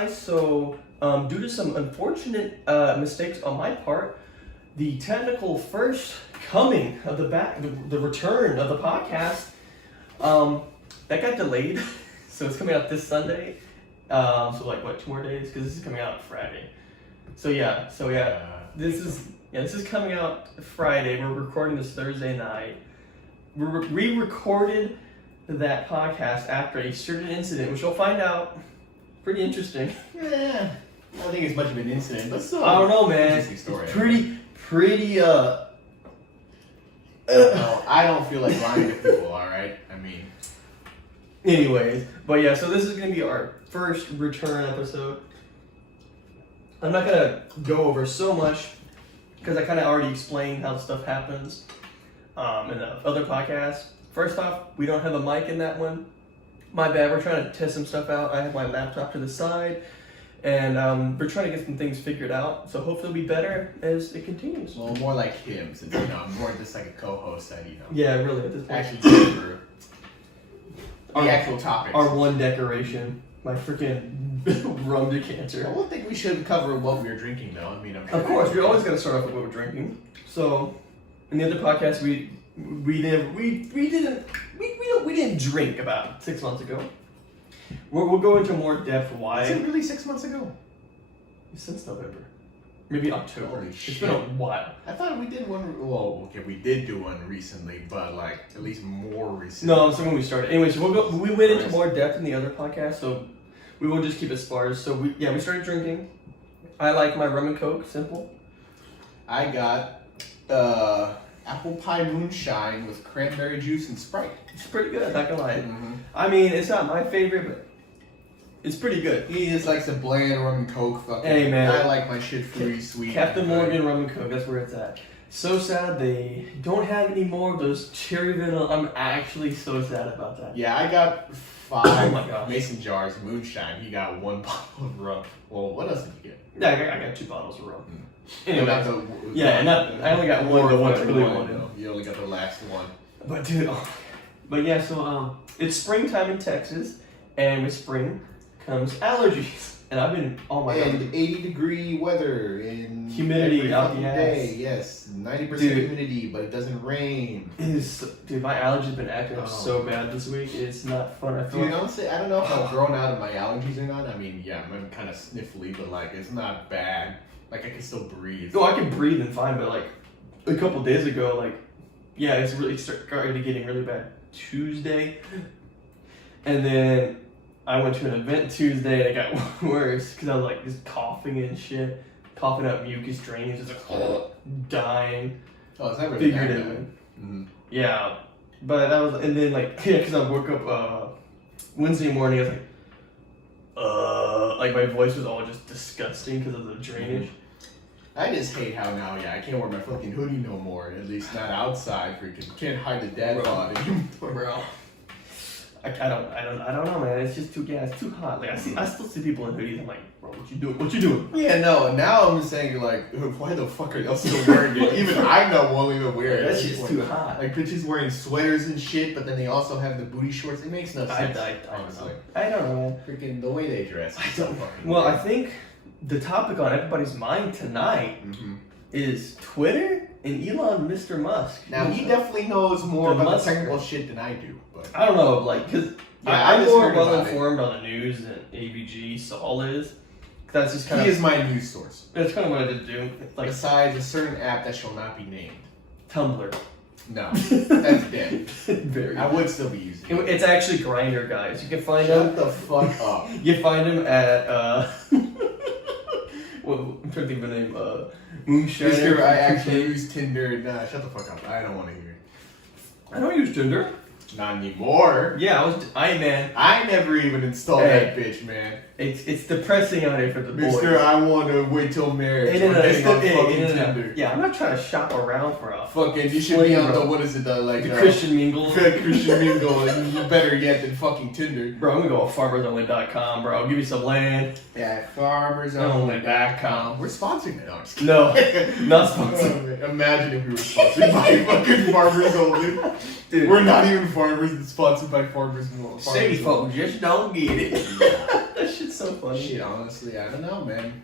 guys. So, due to some unfortunate mistakes on my part, the technical first coming of the return of the podcast, that got delayed. So it's coming out this Sunday. So like what, 2 more days? Because this is coming out Friday. So yeah. This is coming out Friday. We're recording this Thursday night. We recorded that podcast after a certain incident, which you'll find out pretty interesting. Yeah, I don't think it's much of an incident, but still. I don't know, man. Interesting story. Pretty. No, I don't feel like lying to people. All right, I mean. Anyways, but yeah, so this is gonna be our first return episode. I'm not gonna go over so much because I kind of already explained how stuff happens in the other podcasts. First off, we don't have a mic in that one. My bad. We're trying to test some stuff out. I have my laptop to the side, and we're trying to get some things figured out. So hopefully it'll be better as it continues. Well, more like him, since I'm more just like a co-host that Yeah, really. At this point. actually deliver the actual topics. Our one decoration, my freaking rum decanter. I don't think we should cover what we're drinking, though. I mean, I'm sure Of course, we always got to start off with what we're drinking. So, in the other podcast, we didn't drink about 6 months ago. We'll go into more depth why. Is it really 6 months ago? Since November, maybe October. Holy It's shit. been a while. I thought we did one. Well, okay, we did do one recently, but like at least more recently. No, it's when we started. Anyway, so we went into more depth in the other podcast, so we will just keep it sparse. So we started drinking. I like my rum and coke, simple. I got apple pie moonshine with cranberry juice and Sprite. It's pretty good, not gonna lie. Mm-hmm. I mean, it's not my favorite, but it's pretty good. He just likes a bland rum and coke. Fucking. Hey, man. I like my shit fruity sweet. Captain Morgan rum and coke, that's where it's at. So sad they don't have any more of those cherry vanilla. I'm actually so sad about that. Yeah, I got Oh 5 my gosh. mason jars of moonshine. He got 1 bottle of rum. Well, what else did you get? Yeah, I got 2 bottles of rum. You got Anyway, the- I only got one. The one I really wanted. though. You only got the last one. But dude, but yeah, so it's springtime in Texas, and with spring comes allergies. And I've been, oh my god. And 80-degree weather and Humidity every out fucking the ass. day. Yes, 90% Dude. humidity, but it doesn't rain. Dude, my allergies been acting up Oh. so bad this week. It's not fun. I feel Dude, like honestly, I don't know if I've grown out of my allergies or not. I mean, yeah, I'm kind of sniffly, but like, it's not bad. Like, I can still breathe. no, I can breathe and fine, but like a couple days ago, like yeah, it's really started getting really bad Tuesday, and then I went to an event Tuesday and it got worse because I was like just coughing and shit, coughing up mucus drainage, just like dying. Oh, it's not really Figured bad. it. Mm-hmm. Yeah, but that was, and then like yeah, because I woke up Wednesday morning, I was like my voice was all just disgusting because of the drainage. I just hate how now, I can't wear my fucking hoodie no more. At least not outside, freaking. Can't hide the dad bod anymore. Bro, I don't know, man. It's just it's too hot. Like I still see people in hoodies. I'm like, bro, what you doing? What you doing? Yeah, no. Now I'm saying like, why the fuck are y'all still wearing it? Even I know won't even wear it. That's just too hot. Like bitches wearing sweaters and shit, but then they also have the booty shorts. It makes no sense. Honestly, I don't know, man. freaking the way they dress. I don't. Well, I think the topic on everybody's mind tonight is Twitter and Elon, Mr. Musk. Now he definitely knows more The about Musk- the technical shit than I do, but I don't know, like, cause Yeah, I I'm just more heard well about it. informed on the news than AVG Saul is. That's just kind he of is my news source. that's kind of what I just do. Like Besides a certain app that shall not be named. Tumblr. No, that's dead. Very. I would still be using it. It's actually Grinder, guys. You can find him. Shut the fuck up. You find him at well, I'm trying to think of the name. Moonshine. Mister, I actually use Tinder. Nah, shut the fuck up. I don't want to hear it. I don't use Tinder. Not anymore. Yeah, man. I never even installed Hey. that bitch, man. It's depressing out here for the boys. Mister, I want to wait till marriage. Hey, no, We're it's getting on okay, fucking no. Tinder. Yeah, I'm not trying to shop around for a Fucking, you should be on Bro. the, what is it, like, the Christian mingle. Christian Mingle, and better yet than fucking Tinder. Bro, I'm gonna go to farmersonly.com, bro. I'll give you some land. Yeah, farmersonly.com. We're sponsoring it, honestly. No, not sponsored. Imagine if we were sponsored by fucking Farmers Only. Dude, We're not even farmers, it's sponsored by Farmers Only. City folk just don't get it. That shit's so funny. Shit, honestly, I don't know, man.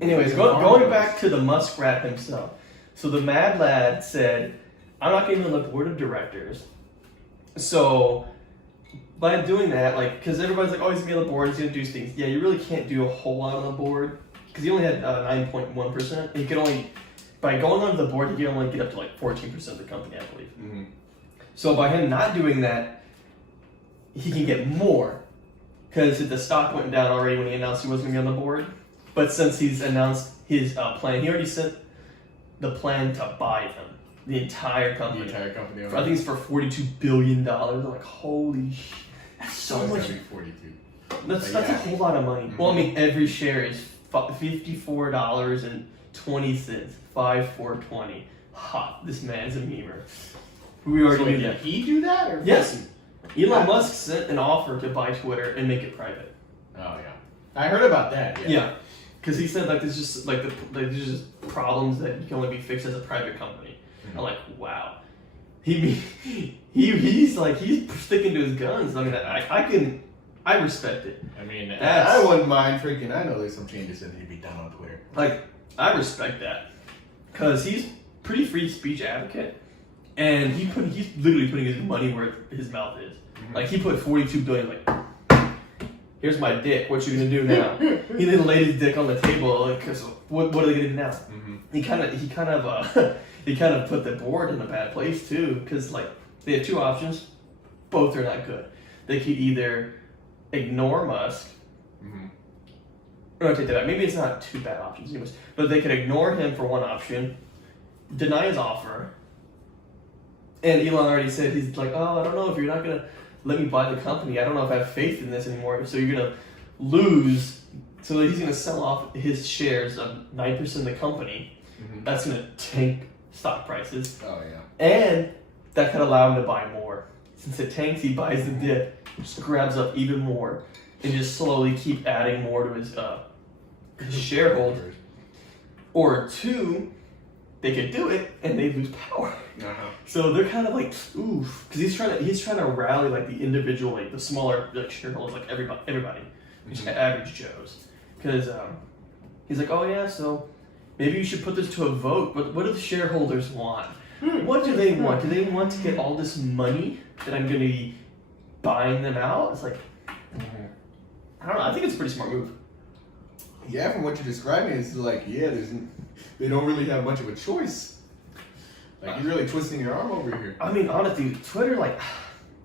Anyways, going back to the Muskrat himself. So the Mad Lad said, I'm not getting on the board of directors. So by doing that, like, because everybody's like, oh, he's going to be on the board, he's going to do things. Yeah, you really can't do a whole lot on the board. Because he only had 9.1%. He could only, by going onto the board, he could only get up to like 14% of the company, I believe. Mm-hmm. So by him not doing that, he can get more. Because the stock went down already when he announced he wasn't going to be on the board. But since he's announced his plan, he already sent the plan to buy them. The entire company. I think it's for $42 billion. I'm like, holy shit. That's so much. 42. That's a whole lot of money. Mm-hmm. Well, I mean, every share is $54.20. $5,420. Ha, this man's a memer. We already knew that. Did he do that? Or yes. Elon Musk sent an offer to buy Twitter and make it private. Oh, yeah. I heard about that, Yeah. Because he said, like, there's just, like, there's just problems that can only be fixed as a private company. Mm-hmm. I'm like, wow. He's sticking to his guns. I mean, I respect it. I mean, I wouldn't mind freaking. I know there's some changes that need to be done on Twitter. Like, I respect that. Because he's pretty free speech advocate. And he's literally putting his money where his mouth is. Mm-hmm. Like, he put $42 billion, like, here's my dick. What you gonna do now? He then laid his dick on the table. Like, so what are they gonna do now? Mm-hmm. He kind of put the board in a bad place too, because like they have two options. Both are not good. They could either ignore Musk. Mm-hmm. No, take that back. Maybe it's not two bad options, but they could ignore him for one option, deny his offer. And Elon already said he's like, oh, I don't know if you're not gonna let me buy the company. I don't know if I have faith in this anymore. So you're going to lose. So he's going to sell off his shares of 9% of the company. Mm-hmm. That's going to tank stock prices. Oh, yeah. And that could allow him to buy more. Since it tanks, he buys the dip, just grabs up even more, and just slowly keep adding more to his shareholders. Or two, they could do it and they lose power. Uh-huh. So they're kind of like, oof, because he's trying to rally like the individual, like the smaller like shareholders, like everybody, just average Joes, because he's like, oh yeah, so maybe you should put this to a vote. But what do the shareholders want? What do they want? Do they want to get all this money that I'm going to be buying them out? It's like, I don't know. I think it's a pretty smart move. Yeah, from what you're describing, it's like, they don't really have much of a choice. Like, you're really twisting your arm over here. I mean, honestly, Twitter, like,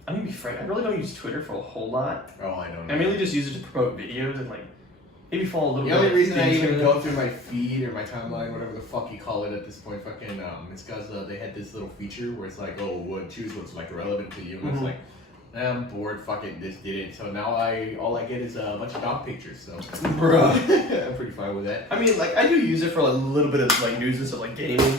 I'm gonna be frank, I really don't use Twitter for a whole lot. Oh, I don't know. I mainly just use it to promote videos and, like, maybe follow a little bit. The only reason I even go through my feed or my timeline, whatever the fuck you call it at this point, fucking, it's because they had this little feature where it's like, oh, choose what's, like, relevant to you. And it's like, I'm bored, fuck it, this did it. So now all I get is a bunch of dog pictures, so. Bruh. I'm pretty fine with that. I mean, like, I do use it for a little bit of, like, news and stuff, like gaming.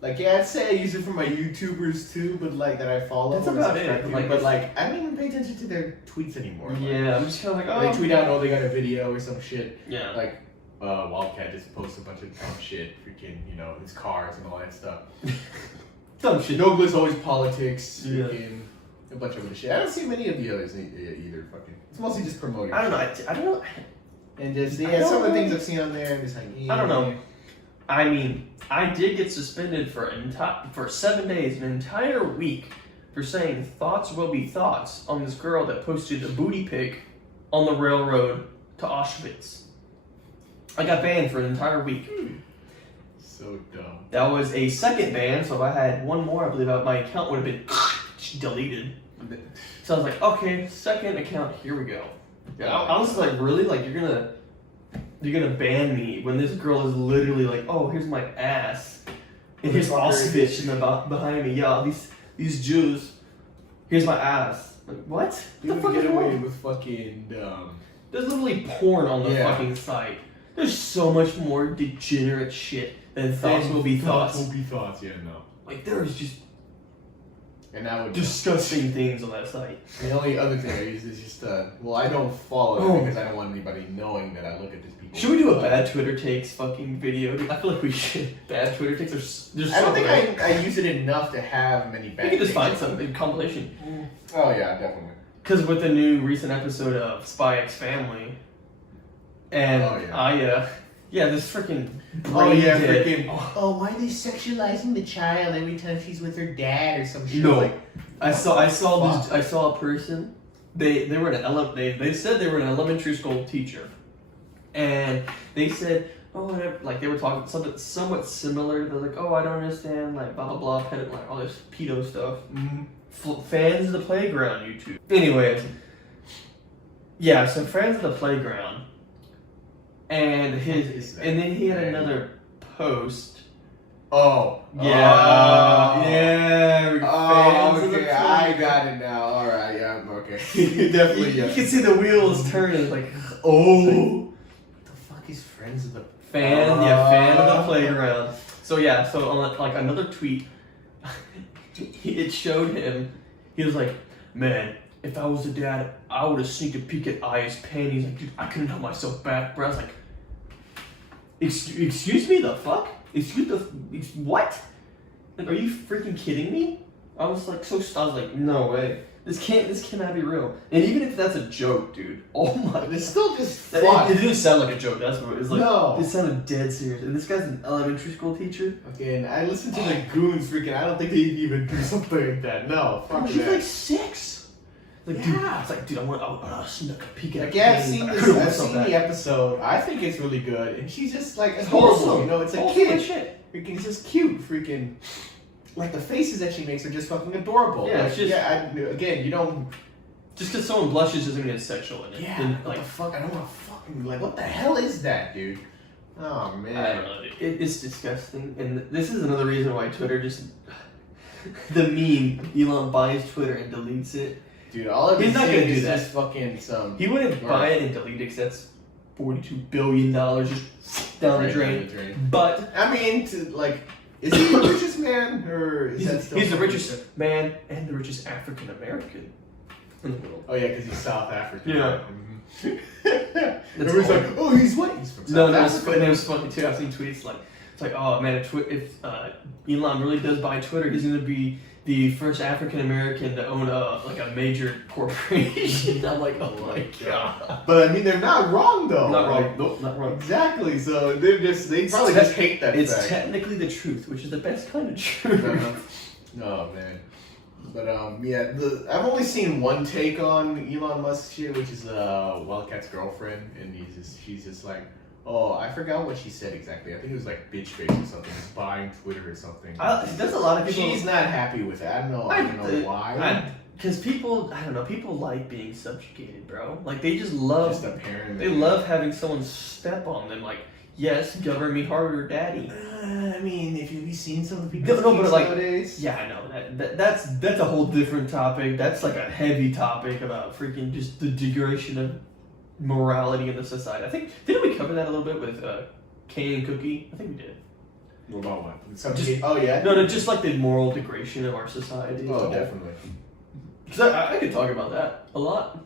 Like, yeah, I'd say I use it for my YouTubers too, but like that I follow. That's about it. But like, I don't even pay attention to their tweets anymore. Yeah, I'm just kind of like, oh. They tweet out, oh, they got a video or some shit. Yeah. Like, Wildcat just posts a bunch of dumb shit, freaking, his cars and all that stuff. Dumb shit. Noble's always politics, freaking, a bunch of other shit. I don't see many of the others either, fucking. It's mostly just promoting. I don't know. I don't know. And just, some of the things I've seen on there, and just like, I don't know. I mean, I did get suspended for 7 days, an entire week, for saying thoughts will be thoughts on this girl that posted a booty pic on the railroad to Auschwitz. I got banned for an entire week. So dumb. That was a second ban, so if I had one more, I believe my account would have been deleted. So I was like, okay, second account, here we go. I was like, really? Like, you're gonna ban me when this girl is literally like, oh, here's my ass, and here's Auschwitz behind me. Yeah, these Jews. Here's my ass. Like, what? You can get away with fucking. There's literally porn on the fucking site. There's so much more degenerate shit than thoughts will be thoughts. Thoughts will be thoughts. Yeah, no. Like, there's just. And that would disgusting things on that site. The only other thing I use is just I don't follow it because I don't want anybody knowing that I look at these people. Should we do a bad Twitter takes fucking video? I feel like we should. Bad Twitter takes I don't think I use it enough to have many bad. You can just find some in compilation. Oh yeah, definitely. Because with the new recent episode of Spy X Family, And this freaking why are they sexualizing the child every time she's with her dad or some shit? No, like, I saw a person. They were they said they were an elementary school teacher, and they said, oh, whatever, like they were talking something somewhat similar. They're like, oh, I don't understand, like blah blah blah, like all this pedo stuff. Fans of the Playground YouTube. Anyways, yeah, so Fans of the Playground, and then he had another post. Oh. Yeah. Oh, okay. I got it now. All right. Yeah. Okay. Definitely. You can see the wheels turning. Like, what the fuck is Friends of the Fan of the Playground. So on like another tweet, it showed him. He was like, man, if I was the dad, I would have sneaked a peek at Aya's panties. Like, dude, I couldn't help myself back, bro. I was like, excuse me, the fuck? What? Like, are you freaking kidding me? I was like, no way. This cannot be real. And even if that's a joke, dude. Oh my. It's still just fun. It didn't sound like a joke. That's what it was like. No. It sounded dead serious. And this guy's an elementary school teacher. Okay, and I listened to the goons freaking. I don't think they'd even do something like that. No, fuck that. He's like 6. Like, yeah. dude, it's like, dude, I want to sneak a peek at. Like, yeah, I've seen the episode. I think it's really good, and she's just like adorable. You know, it's a kid. Shit. Freaking, it's just cute. Freaking, like the faces that she makes are just fucking adorable. Yeah, like, it's just again, you don't. Just because someone blushes doesn't mean it's sexual in it. Yeah, and, what like, the fuck? I don't want to fucking like. What the hell is that, dude? Oh man. I don't know. It's disgusting, and this is another reason why Twitter just the meme. Elon buys Twitter and deletes it. Dude, all of he's not gonna do that. Fucking some. He wouldn't buy it and delete it because that's $42 billion just down the drain. But I mean, is he the richest man, or is that still? He's the richest man and the richest African American in the world. Oh yeah, because he's South African. Yeah. Everyone's like, oh, he's what? He's from South Africa. It was funny too. I've seen tweets like, it's like, oh man, if Elon really does buy Twitter, he's gonna be the first African American to own a major corporation. I'm like, oh my god. But I mean, they're not wrong though. Not wrong. Nope, not wrong. Exactly. So they probably just hate that. It's fact. technically the truth, which is the best kind of truth. Oh man. But I've only seen one take on Elon Musk shit, which is Wildcat's girlfriend, and she's just like, oh, I forgot what she said exactly. I think it was like bitch face or something. Just buying Twitter or something. There's a lot of people. She's not happy with it. I don't know why. Because people like being subjugated, bro. Like they just love. Just a parent. They love having someone step on them. Like, yes, govern me harder, daddy. I mean, if you've seen some of the people nowadays. Yeah, I know that's a whole different topic. That's like a heavy topic about freaking just the degradation of morality in the society. Didn't we cover that a little bit with Kane and Cookie? I think we did. What about what? Oh yeah. No, just like the moral degradation of our society. Oh, definitely. Because I could talk about that a lot,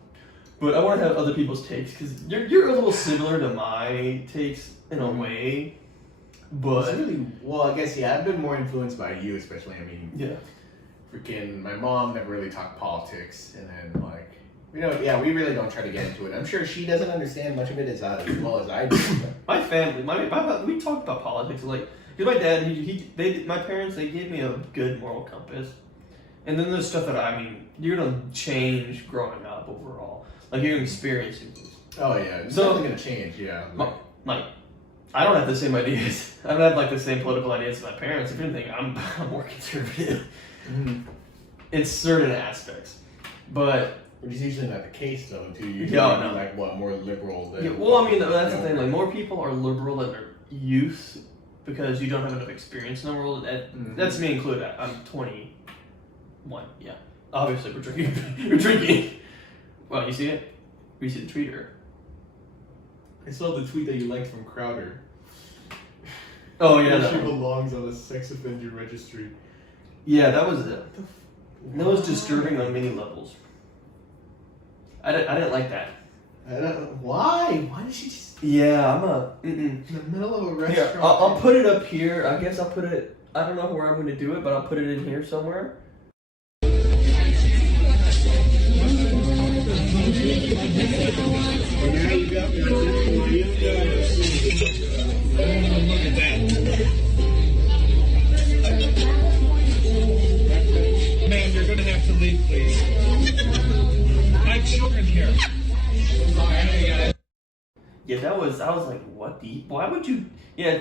but I want to have other people's takes because you're a little similar to my takes in a way. But I guess I've been more influenced by you, especially. I mean, freaking my mom never really talked politics, and then like. We really don't try to get into it. I'm sure she doesn't understand much of it as well as I do. My family, we talked about politics. Like, my dad, my parents, they gave me a good moral compass. And then there's stuff that, you're going to change growing up overall. Like, you're experiencing this. Oh, yeah. It's definitely going to change, yeah. I don't have the same ideas. I don't have, the same political ideas as my parents. If anything, I'm more conservative in certain aspects. But... Which is usually not the case, though, until you more liberal than... That's the thing. Like, more people are liberal than their youth because you don't have enough experience in the world. That's me included. I'm 21, yeah. Obviously, we're drinking. Well, you see it? You see the tweet, or... I saw the tweet that you liked from Crowder. Oh, yeah. She belongs on the sex offender registry. Yeah, that was it. That was disturbing on many levels. I didn't like that. Why? Why did she just... Yeah, in the middle of a restaurant. Here, I'll put it up here. I guess I'll put it... I don't know where I'm going to do it, but I'll put it in here somewhere. Look at that. Ma'am, you're going to have to leave, please. I have children here. Yeah, I was like, what why would you, yeah,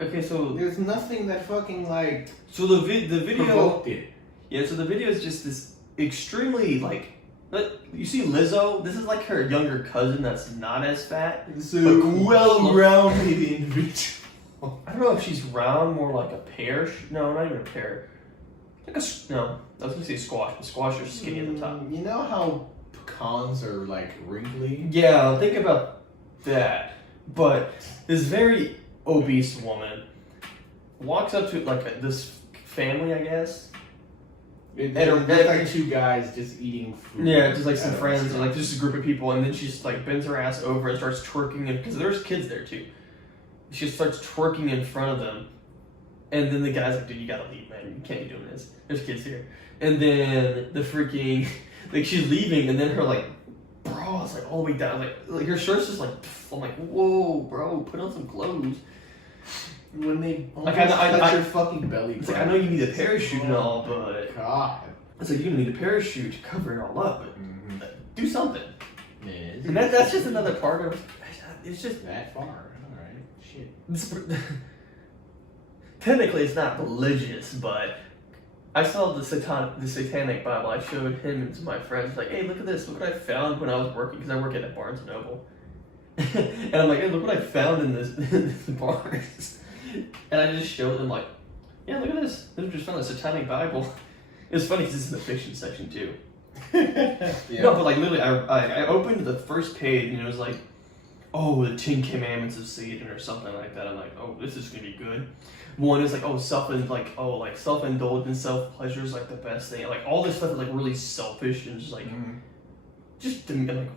okay, so, There's nothing that fucking like so the video, provoked it. yeah, so the video is just this extremely, like, you see Lizzo, this is like her younger cousin that's not as fat, So but well-rounded individual. I don't know if she's round, more like a pear, no, not even a pear, like no, I was gonna say squash, but squash are skinny at the top. You know how pecans are like wrinkly? Yeah, think about that. But this very obese woman walks up to like this family, I guess. There's like two guys just eating food. Yeah, just like some friends or like just a group of people, and then she just like bends her ass over and starts twerking, because there's kids there too. She starts twerking in front of them, and then the guy's like, "Dude, you gotta leave, man. You can't be doing this. There's kids here." And then the freaking like she's leaving, and then her like bra is like all the way down, like her shirt's just like. I'm like, whoa, bro, put on some clothes. When they like I your fucking belly. It's like I know you need a parachute and all, but God, it's like you're gonna need a parachute to cover it all up, but do something. Yeah, And that's just another part of. It's just that far. All right, shit. Technically, it's not religious, but I saw the satanic Bible. I showed him and my friends. Like, hey, look at this. Look what I found when I was working, because I work at a Barnes and Noble. And I'm like, hey, look what I found in this Barnes. And I just showed them, like, yeah, look at this. I just found a satanic Bible. It's funny because it's in the fiction section too. Yeah. No, but like literally, I opened the first page and it was like, oh, the 10 Commandments of Satan or something like that. I'm like, oh, this is gonna be good. One is like, oh, self-indulgence, self-pleasure is like the best thing. Like all this stuff is like really selfish and just like, I'm like,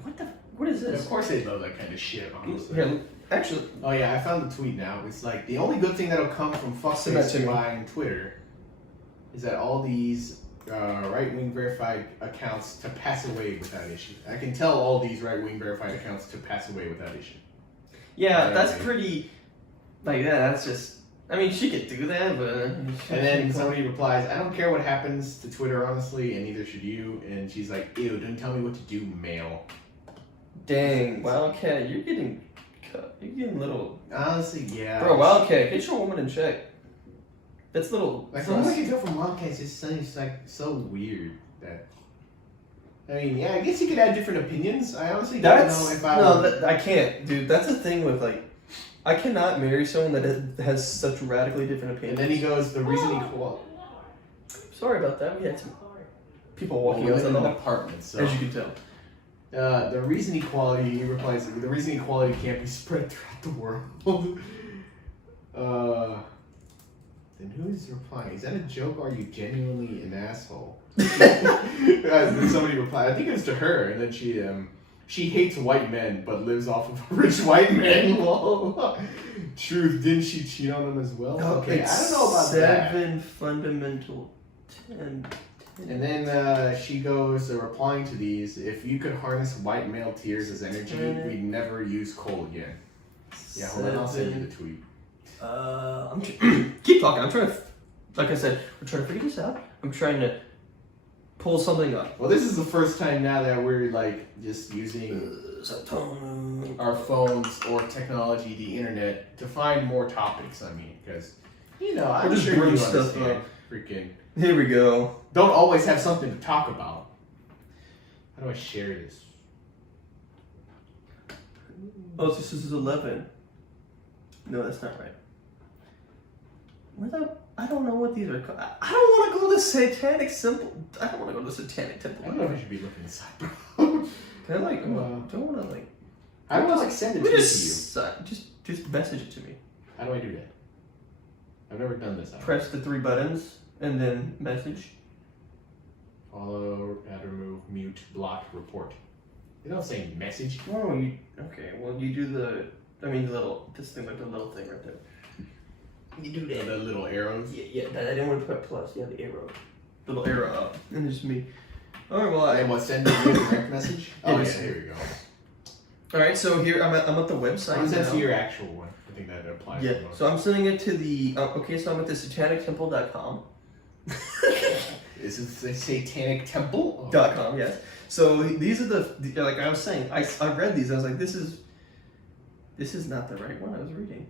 what is this? Of course they love that kind of shit, honestly. Yeah, actually, Oh yeah, I found the tweet now. It's like the only good thing that'll come from fuckface buying Twitter is that all these right-wing verified accounts to pass away without issue. I can tell all these right-wing verified accounts to pass away without issue. yeah, that's pretty. Like that's just. I mean, she could do that, but. And then somebody replies, "I don't care what happens to Twitter, honestly, and neither should you." And she's like, "Ew, don't tell me what to do, male." Dang, Wildcat, you're getting a little. Honestly, yeah. Bro, Wildcat, get your woman in check. That's little. Like from what I can tell from Wildcats, it seems like so weird that. I mean, yeah, I guess you could have different opinions. I honestly don't know if I I can't, dude. That's the thing with like, I cannot marry someone that has such radically different And opinions. then he goes, the reason he Sorry about that. We had some people Well, walking we live outside in the an hall, apartment, so as you can tell. the reason equality, he replies, the reason equality can't be spread throughout the world. Then who is replying? Is that a joke or are you genuinely an asshole? Then somebody replied, I think it was to her, and then she hates white men but lives off of rich white men. Whoa. Truth, didn't she cheat on them as well? Okay, I don't know about that. 7 fundamental 10. And then she goes, replying to these, if you could harness white male tears as energy, we'd never use coal again. Yeah, hold on, I'll send you the tweet. Keep talking. I'm trying to, like I said, we're trying to figure this out. I'm trying to pull something up. Well, this is the first time now that we're like just using our phones or technology, the internet, to find more topics. I mean, because I'm just sure you bring stuff understand. up. Freaking Here we go. don't always have something to talk about. How do I share this? Oh, this is 11. No, that's not right. I don't know what these are called. I don't want to go to the satanic temple. I don't want to go to the satanic temple. I don't know if I should be looking this up. Can I like? Don't want to like. I don't like send it to you. Just message it to me. How do I do that? I've never done this. Press the 3 buttons and then message. Follow, add, remove, mute, block, report. They don't say message. No, okay. Well, you do this thing, like the little thing right there. You do that. The little arrows. Yeah. I didn't want to put plus. Yeah, the arrow. Little arrow up, and it's me. All right, well, And what, send me a direct message? Oh, Yes. yeah, here we go. all right. So here I'm at the website. I'll send now. to your actual one. I think that applies. Yeah. to most. So I'm sending it to the. Okay, so I'm at the satanictemple.com. Is this a satanic temple? Oh. .com, yes. So these are the like I was saying. I read these. I was like, this is not the right one I was reading.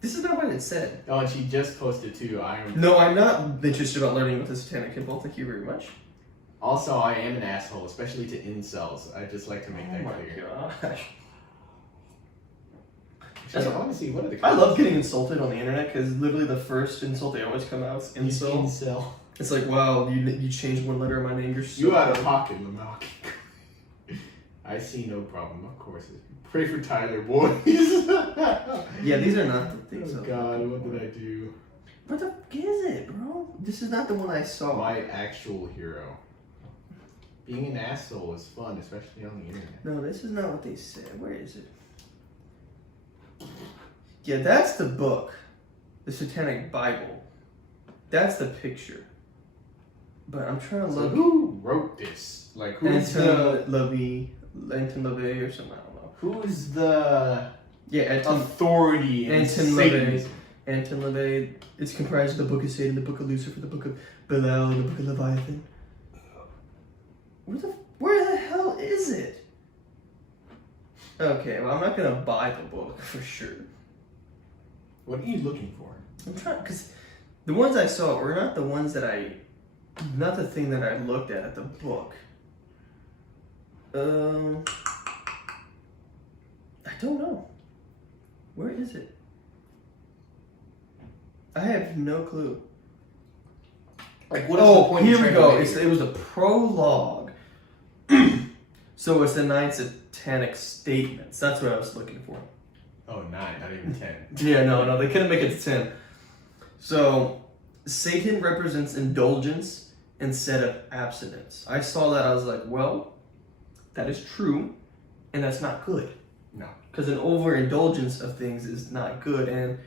This is not what it said. Oh, and she just posted too. No, I'm not interested about learning about the Satanic Temple. Thank you very much. Also, I am an asshole, especially to incels. I just like to make that clear. gosh. I want to see what are the. I love getting insulted on the internet because literally the first insult they always come out is incel. Incel. It's like, wow, you changed one letter of my name. You're so You out of dumb. pocket, Lamarck. I see no problem, of course. Pray for Tyler, boys. Yeah, these are not the things. Oh God, what did I do? What the fuck is it, bro? This is not the one I saw. My actual hero. Being an asshole is fun, especially on the internet. No, this is not what they said. Where is it? Yeah, that's the book. The Satanic Bible. That's the picture. But I'm trying to So look. who wrote this? Like, who's the Anton LaVey or something, I don't know. who's the Yeah, Anton authority in Anton Satanism? Anton LaVey. It's comprised of the Book of Satan, the Book of Lucifer, the Book of Belial, and the Book of Leviathan. Where the hell is it? Okay, well, I'm not gonna buy the book for sure. What are you looking for? I'm trying, because the ones I saw were not the ones that not the thing that I looked at the book. I don't know. Where is it? I have no clue. Like, what is the point? Here of we trying go. to make It was a prologue. So it's the 9 satanic statements. That's what I was looking for. Oh, 9, not even 10. Yeah, no, they couldn't make it to 10. So, Satan represents indulgence instead of abstinence. I saw that, I was like, well, that is true, and that's not good. No. Because an overindulgence of things is not good, and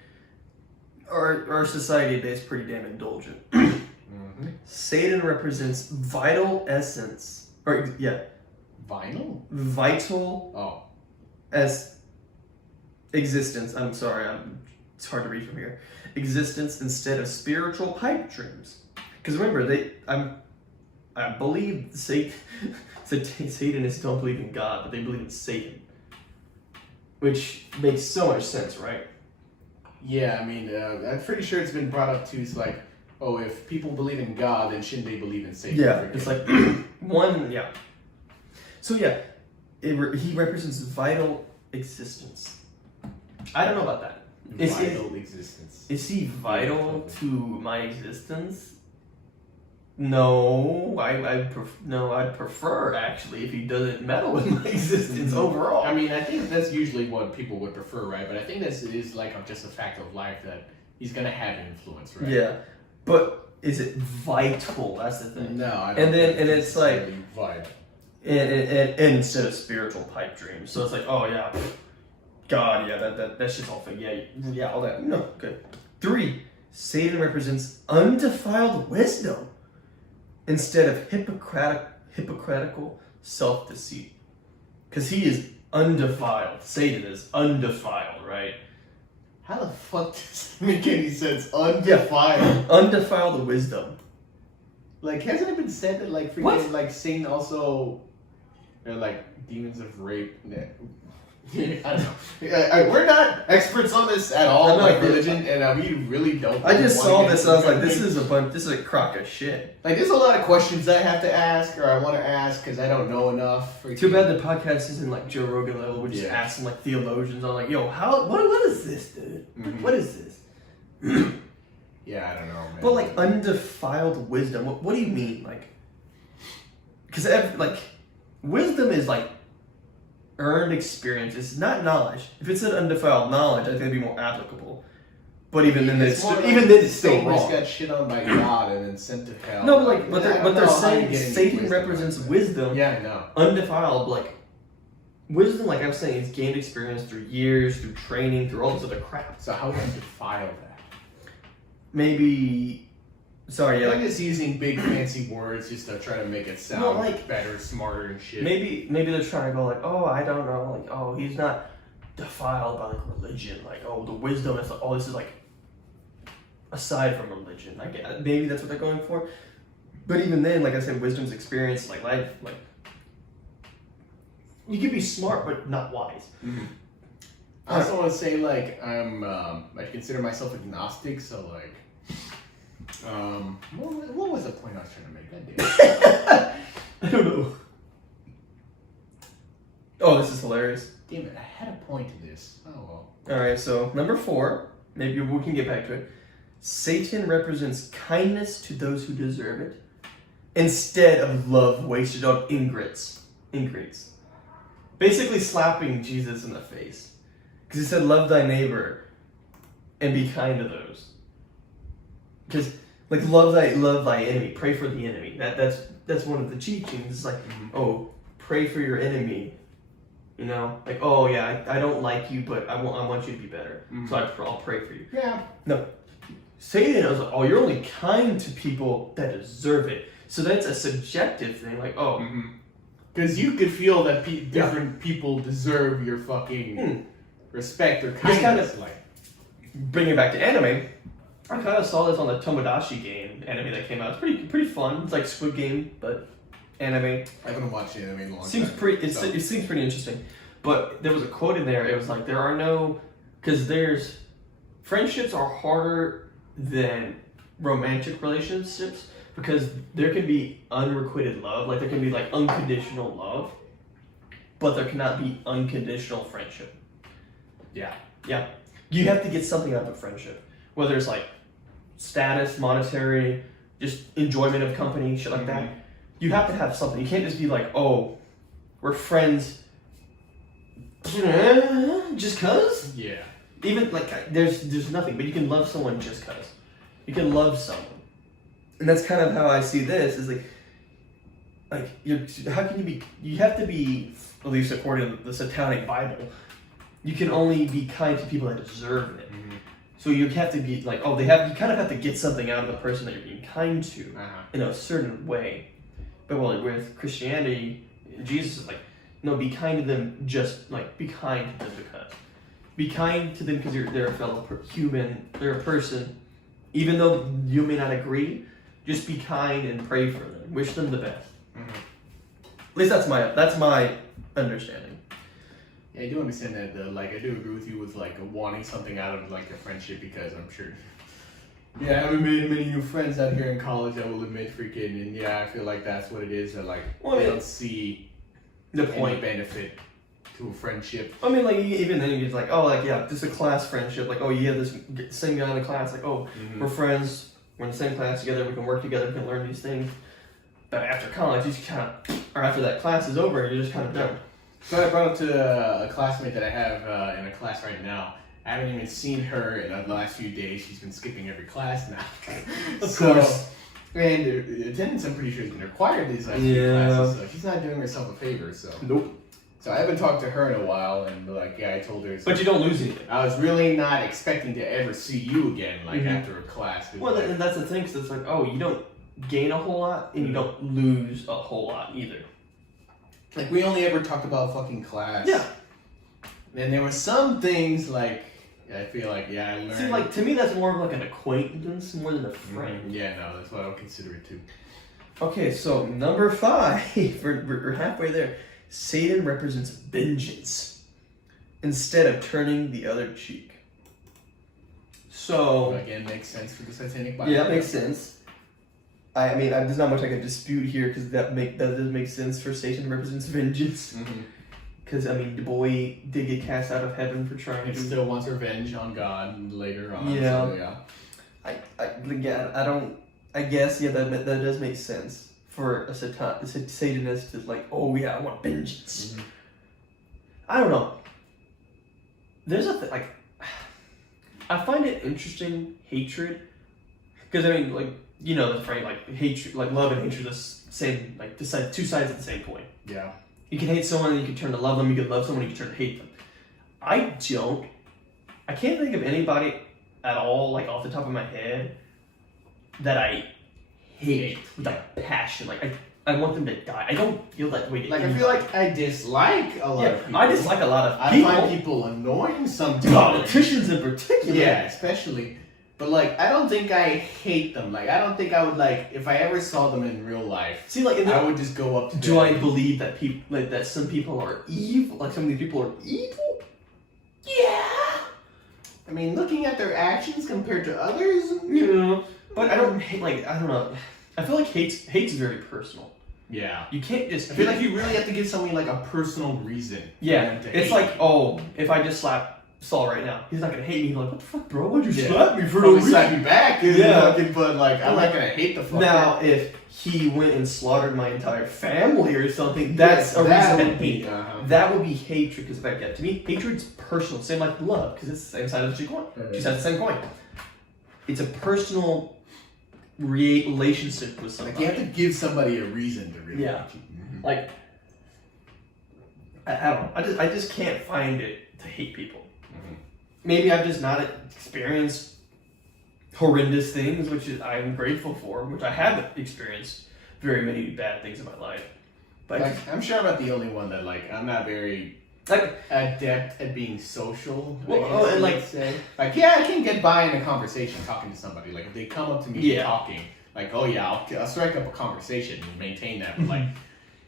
our society today is pretty damn indulgent. Mm-hmm. Satan represents vital essence. Vinyl? Vital Oh. as existence. I'm sorry, it's hard to read from here. Existence instead of spiritual pipe dreams. Because remember, I believe Satanists don't believe in God, but they believe in Satan. Which makes so much sense, right? Yeah, I mean, I'm pretty sure it's been brought up too. It's like, oh, if people believe in God, then shouldn't they believe in Satan? Yeah, it's like one, yeah. So yeah, he represents vital existence. I don't know about that. Vital existence. Is he vital to my existence? No, I'd prefer actually if he doesn't meddle with my existence overall. I mean, I think that's usually what people would prefer, right? But I think this is like just a fact of life that he's gonna have influence, right? Yeah, but is it vital? That's the thing. No, I don't. And then think it's like, vital. and instead of spiritual pipe dreams, so it's like, oh yeah, God, yeah, that shit's all fake. Yeah, all that. No, good. 3, Satan represents undefiled wisdom instead of hypocritical self-deceit. Because he is undefiled. Satan is undefiled, right? How the fuck does that make any sense? Undefiled. Undefiled wisdom. Like, hasn't it been said that like freaking What? like Satan also, they're like demons of rape? I don't know. We're not experts on this at all, No, like but- religion, and we really don't. I just wanna saw get this. into I was like, that. this is a crock of shit. Like, there's a lot of questions I have to ask, or I want to ask, because I don't know enough. Too bad the podcast isn't like Joe Rogan level. We just Yeah. ask some like theologians on like, yo, what is this, dude? Mhm. What is this? Yeah, I don't know, man. But like undefiled wisdom. What do you mean, like? Because like, wisdom is like earned experience. It's not knowledge. If it said undefiled knowledge, I think it'd be more applicable. But even then, it's more even then, it's still Satan just wrong. got shit on by God and then sent to hell. No, but like, but I don't they're know how saying you get any Satan wisdom represents like that. wisdom. Yeah, I know. Undefiled, like wisdom, like I was saying, is gained experience through years, through training, through all this other crap. So how do you defile that? Maybe Sorry, yeah, They're like just using big fancy words just to try to make it sound Well, like- better, smarter, and shit. maybe they're trying to go like, oh, I don't know, like, oh, he's not defiled by like religion, like, oh, the wisdom is like, oh, this is like aside from religion. I guess maybe that's what they're going for. But even then, like I said, wisdom's experience, like life, like you can be smart but not wise. Mm-hmm. I also want to say, like, I consider myself agnostic, so, like, what was the point I was trying to make? God damn it. I don't know. Oh, this is hilarious. Damn it, I had a point to this. Oh, well. Alright, so number 4, maybe we can get back to it. Satan represents kindness to those who deserve it, instead of love wasted on ingrates. Basically slapping Jesus in the face. Because he said, love thy neighbor and be kind to those. Because, like, love thy enemy, pray for the enemy. That's one of the teachings. It's like, oh, pray for your enemy. You know, like, oh yeah, I don't like you, but I want you to be better. So I'll pray for you. Yeah. No, Satan is like, oh, you're only kind to people that deserve it. So that's a subjective thing. Like, oh, Because you could feel that different people deserve your fucking respect or kindness. kind of- like, bring it back to anime. I kind of saw this on the Tomodachi game anime that came out. It's pretty fun. It's like Squid Game, but anime. I haven't watched anime in a long Seems time. pretty. It seems pretty interesting. But there was a quote in there. It was like there's friendships are harder than romantic relationships because there can be unrequited love. Like there can be like unconditional love, but there cannot be unconditional friendship. Yeah. Yeah. You have to get something out of a friendship, whether it's like status, monetary, just enjoyment of company, shit like that. You have to have something. You can't just be like, oh, we're friends just cause? Yeah. Even like there's nothing, but you can love someone just cause. You can love someone. And that's kind of how I see this, is like how can you be, you have to be, at least according to the Satanic Bible, you can only be kind to people that deserve it. So you have to be like, you kind of have to get something out of the person that you're being kind to in a certain way. But with Christianity, Jesus is like, no, be kind to them, just like, be kind to them because. Be kind to them because they're a fellow human, they're a person. Even though you may not agree, just be kind and pray for them. Wish them the best. At least that's my understanding. Yeah, I do understand that though. Like, I do agree with you with like wanting something out of like a friendship, because I'm sure. Yeah, I haven't made many new friends out here in college, I will admit, freaking, and yeah, I feel like that's what it is. That like they don't see the any point benefit to a friendship. I mean, like, even then you're like, oh, like, yeah, this is a class friendship. Like, oh, yeah, this same guy in the class. Like, oh, we're friends. We're in the same class together. We can work together. We can learn these things. But after college, you just kind of, or after that class is over, you're just kind of done. So I brought up to a classmate that I have in a class right now. I haven't even seen her in the last few days. She's been skipping every class now. Of course. And attendance, I'm pretty sure, has been required these last few classes. So she's not doing herself a favor. So Nope. So I haven't talked to her in a while, and like, yeah, I told her. So But you don't lose anything. I was really not expecting to ever see you again, like after a class. Well, and that's the thing, because it's like, oh, you don't gain a whole lot, and you don't lose a whole lot either. Like, we only ever talked about fucking class. Yeah. And there were some things like, I feel like, yeah, I learned. See, like, to me, that's more of like an acquaintance more than a friend. Yeah, no, that's what I don't consider it too. Okay, so number 5, we're halfway there. Satan represents vengeance instead of turning the other cheek. So again, makes sense for the Satanic Bible. yeah, that makes sense. I mean, there's not much I can dispute here, because that does make sense for Satan represents vengeance. Because I mean, the boy did get cast out of heaven for trying He to. still wants revenge on God later on. Yeah. So, yeah. I guess that does make sense for a Satanist to like, oh yeah, I want vengeance. I don't know. There's a like, I find it interesting, hatred, because I mean, like, you know the phrase, like hatred, like love and hatred, are the same, like two sides of the same coin. Yeah. You can hate someone and you can turn to love them. You can love someone and you can turn to hate them. I can't think of anybody at all, like off the top of my head, that I hate with a passion. Like I want them to die. I don't feel that way. Like, I feel like I dislike a lot of people. I dislike a lot of I people. find people annoying sometimes. Politicians in particular. Yeah, especially. But, like, I don't think I hate them. Like, I don't think I would, like, if I ever saw them in real life, See, like, I would just go up to them. do I believe that people, like, that some people are evil? Like, some of these people are evil? Yeah. I mean, looking at their actions compared to others, But I don't hate, like, I don't know. I feel like hate's very personal. Yeah. You can't just. I feel like you really have to give somebody, like, a personal reason. Yeah. For them to It's hate like, you. oh, if I just slap Saul right now, he's not gonna hate me. He's like, what the fuck, bro? Why'd you Yeah. slap me for no Probably reason? slap you back, but, like, I'm not gonna hate the fucker. Now, if he went and slaughtered my entire family or something, that's a that reason would to be, hate. That would be hatred, because to me, hatred's personal. Same like love, because it's the same side of the coin. Two sides of the same coin. It's a personal relationship with somebody. Like, you have to give somebody a reason to really Yeah. hate you. Mm-hmm. Like, I don't know. I just can't find it to hate people. Mm-hmm. Maybe I've just not experienced horrendous things, which I'm grateful for, which I haven't experienced very many bad things in my life. But Like, I'm sure I'm not the only one that, like, I'm not very like, adept at being social. I Well, guess oh, and you like- would say. Like, yeah, I can get by in a conversation talking to somebody. Like, if they come up to me Yeah. talking, like, oh yeah, I'll strike up a conversation and maintain that. But like,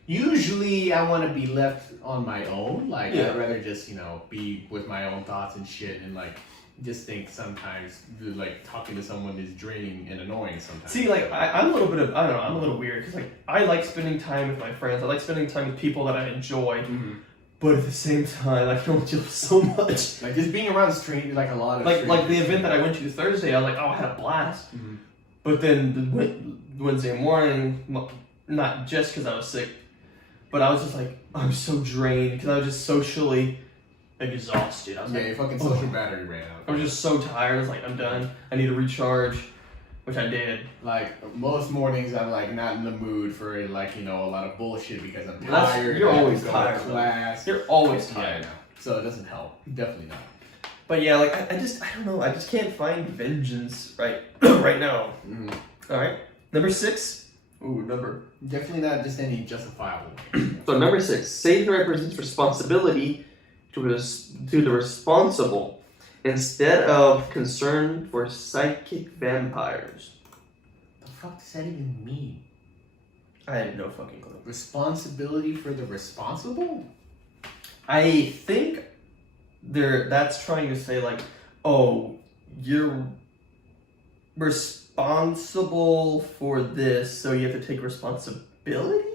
usually I want to be left on my own. Like, Yeah. I'd rather just, be with my own thoughts and shit, and like, just think sometimes like talking to someone is draining and annoying sometimes. see, like, I'm a little bit of, I don't know, I'm a little weird, because like, I like spending time with my friends. I like spending time with people that I enjoy. Mhm. But at the same time, I can only do so much. Like, just being around strangers, like a lot of Like the strangers. event that I went to Thursday, I was like, oh, I had a blast. Mhm. But then the Wednesday morning, not just because I was sick, but I was just like, I'm so drained because I was just socially exhausted. I was Yeah, like, your fucking oh. social battery ran out. I was just so tired. I was like, I'm done. I need to recharge, which I did. Like, most mornings I'm like not in the mood for like, a lot of bullshit because I'm That's- tired. you're I have to always go to tired, though. class. You're always Yeah, I tired. know. So it doesn't help. Definitely not. But yeah, like I don't know. I just can't find vengeance right right now. Mm-hmm. All right, number 6. Ooh, number. Definitely not just any justifiable way. So number 6, Satan represents responsibility to the responsible instead of concern for psychic vampires. The fuck does that even mean? I had no fucking clue. Responsibility for the responsible? I think that's trying to say like, oh, you're responsible for this, so you have to take responsibility?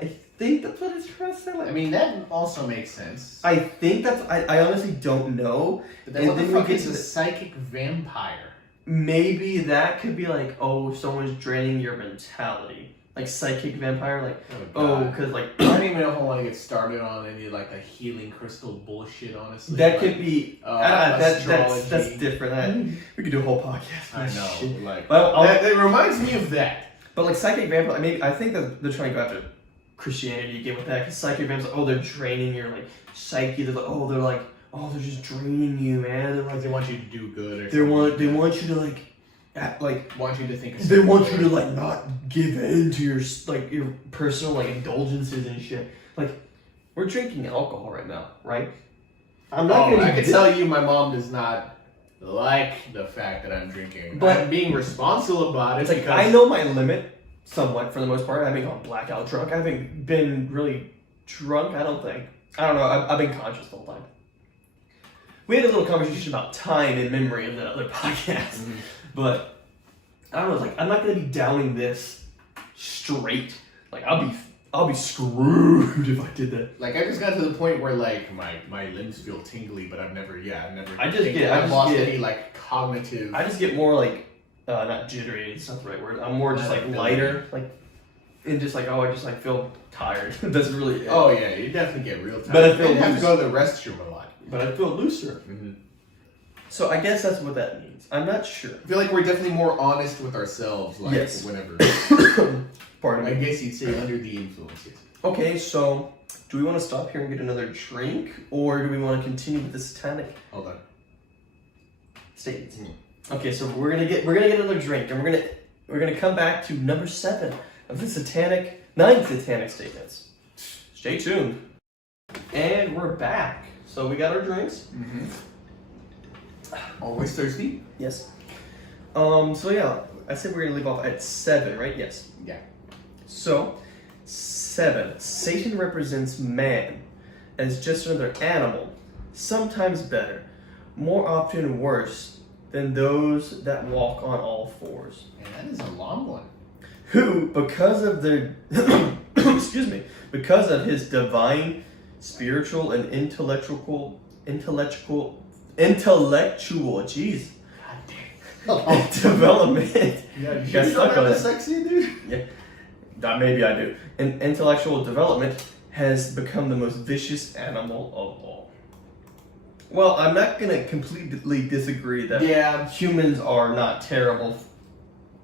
I think that's what it's trying to say. Like, I mean, that also makes sense. I think that's. I honestly don't know. But then and what the then we fuck get is to a the- psychic vampire? Maybe that could be like, oh, someone's draining your mentality. Like psychic vampire, like, oh, God. because like, I don't even know if I want to get started on any like the healing crystal bullshit, honestly. that Like, could be, that's different. We could do a whole podcast. on I this know, shit. like, Well, it reminds me of that. But like psychic vampire, I think that they're trying to go after Christianity again with that, because psychic vampires, oh, they're draining your like psyche. They're like, they're just draining you, man. They're Because like, they want you to do good, or they want you to like, act, like. want you to think. They want you to like not give in to your personal like indulgences and shit. Like, we're drinking alcohol right now, right? I'm not gonna. I can tell you, my mom does not like the fact that I'm drinking. But- I'm being responsible about it. It's like because I know my limit somewhat for the most part. I haven't gone blackout drunk. I haven't been really drunk. I don't know. I've been conscious the whole time. We had a little conversation about time and memory in the other podcast, but I don't know. Like, I'm not gonna be downing this straight. Like, I'll be screwed if I did that. Like, I just got to the point where like my limbs feel tingly, but I've never. I've lost any like cognitive. I just get more like not jittery. It's not the right word. I'm more just like lighter, like, and just like, oh, I just like feel tired. That's really it. Oh yeah, you definitely get real tired. But I feel you have to loose. go to the restroom a lot. But I feel looser. Mm-hmm. So I guess that's what that means. I'm not sure. I feel like we're definitely more honest with ourselves. Like Yes. whenever. Pardon I me. guess you'd say under the influences. Okay, so do we want to stop here and get another drink, or do we want to continue with the satanic Hold on. statements? Okay, so we're gonna get another drink, and we're gonna we're gonna come back to number 7 of the 9 satanic statements. Stay tuned. And we're back. So we got our drinks. Mm-hmm. Always thirsty. Yes. So yeah, I said we're gonna leave off at 7, right? Yes. Yeah. So 7. Satan represents man as just another animal, sometimes better, more often worse than those that walk on all fours. Man, that is a long one. Who, because of their because of his divine, spiritual, and intellectual, jeez, development. Yeah, you Got stuck don't on have it. sexy, dude. Yeah, maybe I do. And intellectual development has become the most vicious animal of all. Well, I'm not gonna completely disagree that humans are not terrible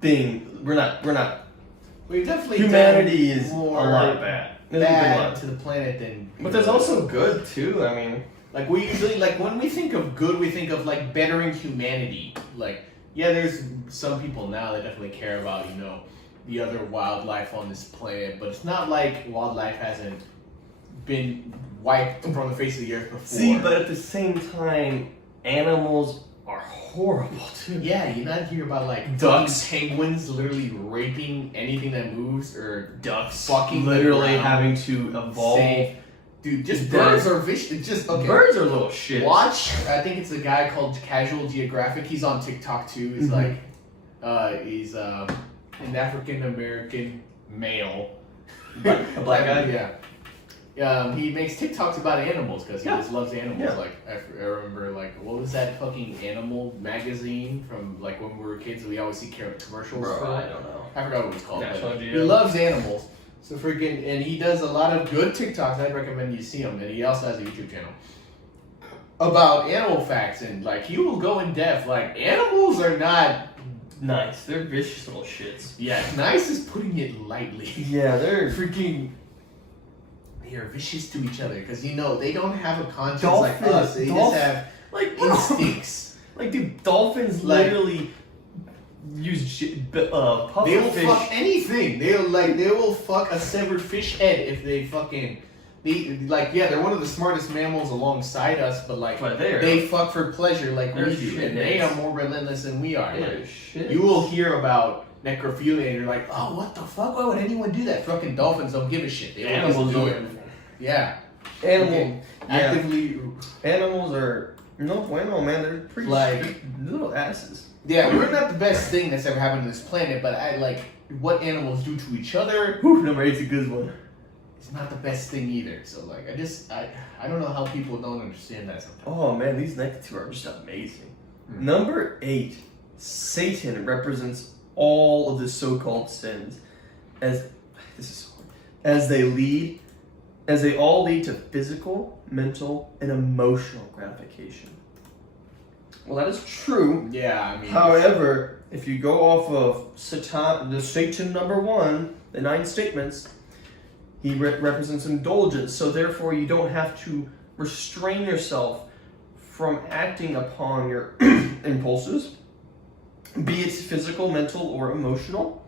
thing. We're not. We've definitely Humanity done is a more lot bad. bad to the planet than. But there's also good too. I mean, like we usually when we think of good, we think of like bettering humanity. Like there's some people now that definitely care about the other wildlife on this planet, but it's not like wildlife hasn't been wiped from the face of the earth before. see, but at the same time, animals are horrible too. Yeah, you not hear about like Ducks. penguins literally raping anything that moves, or Ducks fucking literally around. having to evolve. Save. Dude, just Dead. birds are vicious. It's just okay. Birds are little shit. Watch. I think it's a guy called Casual Geographic. He's on TikTok too. He's he's an African American male. A black guy. Yeah. He makes TikToks about animals because he just loves animals. Yeah. Like I remember, like what was that fucking animal magazine from like when we were kids? We always see commercials. Bro, for I don't know. I forgot what it was called. National But he Geo. loves animals. So freaking, and he does a lot of good TikToks. I'd recommend you see him. And he also has a YouTube channel about animal facts, and like he will go in depth. Like animals are not Nice. They're vicious little shits. Yeah, nice is putting it lightly. Yeah, they're Freaking, they are vicious to each other because they don't have a conscience Dolphins- like us. They just have like instincts. Like, dude, dolphins Like- literally use puffer They will fish. fuck anything. They will fuck a severed fish head if they fucking. They're one of the smartest mammals alongside us, but But they're- they fuck for pleasure like They're we do, and they shit. are more relentless than we are. They're Like, shit. you will hear about necrophilia, and you're like, oh, what the fuck? Why would anyone do that? Fucking dolphins don't give a shit. They will Animals just do do it. everything. Yeah. Animal. Yeah. Actively. Animals are no bueno, man. They're pretty Like- little asses. Yeah, we're not the best thing that's ever happened to this planet, but what animals do to each other. Whew, number 8's a good one. It's not the best thing either. So I don't know how people don't understand that sometimes. Oh man, these next two are just amazing. Hmm. Number 8, Satan represents all of the so-called sins, as they all lead to physical, mental, and emotional gratification. Well, that is true. Yeah, I mean. However, if you go off of Satan number 1, the 9 statements, he represents indulgence. So therefore, you don't have to restrain yourself from acting upon your impulses, be it physical, mental, or emotional.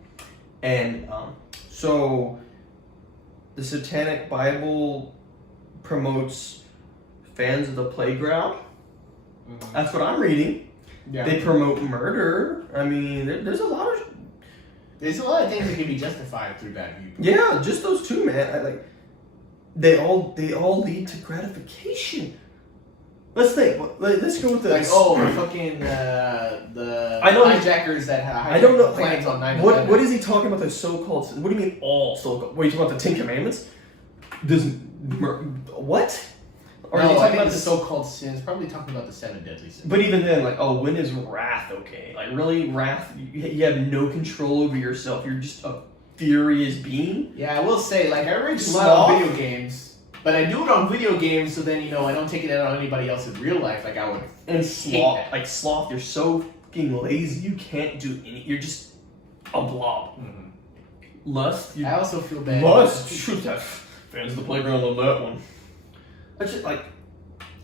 And so the Satanic Bible promotes fans of the playground. That's what I'm reading. Yeah. They promote murder. I mean, there's a lot of... There's a lot of things that can be justified through that viewpoint. Yeah, just those two, man. They all lead to gratification. Let's think. Let's go with this. The fucking the I know- hijackers that hijacked I don't know. planes on 9/11. What is he talking about? The so-called. What do you mean all so-called? What are you talking about? The Ten Commandments? What? Or are you No, I talking think about the the so-called sins. Probably talking about the 7 deadly sins. But even then, when is wrath okay? Really, wrath? You have no control over yourself. You're just a furious being. Yeah, I will say, I rage a lot Sloth? on video games, but I do it on video games, so then I don't take it out on anybody else in real life. I would. And sloth, that. sloth, you're so fucking lazy. You can't do any. You're just a blob. Mhm. Lust. I also feel bad. Lust. Shoot that. Fans of the playground on that one. That's just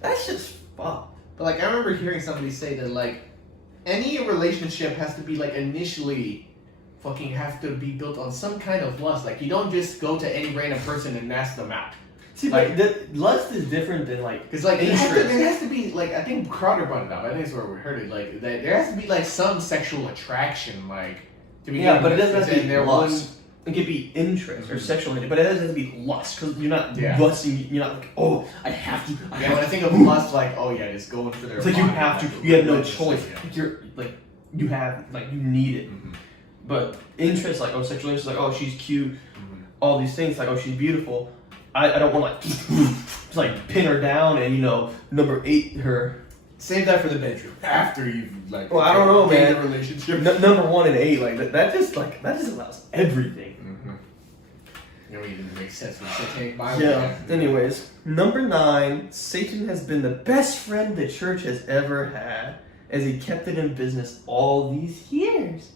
that's just fucked. But I remember hearing somebody say that any relationship has to be initially fucking have to be built on some kind of lust. Like, you don't just go to any random person and ask them out. See, like, but lust is different than like. Because like interest. there has to be like, I think Crowder brought it up. I think it's where we heard it. Like there has to be like some sexual attraction, like to be. Yeah, but it doesn't have to be there lust. It could be interest or sexual interest, but it doesn't have to be lust because you're not lusting. You're not like, oh, I have to. When I think of lust, like, oh yeah, just going for their. It's like you have to. You have no choice. Yeah. Like you're like you have like you need it. Mm-hmm. But interest, like sexual interest, like she's cute, all these things, like she's beautiful. I don't want to just like pin her down and number 8 her. Save that for the bedroom after you've like. Well, I don't know, man. The relationship. Number 1 and 8, like that just allows everything. You don't even make sense with satanic Bible. Yeah. Anyways, number 9, Satan has been the best friend the church has ever had, as he kept it in business all these years.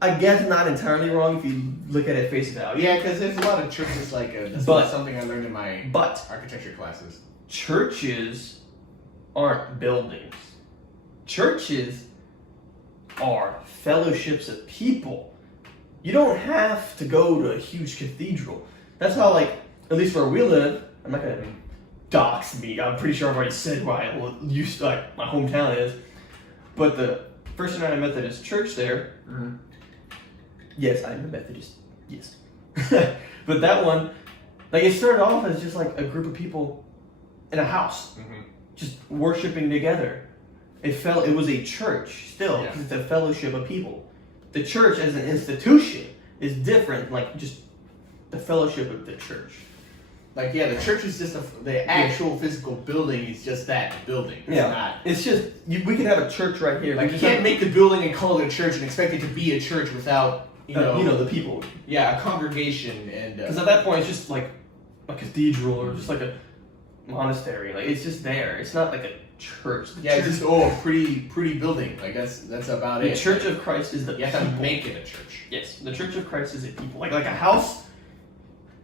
I guess not entirely wrong if you look at it face value. Yeah, because there's a lot of churches like that's something I learned in my architecture classes. Churches aren't buildings. Churches are fellowships of people. You don't have to go to a huge cathedral. That's how, like, at least where we live, I'm not gonna dox me. I'm pretty sure I've already said where I used like my hometown is. But the First United Methodist Church there. Yes, I'm a Methodist. Yes. But that one, like, it started off as just like a group of people in a house, just worshiping together. It was a church still, because it's a fellowship of people. The church as an institution is different, like just the fellowship of the church. Like, yeah, the church is just the actual physical building is just that building. It's not. It's just, we can have a church right here. Like, you can't make the building and call it a church and expect it to be a church without, the people. Yeah, a congregation and. Because at that point, it's just like a cathedral or just like a monastery. Like, it's just there. It's not like a church. It's just a pretty building. Like, that's about it. The Church of Christ is the You have to make it a church. Yes, the Church of Christ is a people. Like a house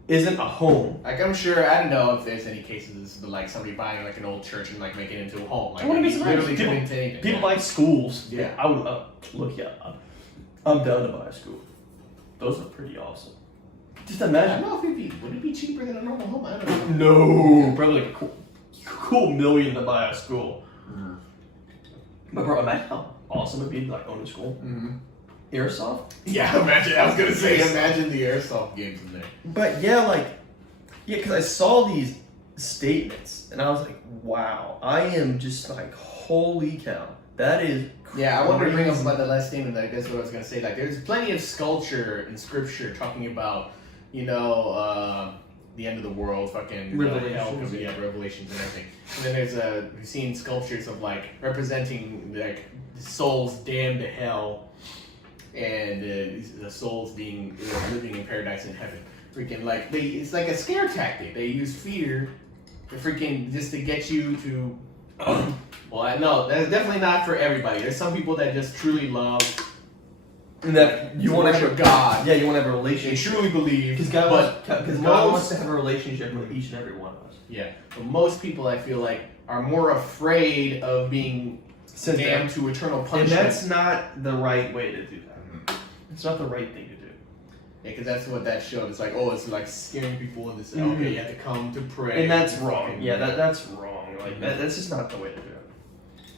isn't a home. Like, I'm sure, I don't know if there's any cases, but like somebody buying like an old church and like making it into a home. Like, I wouldn't be surprised. People buy schools. Yeah. I would I'm down to buy a school. Those are pretty awesome. Just imagine. I don't know if would it be cheaper than a normal home? I don't know. No, probably like a cool $1 million to buy a school. But bro, imagine how awesome it'd be to like own a school. Airsoft? Yeah, imagine. I was gonna say, imagine the airsoft games in there. But because I saw these statements and I was like, wow, I am just like, holy cow, that is crazy. Yeah, I wanted to bring up about the last statement. That I guess what I was gonna say. Like, there's plenty of sculpture in scripture talking about, the end of the world, fucking Revelations, Revelations and everything. And then there's we've seen sculptures of like representing like souls damned to hell. And the souls being living in paradise in heaven. Freaking like it's like a scare tactic. They use fear, to freaking just to get you to. Well, I know that's definitely not for everybody. There's some people that just truly love. And that you want to have God. Yeah, you want to have a relationship. They truly believe. Because God wants to have a relationship with each and every one of us. Yeah, but most people I feel like are more afraid of being damned to eternal punishment. And that's not the right way to do that. It's not the right thing to do. Yeah, because that's what that showed. It's like, it's like scaring people into saying, okay, you have to come to pray. And that's wrong. Yeah, that's wrong. Like that's just not the way to do it.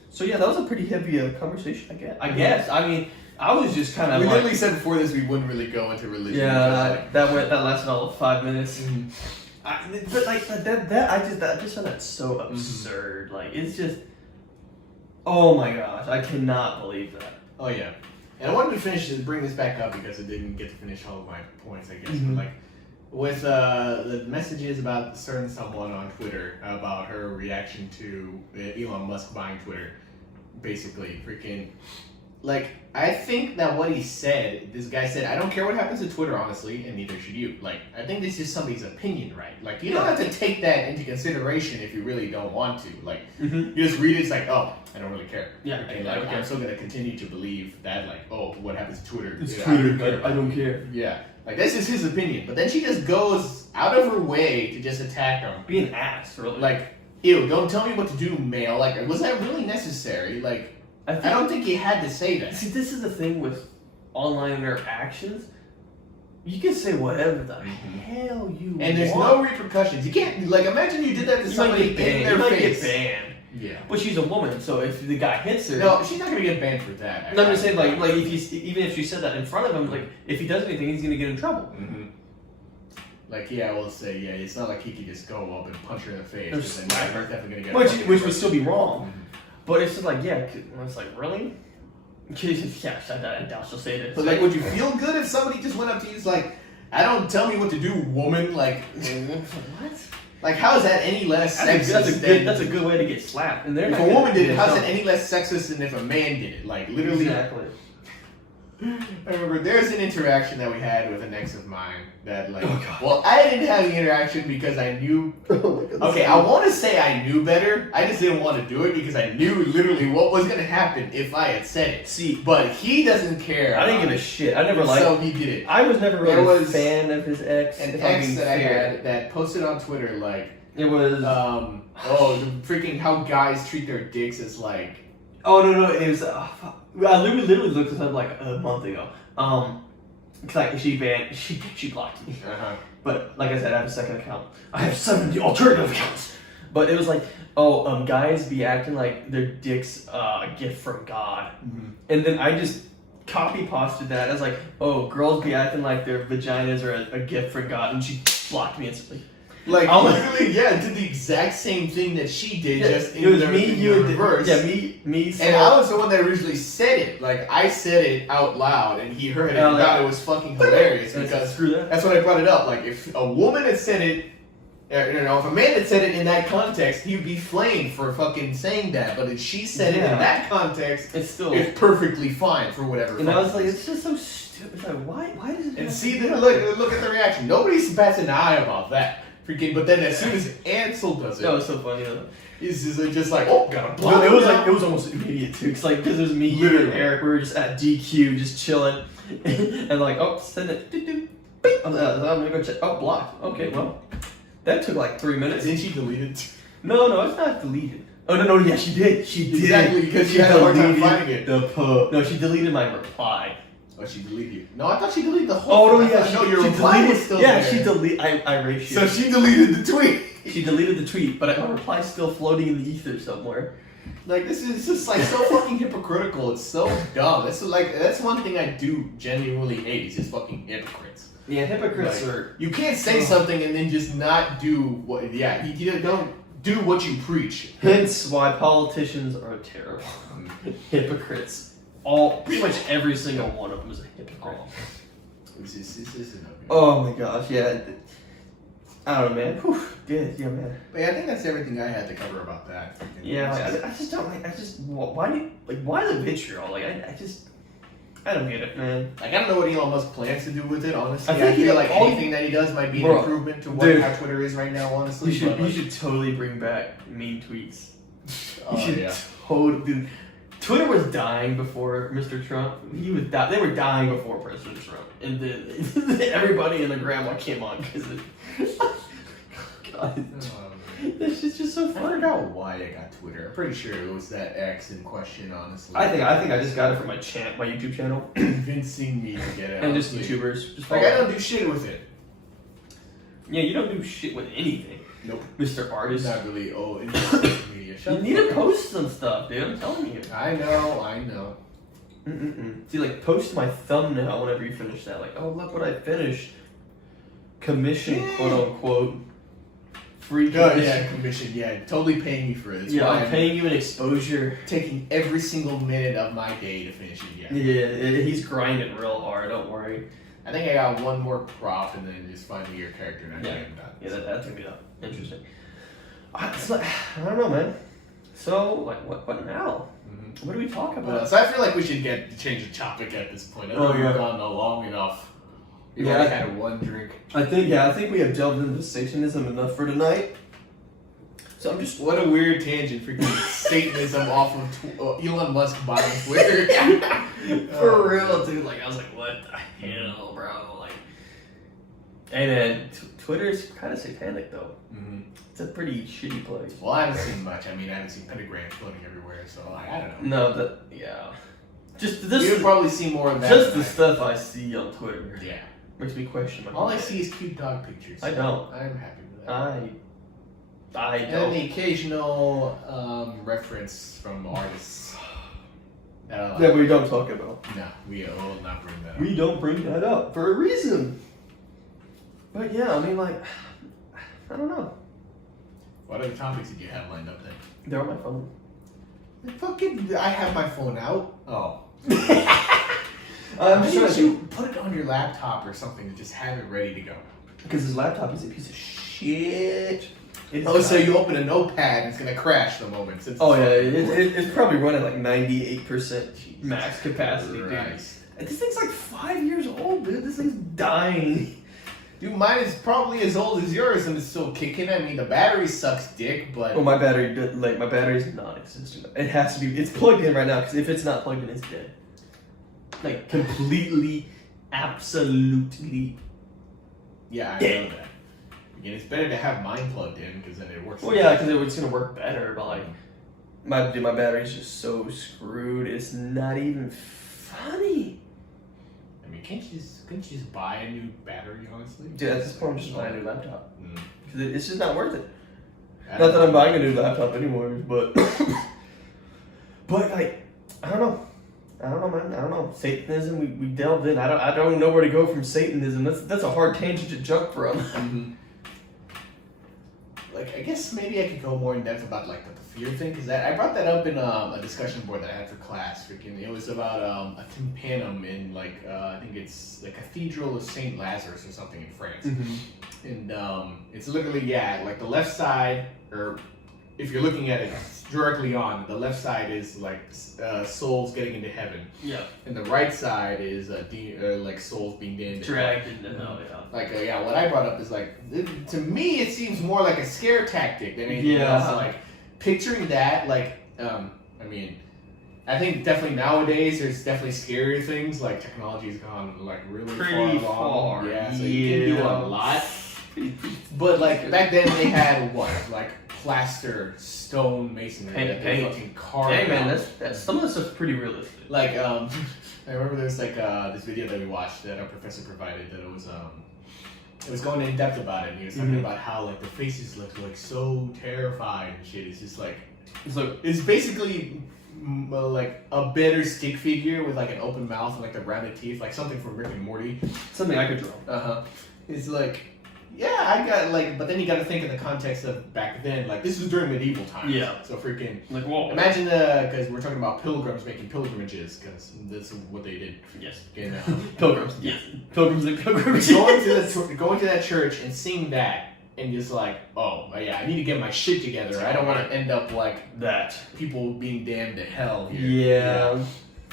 So yeah, that was a pretty heavy conversation. I guess. I mean, I was just kind of. We literally said before this we wouldn't really go into religion. Yeah, that lasted all of 5 minutes. But like I just found that so absurd. Like, it's just. Oh my gosh, I cannot believe that. Oh yeah. And I wanted to bring this back up because I didn't get to finish all of my points, I guess. But like, with the messages about a certain someone on Twitter about her reaction to Elon Musk buying Twitter, basically, freaking, like, I think that what he said, this guy said, I don't care what happens to Twitter, honestly, and neither should you. Like, I think this is somebody's opinion, right? Like, you don't have to take that into consideration if you really don't want to. Like, you just read it, it's like, I don't really care. Yeah. And like, I'm still going to continue to believe that, like, what happens to Twitter? It's Twitter, I don't care. Yeah. Like, this is his opinion. But then she just goes out of her way to just attack him. Be an ass, really. Like, ew, don't tell me what to do, male. Like, was that really necessary? Like, I don't think he had to say that. See, this is the thing with online interactions. You can say whatever the hell you want. And there's no repercussions. You can't, like, imagine you did that to somebody in their you might face. get banned. Yeah. But she's a woman, so if the guy hits her... No, she's not going to get banned for that. No, I'm just saying, like if he's, even if she said that in front of him, like, if he does anything, he's going to get in trouble. Mm-hmm. Like, yeah, we'll say, yeah, it's not like he could just go up and punch her in the face. Or Then slap he's her. definitely going to get Which would still be wrong. Mm-hmm. But it's just like, yeah, it's like, really? Yeah, I doubt she'll say this. But, like, would you feel good if somebody just went up to you and was like, I don't tell me what to do, woman? Like, what? Like, how is that any less sexist That's a good way to get slapped. And if a woman did it, how's it any less sexist than if a man did it? Like, literally. Exactly. I remember there's an interaction that we had with an ex of mine that, like, Oh, well, I didn't have the interaction because I knew. Okay, I want to say I knew better. I just didn't want to do it because I knew literally what was going to happen if I had said it. See, but he doesn't care. I didn't give a shit. I never liked. So he did it. I was never really a fan of his ex. An ex that I had that posted on Twitter, like, it was the freaking how guys treat their dicks is like. Oh no, it was. I literally looked this up like a month ago. Cause she blocked me. But like I said, I have a second account. I have 70 alternative accounts. But it was like, guys be acting like their dick's a gift from God, and then I just copy pasted that as like, girls be acting like their vaginas are a gift from God, and she blocked me instantly. Like, literally, did the exact same thing that she did, just it was in me, you, reverse. Yeah, me. So, and I was the one that originally said it. Like, I said it out loud, and he heard it and thought it was fucking hilarious because screw that. That's when I brought it up. Like, if a woman had said it, if a man had said it in that context, he'd be flamed for fucking saying that. But if she said it in that context, it's perfectly fine for whatever. And I was like, it's just so stupid. It's like, why does it? And see, look at the reaction. Nobody's bats an eye about that. Freaking, but then as soon as Ansel does it, that was so funny. He's just like, gotta block. It was almost immediate too. It's like because there's me, you, and Eric. We were just at DQ, just chilling, and like, send it. I'm gonna go check. Blocked. Okay, well, that took like 3 minutes. Didn't she delete it? No, it's not deleted. Oh no, yeah, she did. She did exactly because she had a hard time finding it. No, she deleted my reply. Oh, she deleted you. No, I thought she deleted the whole. Oh no, yeah, your reply was still there. Yeah, she deleted. I erased you. So she deleted the tweet. She deleted the tweet, but my reply's still floating in the ether somewhere. Like, this is just like so fucking hypocritical. It's so dumb. That's one thing I do genuinely hate. Is just fucking hypocrites. Yeah, hypocrites are. You can't say something and then just not do what. Yeah, you don't do what you preach. Hence why politicians are terrible. Hypocrites. Pretty much every single one of them is a hypocrite. Oh my gosh, yeah. I don't know, man. Whew, good, yeah, man. But yeah, I think that's everything I had to cover about that. Yeah, I just don't like. Why the vitriol? Like, I don't get it, man. Like, I don't know what Elon Musk plans to do with it. Honestly, I feel like anything that he does might be an improvement to how Twitter is right now. Honestly, you should totally bring back mean tweets. Totally. Dude, Twitter was dying before Mr. Trump. They were dying before President Trump, and then everybody and their grandma came on because of. God, this is just so I funny. forgot why I got Twitter. I'm pretty sure it was that X in question. Honestly, I think I just got it from my YouTube channel, convincing me to get it, and just YouTubers. Just like, I don't do shit with it. Yeah, you don't do shit with anything. Nope. Mr. Artist. Not really. In social media. You need to post some stuff, dude. I'm telling you. I know. See, like, post my thumbnail whenever you finish that. Like, look what I finished. Commission, quote unquote. Free commission. Yeah, commission. Yeah, totally paying me for it. Yeah, I'm paying you an exposure. Taking every single minute of my day to finish it. Yeah, he's grinding real hard. Don't worry. I think I got one more prop and then just find me your character and I am done. Yeah, that's gonna be interesting. I don't know, man. So, like, what now? What do we talk about? So I feel like we should change the topic at this point. I think we've gone long enough. We've only had one drink. I think we have delved into Satanism enough for tonight. So I'm just... What a weird tangent, freaking Satanism off of Elon Musk buying Twitter. For real, dude. Like, I was like, what the hell, bro? Like, hey, man, Twitter is kind of satanic though. Mm-hmm. It's a pretty shitty place. Well, I haven't seen much. I mean, I haven't seen pentagrams floating everywhere, so I don't know. No, just this. You'll probably see more of that. Just the stuff I see on Twitter. Yeah. Makes me question my. All I see is cute dog pictures. I don't. I'm happy with that. I And don't. the occasional reference from artists. That we don't talk about. No, we will not bring that up. We don't bring that up for a reason. But yeah, I mean, like, I don't know. What other topics did you have lined up then? They're on my phone. I have my phone out. Oh. I'm Why just trying don't to you put it on your laptop or something and just have it ready to go? because his laptop is a piece of shit. Oh, so you open a notepad and it's gonna crash the moment. Since Oh yeah, it's probably running like 98% max capacity, dude. Christ. And this thing's like 5 years old, dude. This thing's dying. Dude, mine is probably as old as yours and it's still kicking. I mean, the battery sucks dick, but Well, my battery's non-existent. It has to be. It's plugged in right now because if it's not plugged in, it's dead. Like completely, absolutely. yeah, I Dead. know that. Again, it's better to have mine plugged in because then it works. Well, yeah, because it's gonna work better. But like, my battery's just so screwed. It's not even funny. I mean, couldn't you just buy a new battery, honestly? Dude, at this point, I'm just buying a new laptop Mm. because it's just not worth it. I Not don't that I'm know. buying a new laptop anymore, but but like, I don't know, man. I don't know. Satanism. We delved in. I don't know where to go from Satanism. That's a hard tangent to jump from. Mhm. Like, I guess maybe I could go more in depth about like the fear thing because I brought that up in a discussion board that I had for class. Freaking, it was about a tympanum in like I think it's the Cathedral of Saint Lazarus or something in France, and it's literally like the left side, or if you're looking at it directly on, the left side is like souls getting into heaven, Yeah. and the right side is like souls being damned. Dragged into hell. Yeah. Like, what I brought up is like, to me, it seems more like a scare tactic than anything Yeah. else. Like, picturing that, like, I mean, I think definitely nowadays there's definitely scarier things. Like, technology's gone like really Pretty far along. far. Yeah, so you can do a lot. But like back then they had what, like plaster, stone, masonry that they Paint. fucking carved. Hey man, out. that's some of this stuff's pretty realistic. Like, I remember there's like this video that we watched that our professor provided that it was going in depth about it, and he was talking about how like the faces look like so terrified and shit. It's just like, So it's basically like a better stick figure with like an open mouth and like the rounded teeth, like something from Rick and Morty. something I could draw. It's like, yeah, I got like, but then you got to think in the context of back then, like this was during medieval times. Yeah. So freaking. Like whoa. Imagine because we're talking about pilgrims making pilgrimages, because that's what they did. Yes. And, Pilgrims. Yes. Pilgrims and pilgrims. going to that church and seeing that and just like, oh yeah, I need to get my shit together. I don't want to end up like that. people being damned to hell here. Yeah.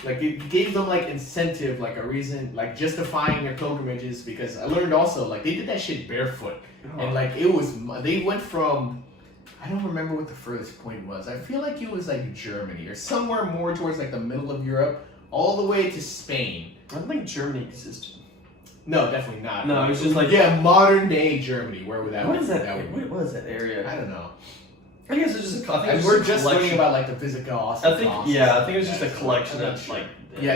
Like it gave them like incentive, like a reason, like justifying their pilgrimages. Because I learned also like they did that shit barefoot, and like it was they went from, I don't remember what the furthest point was. I feel like it was like Germany or somewhere more towards like the middle of Europe, all the way to Spain. I don't think Germany existed. No, definitely not. No, it was just like modern day Germany. Where would that? What is that? would What is that area? I don't know. I guess it's just. I think And we're just learning about like the Visigoths. I think it was just a collection of like.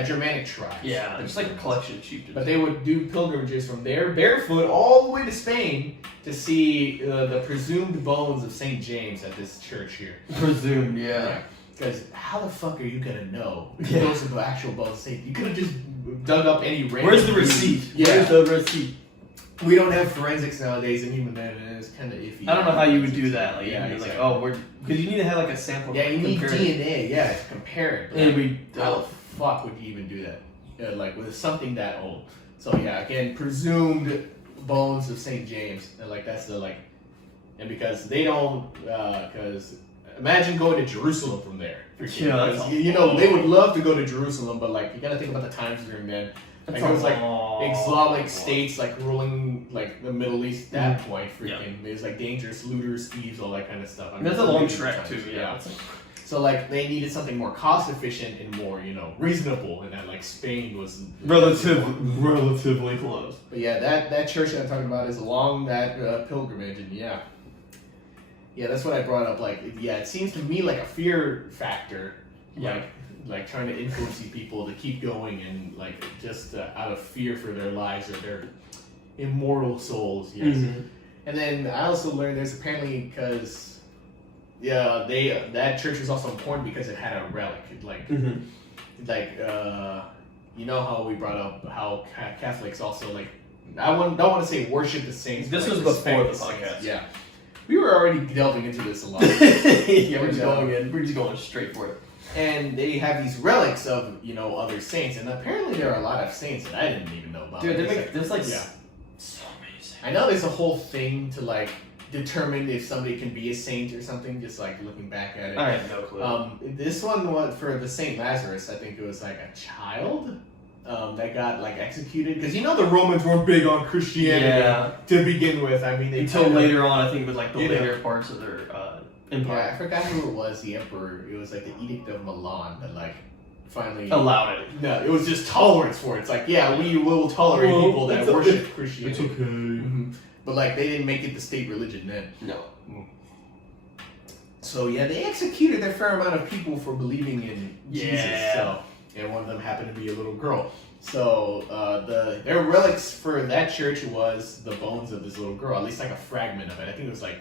Germanic tribes. Yeah, just like a collection of chieftains. But they would do pilgrimages from there, barefoot, all the way to Spain to see the presumed bones of St. James at this church here. Presumed, yeah. Because how the fuck are you gonna know if Yeah. those are the actual bones of St. You could have just dug up any random. Where's the receipt? Yeah. Where's the receipt? We don't have forensics nowadays, and even then, it's kind of iffy. I don't know how you would do that. Like, Yeah, you'd be exactly. like, oh, because you need to have like a sample. Yeah, you need compare it. DNA. Yeah, to compare it. But And we how the fuck would you even do that? Like with something that old. So yeah, again, presumed bones of St. James, and like that's the like, and because they don't, because imagine going to Jerusalem from there. Yeah, that's Because, you know, they would love to go to Jerusalem, but like you gotta think about the times during then. Like it was like Islamic states like ruling like the Middle East at that point. Freaking, there's like dangerous looters, thieves, all that kind of stuff. I mean, That's a it's long medieval trek times, too. Yeah. It's like, So like they needed something more cost efficient and more, reasonable, and that like Spain was relatively close. But yeah, that church that I'm talking about is along that pilgrimage, and yeah, that's what I brought up. Like, it seems to me like a fear factor, like trying to influence these people to keep going, and like just out of fear for their lives or their immortal souls. Yes, and then I also learned there's apparently because. Yeah, that church was also important because it had a relic. You know how we brought up how Catholics also like don't want to say worship the saints. This was before the podcast. Yeah, we were already delving into this a lot. Yeah, we're just going straight for it. And they have these relics of other saints, and apparently there are a lot of saints that I didn't even know about. Dude, there's so many. I know there's a whole thing to like determine if somebody can be a saint or something, just like looking back at it. I have no clue. This one was for the Saint Lazarus. I think it was like a child that got like executed because the Romans weren't big on Christianity to begin with. I mean, until later on, I think it was like the later parts of their empire. Yeah, I forgot who it was. The emperor. It was like the Edict of Milan that like finally allowed it. No, it was just tolerance for it. It's like we will tolerate people that worship Christianity. It's okay. Mm-hmm. But like they didn't make it the state religion then. No. So yeah, they executed a fair amount of people for believing in Jesus. Yeah. And one of them happened to be a little girl. So their relics for that church was the bones of this little girl, at least like a fragment of it. I think it was like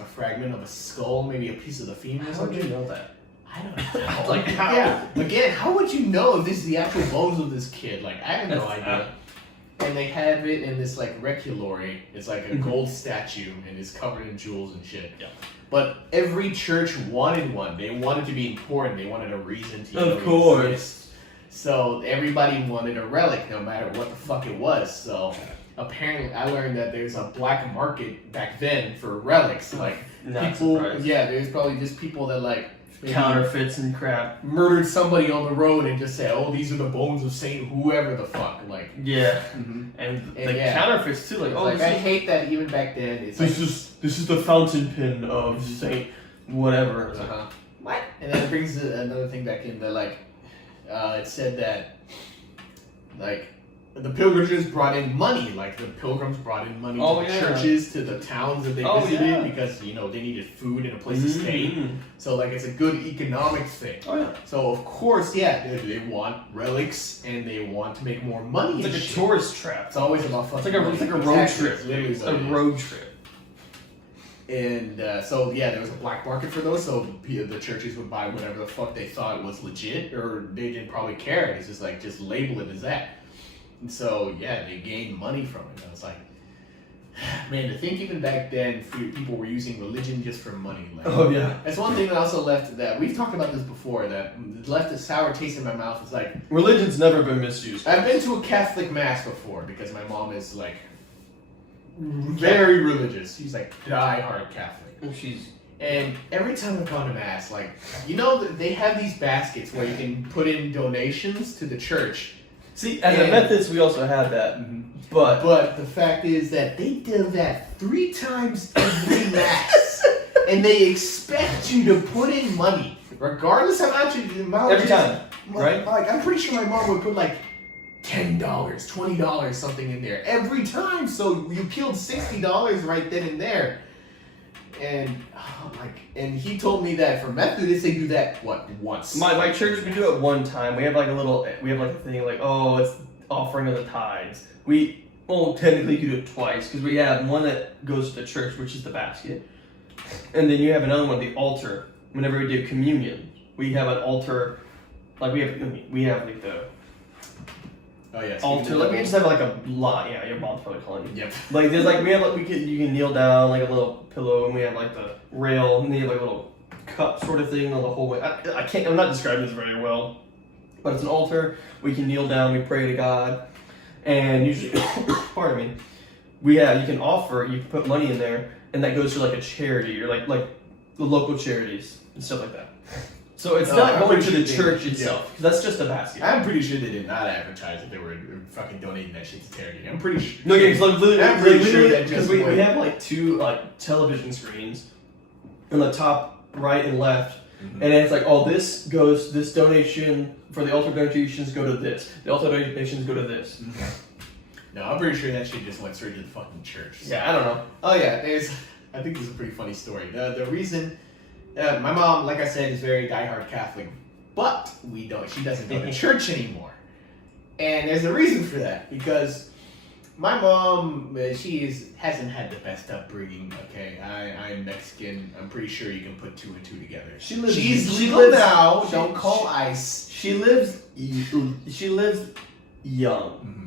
a fragment of a skull, maybe a piece of the femur or How something. would you know that? I don't know. Like how? Yeah. Again, how would you know if this is the actual bones of this kid? Like I have no idea. And they have it in this like reculary. It's like a gold statue and it's covered in jewels and shit. Yeah. But every church wanted one. They wanted to be important. They wanted a reason to Of course. exist. So everybody wanted a relic, no matter what the fuck it was. So apparently, I learned that there's a black market back then for relics. Like Not people, surprised. there's probably just people that like maybe Counterfeits and crap. murdered somebody on the road and just said, "Oh, these are the bones of Saint whoever the fuck." Like, Yeah. mm-hmm. And the And counterfeits too. Like, like I hate that even back then. It's this is the fountain pen of Saint whatever. It's like, what? And then it brings another thing back in that like it said that like the pilgrimages brought in money. Like the pilgrims brought in money to the churches, to the towns that they visited because they needed food and a place to stay. So like it's a good economic thing. Oh yeah. So of course, they want relics and they want to make more money. It's like a tourist trap. It's always about fucking It's like a road trip. It's a road trip. And so there was a black market for those. So the churches would buy whatever the fuck they thought was legit, or they didn't probably care. It's just like just label it as that. And so they gained money from it. And I was like, man, to think even back then people were using religion just for money. Like, Oh yeah. that's one thing that also left that we've talked about this before that left a sour taste in my mouth. It's like Religion's never been misused. I've been to a Catholic mass before because my mom is like very religious. She's like die-hard Catholic. And every time I've gone to mass, like they have these baskets where you can put in donations to the church. See, as a Methodist, we also had that, but the fact is that they do that 3 times every mass, and they expect you to put in money, regardless of how much every time, right? Like I'm pretty sure my mom would put like $10, $20, something in there every time. So you killed $60 right then and there. And and he told me that for Methodists they do that once. My church, we do it one time. We have like a thing like, oh, it's offering of the tithes. We technically do it twice because we have one that goes to the church, which is the basket, and then you have another one, the altar. Whenever we do communion, we have an altar. Like we have like the altar. Like we just have like a lot. Yeah, your mom's probably calling you. Yep. Like there's like you can kneel down like a little pillow, and we have like the rail, and they have like a little cup sort of thing on the whole way. I'm not describing this very well, but it's an altar. We can kneel down, we pray to God, and usually, pardon me, you can offer, you can put money in there, and that goes to like a charity or like the local charities and stuff like that. So it's not going to the church itself, because that's just a basket. I'm pretty sure they did not advertise that they were fucking donating that shit to charity. I'm pretty sure. No, because I'm pretty sure that just we have like 2 like television screens, on the top right and left, And it's like, oh, this donation for the altar donations go to this. The altar donations go to this. No, I'm pretty sure that shit just went straight to the fucking church. Yeah, I don't know. Oh yeah, I think this is a pretty funny story. The reason, my mom, like I said, is very diehard Catholic, but she doesn't go to church anymore. And there's a reason for that, because my mom, hasn't had the best upbringing. Okay, I'm Mexican. I'm pretty sure you can put two and two together. She's legal now. Don't call ICE. She lives young. Mm-hmm.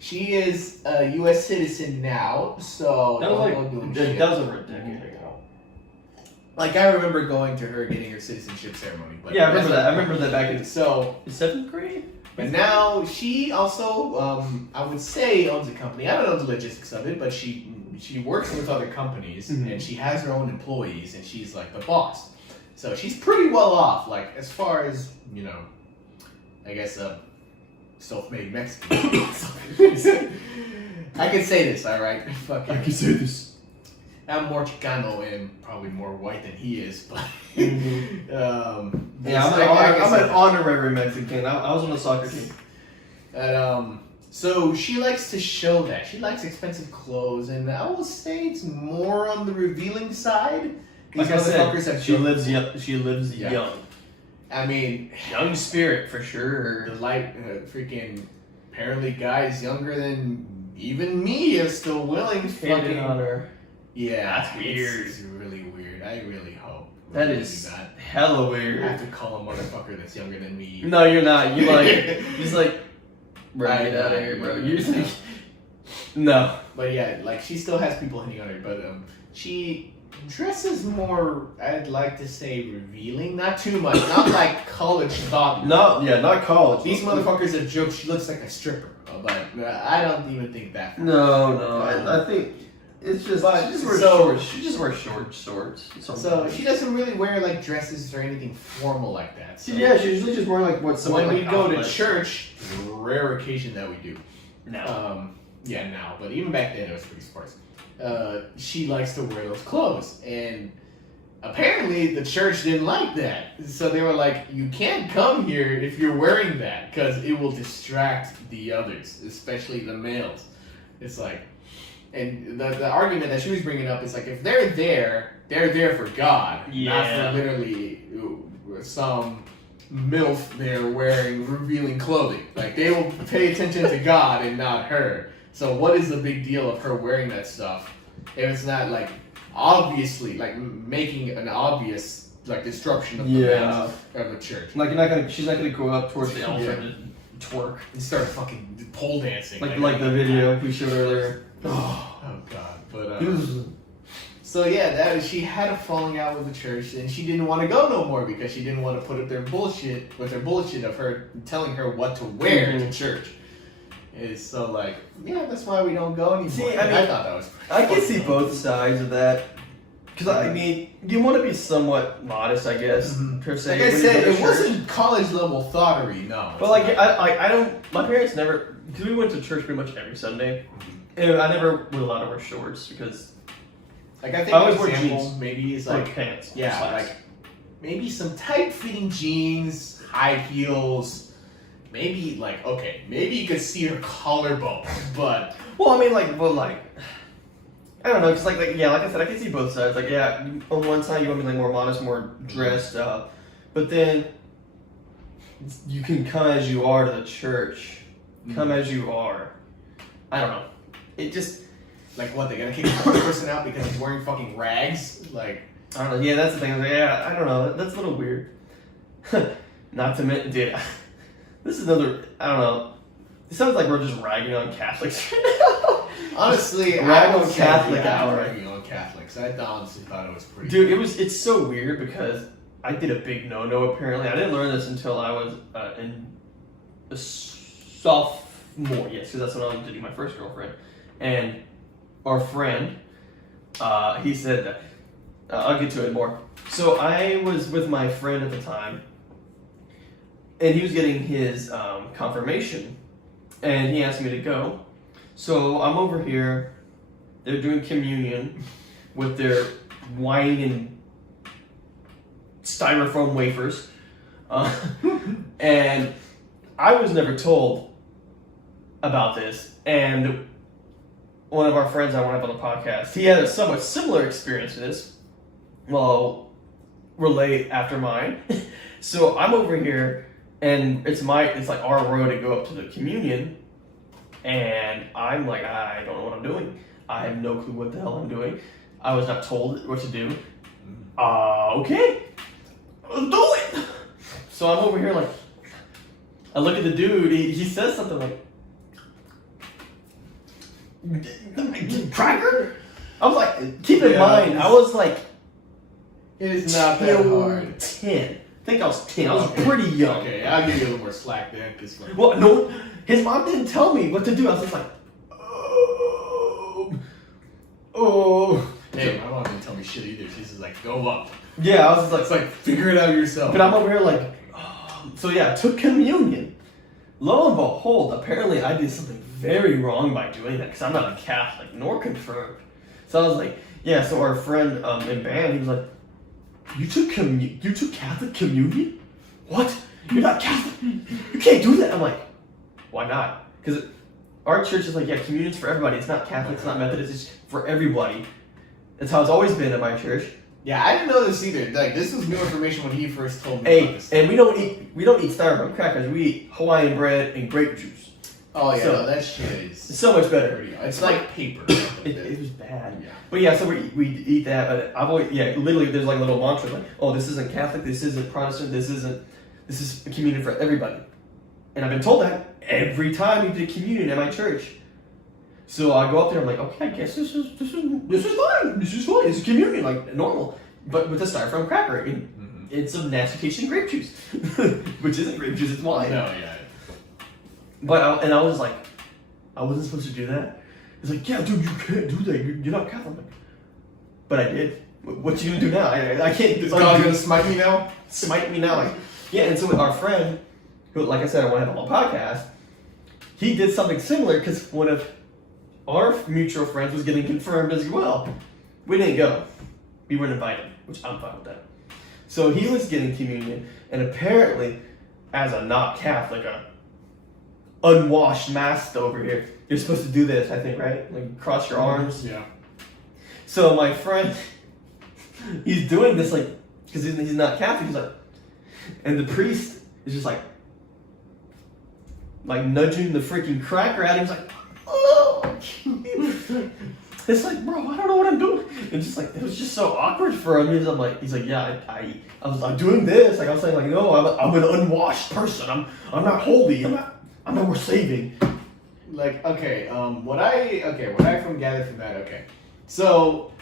She is a U.S. citizen now, so that was over a decade ago. Like, I remember going to her getting her citizenship ceremony. But yeah, I remember that. I remember that back in so 7th grade. But now she also, I would say, owns a company. I don't know the logistics of it, but she works with other companies, and she has her own employees, and she's like the boss. So she's pretty well off, like as far as I guess self-made Mexican. I can say this, all right? I can say this. I'm more Chicano and probably more white than he is, but I'm an honorary Mexican. I was on the soccer team. So she likes to show that. She likes expensive clothes, and I will say it's more on the revealing side. Like I said, she lives young. I mean, young spirit for sure. The freaking apparently guys younger than even me are still willing to fucking on her. Yeah, that's weird. It's really weird. I really hope that is hella weird. I have to call a motherfucker that's younger than me. No, you're not. You just like, bro, get out of here, bro. You're just like, no. But yeah, like she still has people hitting on her, but she dresses more, I'd like to say, revealing. Not too much. Not like college thought. No, yeah, not college. These motherfuckers are jokes. She looks like a stripper, but I don't even think that. No. I think it's just she just wears short shorts. So she doesn't really wear like dresses or anything formal like that. So yeah, she's usually just wearing like what someone. When we go to church, rare occasion that we do. No. Yeah, now, but even back then it was pretty sparse. She likes to wear those clothes, and apparently the church didn't like that. So they were like, you can't come here if you're wearing that, because it will distract the others, especially the males. It's like, and the argument that she was bringing up is like, if they're there for God, not for literally some MILF there wearing revealing clothing. Like, they will pay attention to God and not her. So what is the big deal of her wearing that stuff if it's not like obviously like making an obvious like disruption of the of the church? Like she's not gonna go up towards the altar and twerk and start fucking pole dancing. Like the video we showed earlier. Oh god, but so yeah, she had a falling out with the church, and she didn't want to go no more because she didn't want to put up their bullshit of her telling her what to wear to church. It's so like, yeah, that's why we don't go anymore. See, I thought that was. I can see both sides of that. Because I mean, you want to be somewhat modest, I guess, per se. Like I said, it wasn't college level thoughtery, no. But like, I don't. My parents never, because we went to church pretty much every Sunday, and I never would allow to wear shorts because. Like I think I always wear jeans, maybe it's like pants. Yeah, like maybe some tight fitting jeans, high heels. Maybe like maybe you could see her collarbone, but well, I mean, like I don't know, cause like I said, I can see both sides. Like, yeah, on one side you want to be like more modest, more dressed up, but then you can come as you are to the church, come as you are. I don't know. It just like what, they gotta kick the person out because he's wearing fucking rags? Like I don't know. Yeah, that's the thing. I don't know. That's a little weird. Not to mention, dude. This is another, I don't know. It sounds like we're just ragging on Catholics right now. Honestly, rag on Catholic hour. Ragging on Catholics. I honestly thought it was pretty. Dude, it's so weird because I did a big no apparently. I didn't learn this until I was in a sophomore. Yes, because that's when I was dating my first girlfriend. And our friend, he said that. I'll get to it more. So I was with my friend at the time. And he was getting his confirmation, and he asked me to go. So I'm over here. They're doing communion with their wine and styrofoam wafers. And I was never told about this. And one of our friends I want to have on the podcast, he had a somewhat similar experience to this. Well, relate after mine. So I'm over here, and it's like our road to go up to the communion, and I'm like, I don't know what I'm doing. I have no clue what the hell I'm doing. I was not told what to do. Okay, let's do it. So I'm over here like, I look at the dude. He says something like, cracker. I was like, keep in mind, I was like, it is not that hard. 10. I think I was 10. I was pretty young. Okay, I'll give you a little more slack there. Well, no, his mom didn't tell me what to do. I was just like, oh. Hey, my mom didn't tell me shit either. She's just like, go up. Yeah, I was just It's like, figure it out yourself. But I'm over here like, oh. So yeah, took communion. Lo and behold, apparently I did something very wrong by doing that because I'm not a Catholic nor confirmed. So I was like, yeah. So our friend in band, he was like, you took Catholic communion? What? You're not Catholic? You can't do that. I'm like, why not? Because our church is like, yeah, communion's for everybody. It's not Catholic, it's not Methodist, it's for everybody. That's how it's always been at my church. Yeah, I didn't know this either. Like, this was new information when he first told me about this. And we don't eat styrofoam crackers. We eat Hawaiian bread and grape juice. Oh yeah, so, no, that shit is so much better. It's like paper. It was bad. Yeah. But yeah, so we eat that. But I've always literally there's like a little mantra like, oh, this isn't Catholic, this isn't Protestant, this is a communion for everybody. And I've been told that every time we did communion at my church. So I go up there, I'm like, okay, I guess this is fine. This is fine. It's communion, like normal. But with a styrofoam cracker. It's a nasty tasting grape juice. Which isn't grape juice, it's wine. No, yeah. But I was like, I wasn't supposed to do that. It's like, yeah, dude, you can't do that. You're not Catholic. But I did. What you gonna do now? I can't. Is God gonna smite me now? Smite me now, like, yeah. And so with our friend, who, like I said, I want to have on my podcast, he did something similar because one of our mutual friends was getting confirmed as well. We didn't go. We weren't invited, which I'm fine with that. So he was getting communion, and apparently, as a not Catholic, a unwashed mask over here, you're supposed to do this, I think, right? Like cross your arms. Yeah. So my friend, he's doing this like, because he's not Catholic, he's like, and the priest is just like nudging the freaking cracker at him. He's like, oh. It's like, bro, I don't know what I'm doing. And just like, it was just so awkward for him. He's like, yeah, I'm doing this. Like I was saying, like, no, I'm an unwashed person. I'm not holy. I'm not worth saving. Like, okay, what I gathered from that, okay. So,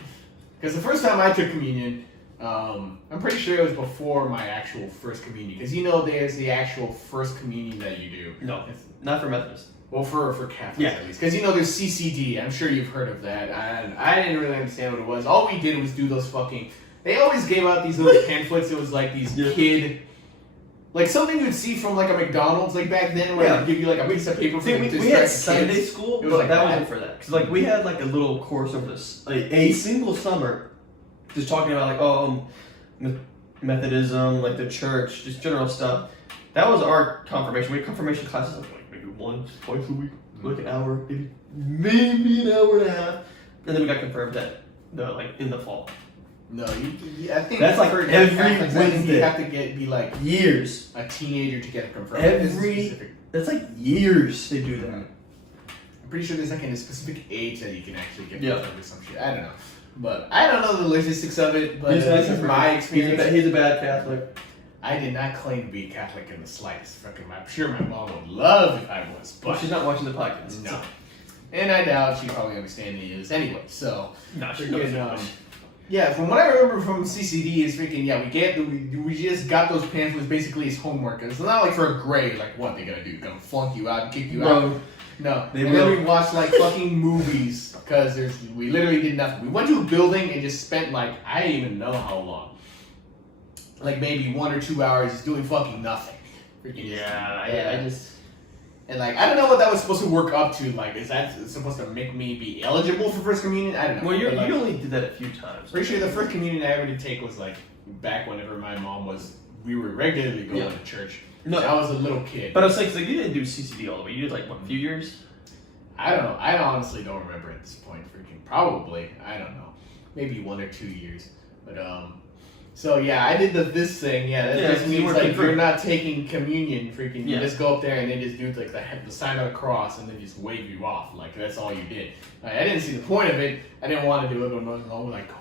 because the first time I took communion, I'm pretty sure it was before my actual first communion. Because there's the actual first communion that you do. No, not for Methodists. Well, for Catholics at least. Because there's CCD. I'm sure you've heard of that. I didn't really understand what it was. All we did was do those fucking... They always gave out these little pamphlets. It was like these kid... Like something you'd see from like a McDonald's like back then where they'd give you like a piece of paper for we had Sunday school, but like that wasn't for that. Because like we had like a little course over this, like a single summer, just talking about like Methodism, like the church, just general stuff. That was our confirmation. We had confirmation classes like maybe twice a week, like an hour, maybe an hour and a half, and then we got confirmed that like in the fall. No, I think that's like every Wednesday. You have to be like years a teenager to get confirmed. That's like years they do that. I'm pretty sure there's like a specific age that you can actually get confirmed or some shit. I don't know, but I don't know the logistics of it. But this is my experience. He's a bad Catholic. I did not claim to be Catholic in the slightest. I'm sure my mom would love if I was, but well, she's not watching the podcast. No, and I doubt she probably understands me is anyway. So no, she knows. Yeah, from what I remember from CCD is freaking, we just got those pamphlets basically as homework. It's not like for a grade, like what they gonna do? Gonna flunk you out and kick you out? No. And then we watched like fucking movies because we literally did nothing. We went to a building and just spent like, I didn't even know how long. Like maybe 1 or 2 hours just doing fucking nothing. Freaking I just... And like, I don't know what that was supposed to work up to. Like, is that supposed to make me be eligible for First Communion? I don't know. Well, you only did that a few times. Pretty sure the First Communion I ever did take was like back whenever we were regularly going to church. No, I was a little kid. But I was saying, like, you didn't do CCD all the way. You did like what, a few years? I don't know. I honestly don't remember at this point. Freaking probably. I don't know. Maybe 1 or 2 years. But so yeah, I did this thing. Yeah, that just means like you're not taking communion. Freaking, you just go up there and then just do like the sign of the cross and then just wave you off. Like that's all you did. Like, I didn't see the point of it. I didn't want to do it, but I was like, go.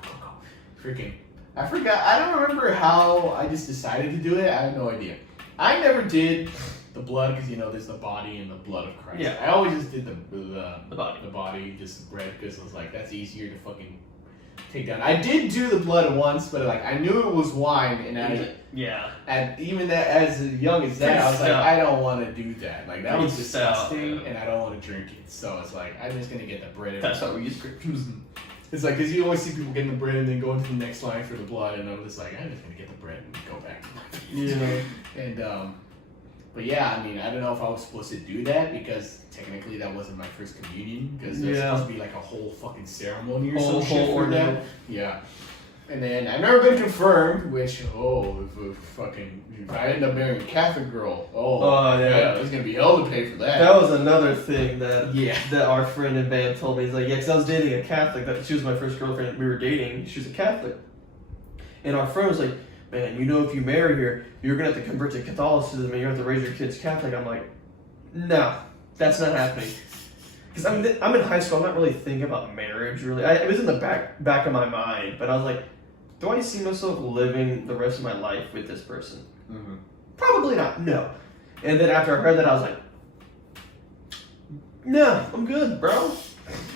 Freaking, I forgot. I don't remember how I just decided to do it. I have no idea. I never did the blood because there's the body and the blood of Christ. Yeah. I always just did the body. The body, just the bread, because I was like, that's easier to fucking take down. I did do the blood once, but like I knew it was wine, and and even that as young as that, I was like, I don't want to do that. Like that was disgusting, and I don't want to drink it. So it's like I'm just gonna get the bread. That's how we use scriptures. It's like, because you always see people getting the bread and then going to the next line for the blood, and I'm just like, I'm just going to get the bread and go back to my feet. Yeah. And, but yeah, I mean, I don't know if I was supposed to do that, because technically that wasn't my first communion, because there's supposed to be like a whole fucking ceremony or some shit for that. Yeah. And then I've never been confirmed, which, if I end up marrying a Catholic girl, there's going to be hell to pay for that. That was another thing that our friend in band told me. He's like, because I was dating a Catholic. She was my first girlfriend. We were dating. She was a Catholic. And our friend was like, man, if you marry her, you're going to have to convert to Catholicism and you have to raise your kids Catholic. I'm like, no, that's not happening. Because I'm in high school. I'm not really thinking about marriage, really. It was in the back of my mind. But I was like, do I see myself living the rest of my life with this person? Mm-hmm. Probably not. No. And then after I heard that, I was like, no, I'm good, bro.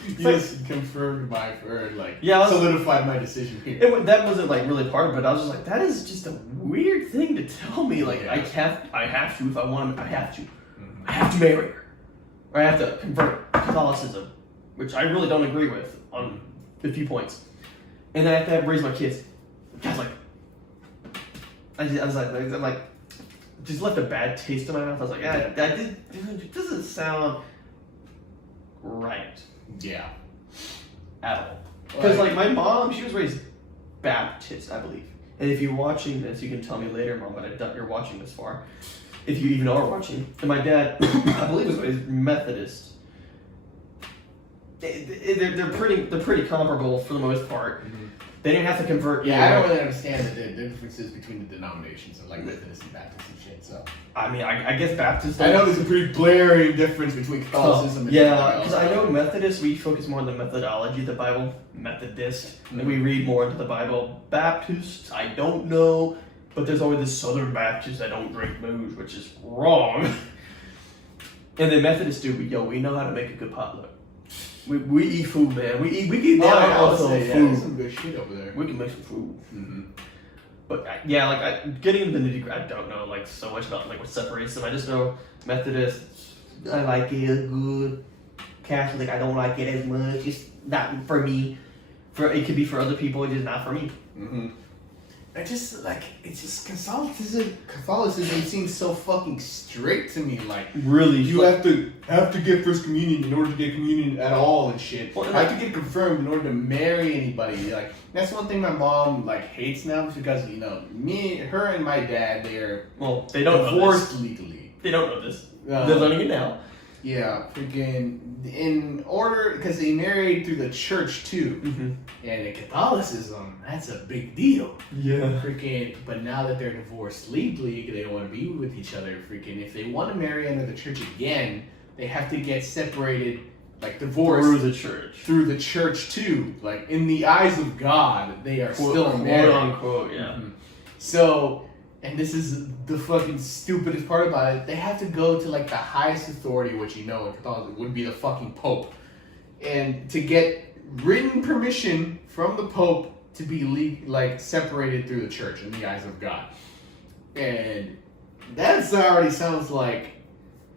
You just confirmed solidified my decision here. That wasn't like really part of it. I was just like, that is just a weird thing to tell me. Like, I have to if I want to. I have to. Mm-hmm. I have to marry her. Or I have to convert Catholicism, which I really don't agree with on a few points. And then I have to raise my kids Catholic. I was like, just left a bad taste in my mouth. I was like, that doesn't sound right. Yeah. At all. Because like my mom, she was raised Baptist, I believe. And if you're watching this, you can tell me later, Mom, but I doubt you're watching this far. If you even are watching. And my dad, I believe, was raised Methodist. They're pretty comparable for the most part. Mm-hmm. They didn't have to convert. Yeah, I don't really understand the differences between the denominations of like Methodist and Baptist and shit. So I mean, I guess Baptist. I know there's a pretty blaring difference between Catholicism and because I know Methodist, we focus more on the methodology of the Bible. Methodist, and we read more into the Bible. Baptist, I don't know, but there's always this Southern Baptist that don't drink booze, which is wrong. And the Methodists do. We know how to make a good potluck. We eat food, man. We can also food. There's some good shit over there. We can make some food. Mm-hmm. But getting into the nitty gritty, I don't know like so much about like what separates them. I just know Methodist, I like it good. Catholic, I don't like it as much. It's not for me. It could be for other people. It's just not for me. Mm-hmm. It's just Catholicism seems so fucking strict to me. Like, really, you have to get first communion in order to get communion at all and shit. Well, I have to get confirmed in order to marry anybody. Like, that's one thing my mom hates now, because her and my dad, they don't divorced legally. They don't know this. They're learning it now. Yeah, freaking in order, because they married through the church too, mm-hmm. And in Catholicism, that's a big deal. Yeah, freaking. But now that they're divorced legally, they don't want to be with each other. Freaking, if they want to marry under the church again, they have to get separated, divorced through the church too. Like, in the eyes of God, they are still married, quote unquote. Yeah. Mm-hmm. So. And this is the fucking stupidest part about it. They have to go to the highest authority, which in Catholicism would be the fucking Pope, and to get written permission from the Pope to be separated through the church in the eyes of God. And that already sounds like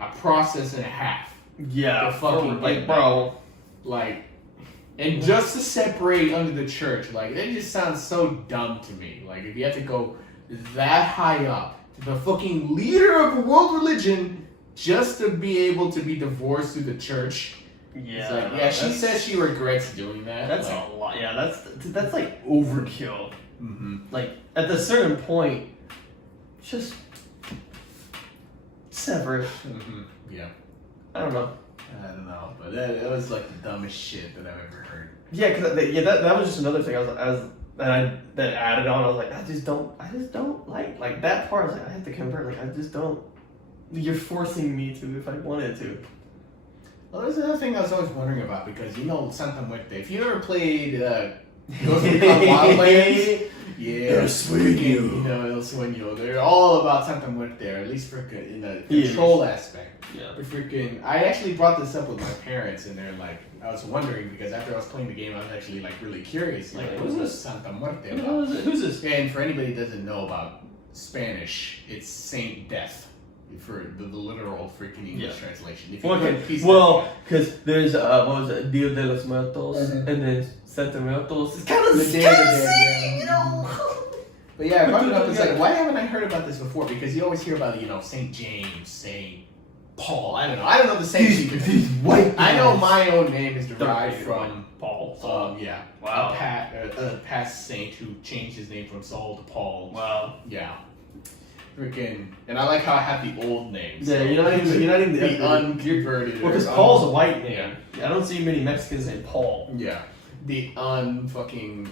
a process and a half. Yeah, to fucking bro. And just to separate under the church, that just sounds so dumb to me. If you have to go that high up to the fucking leader of a world religion just to be able to be divorced through the church. Yeah. She says she regrets doing that. That's a lot. Yeah, that's overkill. Like at the certain point, just sever it. Yeah. I don't know. I don't know, but that was like the dumbest shit that I've ever heard. Yeah, that was just another thing. I added on. I was like, I just don't like that part. I was like, I have to convert. Like, I just don't. You're forcing me to if I wanted to. Well, there's another thing I was always wondering about because Santa Muerte. If you ever played Ghost Recon Wildlands, It'll swing you. It'll swing you. They're all about Santa Muerte, or at least for in the control aspect. Yeah. I actually brought this up with my parents, and they're like, I was wondering because after I was playing the game, I was actually like really curious. Like, what's this Santa Muerte about? Who's this? And for anybody that doesn't know about Spanish, it's Saint Death. For the literal freaking English translation. Because there's what was it, Dia de los Muertos, and then Santa Muertos. It's kind of the same, you know. But yeah, I brought it up. It's like, why haven't I heard about this before? Because you always hear about Saint James, Saint Paul. I don't know the saints. I know my own name is derived from Paul. Yeah. Wow. A past saint who changed his name from Saul to Paul. Wow. Yeah. Freaking, and I like how I have the old names. Yeah, you're not even the unconverted. Well, because Paul's a white name. Yeah. I don't see many Mexicans named Paul. Yeah, the unfucking,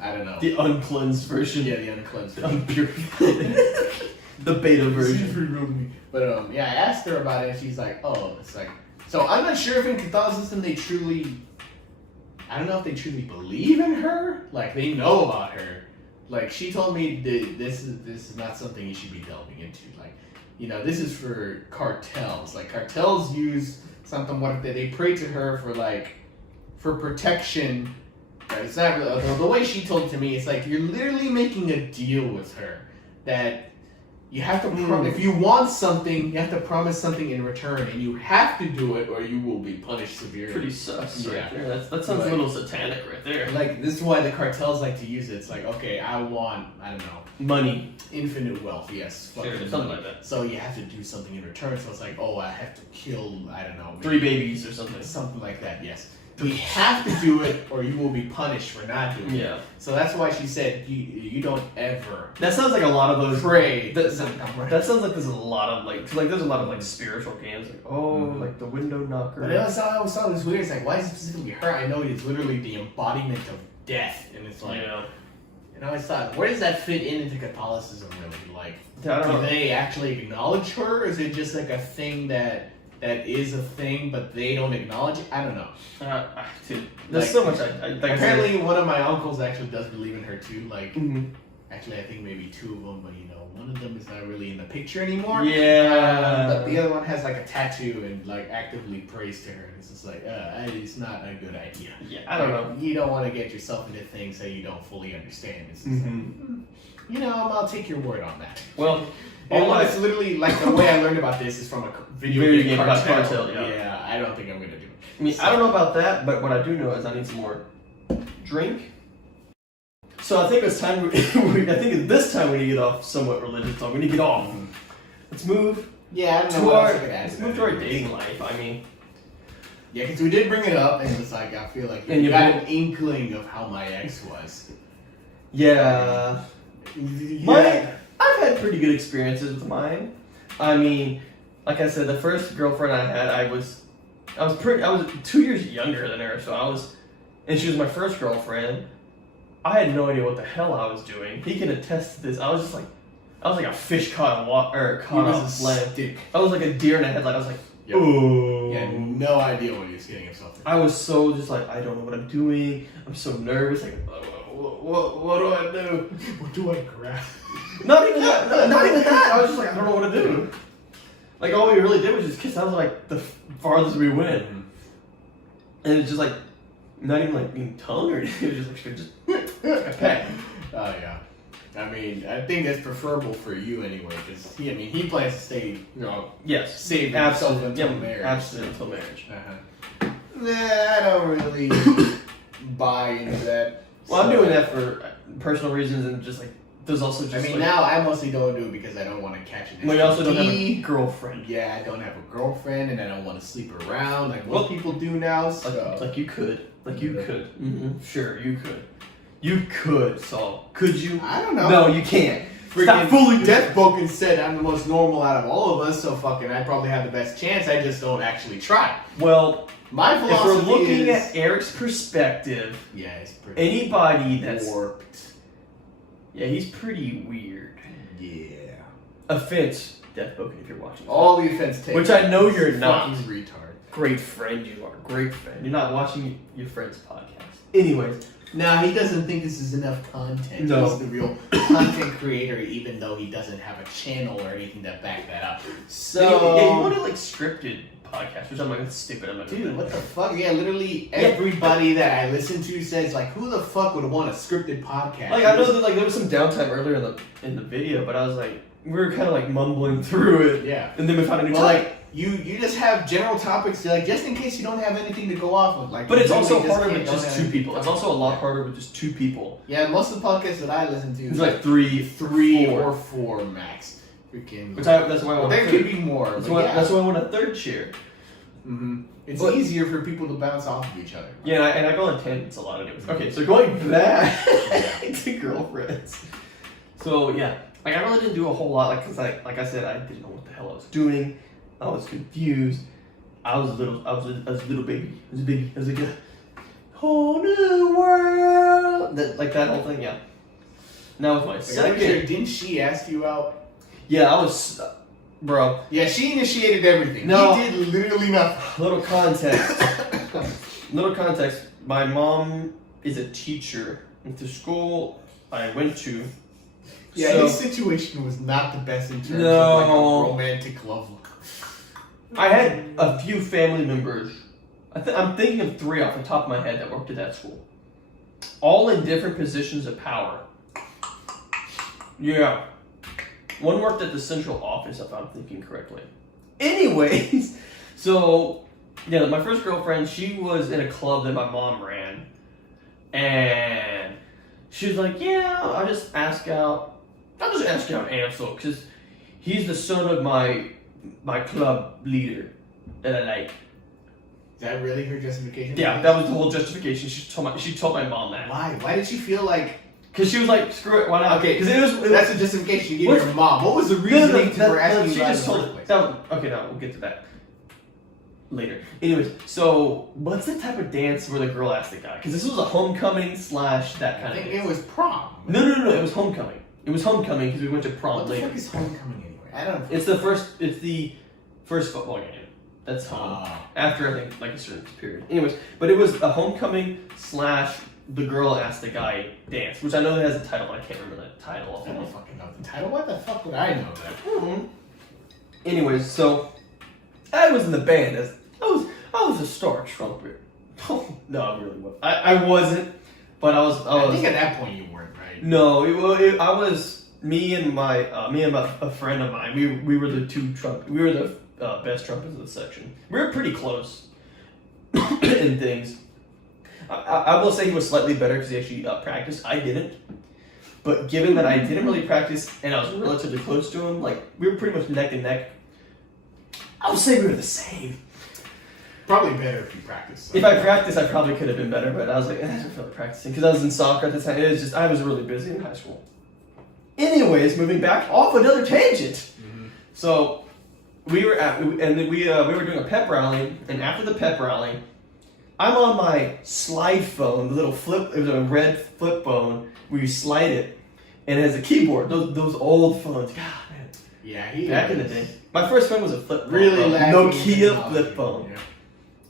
I don't know. The uncleansed version. Yeah, the uncleansed. The unpurified. The beta version. But I asked her about it, and she's like, "Oh, it's like." So I'm not sure if in Catholicism they truly, I don't know if they truly believe in her. Like they know about her. Like she told me this is not something you should be delving into. Like, this is for cartels. Like cartels use Santa Muerte. They pray to her for protection. It's not really, the way she told it to me. It's like you're literally making a deal with her that you have to. If you want something, you have to promise something in return, and you have to do it, or you will be punished severely. Pretty sus right there. That sounds a little satanic right there. Like this is why the cartels like to use it. It's like, okay, I don't know, money, infinite wealth. Yes, sure, something like that. So you have to do something in return. So it's like, oh, I have to kill, I don't know, 3 babies or something. Something like that. Yes. We have to do it, or you will be punished for not doing it. Yeah. So that's why she said you don't ever. That sounds like a lot of those. Pray. That sounds like there's a lot of there's a lot of spiritual games like the window knocker. But I always thought it was weird. It's like, why is it specifically her? I know it's literally the embodiment of death, and it's like, and I always thought, where does that fit into Catholicism really? Like, do they actually acknowledge her? Or is it just like a thing that is a thing, but they don't acknowledge it? I don't know. Dude, there's so much. Apparently, one of my uncles actually does believe in her too. Like, mm-hmm. Actually, I think maybe 2 of them, but one of them is not really in the picture anymore. Yeah. But the other one has a tattoo and actively prays to her. And it's just like, it's not a good idea. Yeah, I don't know. You don't want to get yourself into things that you don't fully understand. It's just I'll take your word on that. Well. It's literally the way I learned about this is from a video game cartel. Yeah, I don't think I'm gonna do it. I mean, I don't know about that, but what I do know is I need some more drink. So I think it's time. I think this time we need to get off somewhat religious talk. We need to get off. Let's move. Yeah, I don't know. Let's move to our dating life. I mean. Yeah, because we did bring it up, and it's like I feel like you got an inkling of how my ex was. Yeah. I've had pretty good experiences with mine. I mean, like I said, the first girlfriend I had, I was 2 years younger than her, and she was my first girlfriend. I had no idea what the hell I was doing. He can attest to this. I was like a fish caught on land. I was like a deer in a headlight. I was like, oh. Yeah, no idea what he was getting himself into. I was so just like, I don't know what I'm doing. I'm so nervous. Like, what do I do? What do I grab? Not even that. I was just like, I don't know what to do. Like, all we really did was just kiss. That was like the farthest we went. And it's just like, not even being tongue or anything. It was just a peck. Oh, yeah. I mean, I think that's preferable for you anyway, because he plans to stay, yes, save himself until marriage. Absolutely, until marriage. Nah, I don't really buy into that. Well, I'm doing that for personal reasons and just there's also just. Now I mostly don't do it because I don't want to catch an STD. Well, you also don't have a girlfriend. Yeah, I don't have a girlfriend, and I don't want to sleep around like most people do now. So. Like you could. Mm-hmm. Sure, you could. You could, Saul. Could you? I don't know. No, you can't. Stop Freaking fooling Death Boken said I'm the most normal out of all of us, so fucking I probably have the best chance. I just don't actually try. Well, My if philosophy we're looking is, at Eric's perspective, yeah, it's pretty anybody that's warped. yeah, he's pretty weird. Yeah. Offense, Death Boken, if you're watching. All the offense taken. Which I know you're not. Fucking retard. Great friend you are. Great friend. You're not watching your friend's podcast. Anyways. Nah, he doesn't think this is enough content. No. He's the real content creator, even though he doesn't have a channel or anything to back that up. So yeah, you want to like scripted podcast, which I'm like, that's stupid. I'm like, dude, what the fuck? Yeah, literally everybody that I listen to says like, who the fuck would want a scripted podcast? Like I know that like there was some downtime earlier in the video, but I was like, we were kind of like mumbling through it. Yeah. And then we found a new Well, topic. like you just have general topics like just in case you don't have anything to go off of. Like, But it's you also really harder can't- with don't just have two anything people. to It's talk also a about. lot harder with just two people. Yeah, most of the podcasts that I listen to It's is like three or four. four max. Freaking. That's why I Well, want there a could third. be more. That's but why, yeah. that's why I want a third chair. Mm-hmm. It's But- easier for people to bounce off of each other. Yeah, and I go on tangents a lot anyways. Okay, so going back to girlfriends. So yeah, like I really didn't do a whole lot, like, cause like I said, I didn't know what the hell I was doing. I was confused. I was a little baby. I was like a whole new world. That whole thing, yeah. Now with my second, Didn't she ask you out? yeah, I was, bro. Yeah, she initiated everything. No. He did literally nothing. Little context. Little context. My mom is a teacher at the school I went to. Yeah, so his situation was not the best in terms No. of like a romantic love. I had a few family members. I'm thinking of three off the top of my head that worked at that school. All in different positions of power. Yeah. One worked at the central office, if I'm thinking correctly. Anyways, so, yeah, my first girlfriend, she was in a club that my mom ran. And she was like, yeah, I'll just ask out Ansel, because he's the son of my club leader that I like. Is that really her justification? Yeah, that was the whole justification. She told my mom that. Why? Why did she feel like? Because she was like, screw it, why not? Okay, because it was that's the justification you gave What's- your mom. What was the reasoning for asking she you out just in the told first it. place? Okay, no, we'll get to that later. Anyways, so what's the type of dance where the girl asked the guy? Because this was a homecoming / that I kind of think dance. it was prom. No, it was homecoming. It was homecoming because we went to prom What the later. fuck is homecoming anyway? I don't know. It's the first football game. That's home. After I think like a certain period. Anyways, but it was a homecoming / the girl asked the guy dance, which I know that has a title, but I can't remember the title. I don't fucking know the title. What the fuck would I know that? Anyways, so I was in the band as I was a star trumpet. No, I really wasn't. I wasn't, but I was. I think at that point you weren't, right? No, I was me and a friend of mine. We were the two trumpet. We were the best trumpets of the section. We were pretty close in things. I will say he was slightly better because he actually practiced. I didn't. But given that I didn't really practice and I was relatively close to him, like we were pretty much neck and neck. I would say we were the same. Probably better if you practiced. If I practiced, I probably could have been better, but I was like, I don't feel like practicing because I was in soccer at the time. It was just I was really busy in high school. Anyways, moving back off another tangent. Mm-hmm. So we were doing a pep rally, and after the pep rally, I'm on my slide phone, the little flip. It was a red flip phone where you slide it, and it has a keyboard. Those old phones. God, man. Yeah, Back in the day, my first phone was a flip phone. Really lacking Nokia technology. flip phone. Yeah.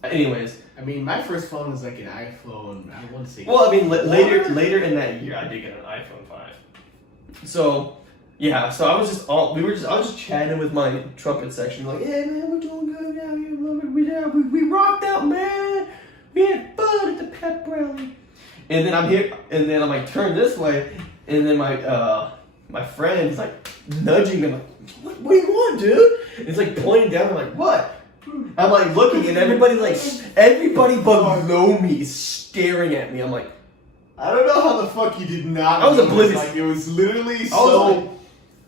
Anyways, I mean, my first phone was like an iPhone. I want to say. well, I mean, later in that year, I did get an iPhone 5. So, yeah, so I was just chatting with my trumpet section, like, yeah, man, we're doing good now. We rocked out, man. We had fun at the pep rally. And then I'm here, and then I'm like, turn this way, and then my friend is like nudging me, like, what do you want, dude? And it's like pointing down, I'm like, what? I'm like looking, and everybody below me is staring at me. I'm like, I don't know how the fuck you did not. I was notice. oblivious. Like it was literally I was so.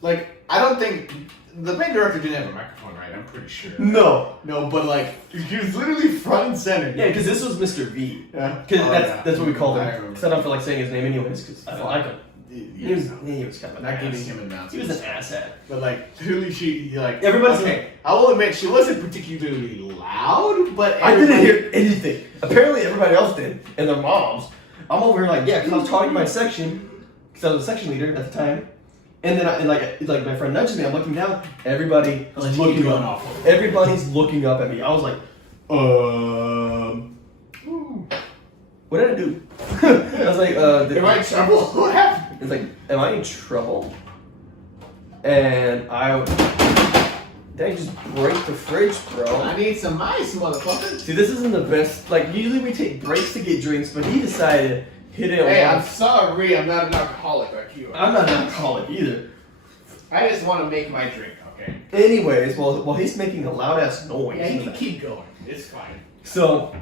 Like I don't think the main director didn't have a microphone, right? I'm pretty sure. No. No, but like he was literally front and center. Yeah, because this was Mr. V. Yeah. Because Oh, that's what we called I him. remember. Because I don't feel like saying his name anyways, because I don't like him. He was kind of an not giving ass. him a He was an asshat. But like literally, she like Everybody's okay. I will admit she wasn't particularly loud, but I didn't everybody- hear anything. Apparently everybody else did, and their moms. I'm over here like, yeah, because I was talking to my section, because I was a section leader at the time. And then like my friend nudges me, I'm looking down, everybody is looking up. Everybody's looking up at me. I was like, what did I do? I was like, Am I in trouble? What happened? It's like, am I in trouble? And did I just break the fridge, bro? I need some ice, motherfucker. See, this isn't the best. Like, usually we take breaks to get drinks, but he decided to hit it. Hey, I'm sorry, I'm not an alcoholic like you are. I'm not an alcoholic either. I just want to make my drink, okay? Anyways, while he's making a loud ass noise. Yeah, you can keep going. It's fine. So,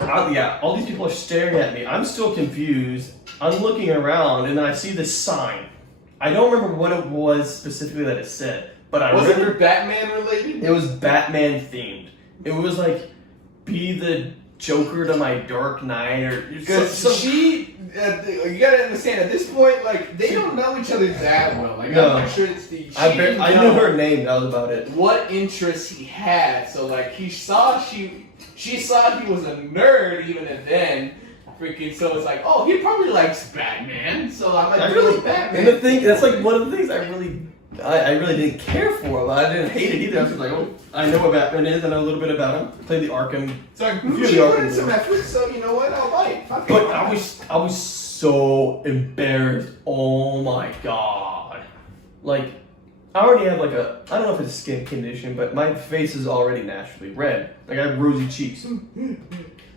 yeah, all these people are staring at me. I'm still confused. I'm looking around, and then I see this sign. I don't remember what it was specifically that it said, but I Was it remember Batman related? it was Batman themed. It was like, be the Joker to my Dark Knight, or Because you gotta understand, at this point, like, they don't know each other that well. Like, No. I'm sure it's the. I knew her name. That was about it. What interests he had. So, like, she saw he was a nerd even then. Freaking, so it's like, oh, he probably likes Batman. So I'm like, Batman. And the thing, that's like one of the things I really didn't care for, but I didn't hate it either. I was just like, oh, I know what Batman is. I know a little bit about him. Played the Arkham. So I Few of she the put in Arkham some games. effort. So you know what? I'll bite. Fuck But it. I was so embarrassed. Oh my god! Like, I already have like I don't know if it's a skin condition, but my face is already naturally red. Like, I have rosy cheeks.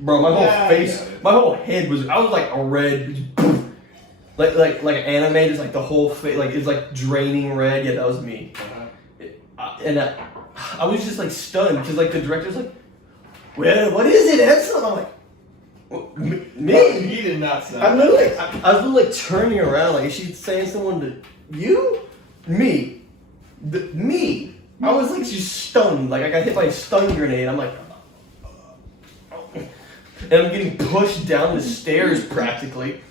Bro, my whole face, my whole head was. I was like a red, like an anime. Just like the whole face, like it's like draining red. Yeah, that was me. And I was just like stunned because like the director's like, well, what is it, Edson? I'm like, me? He did not say. I was literally like turning around, like, is she saying someone to you? Me. Me. I was like just stunned. Like, I got hit by a stun grenade. I'm like, and I'm getting pushed down the stairs practically.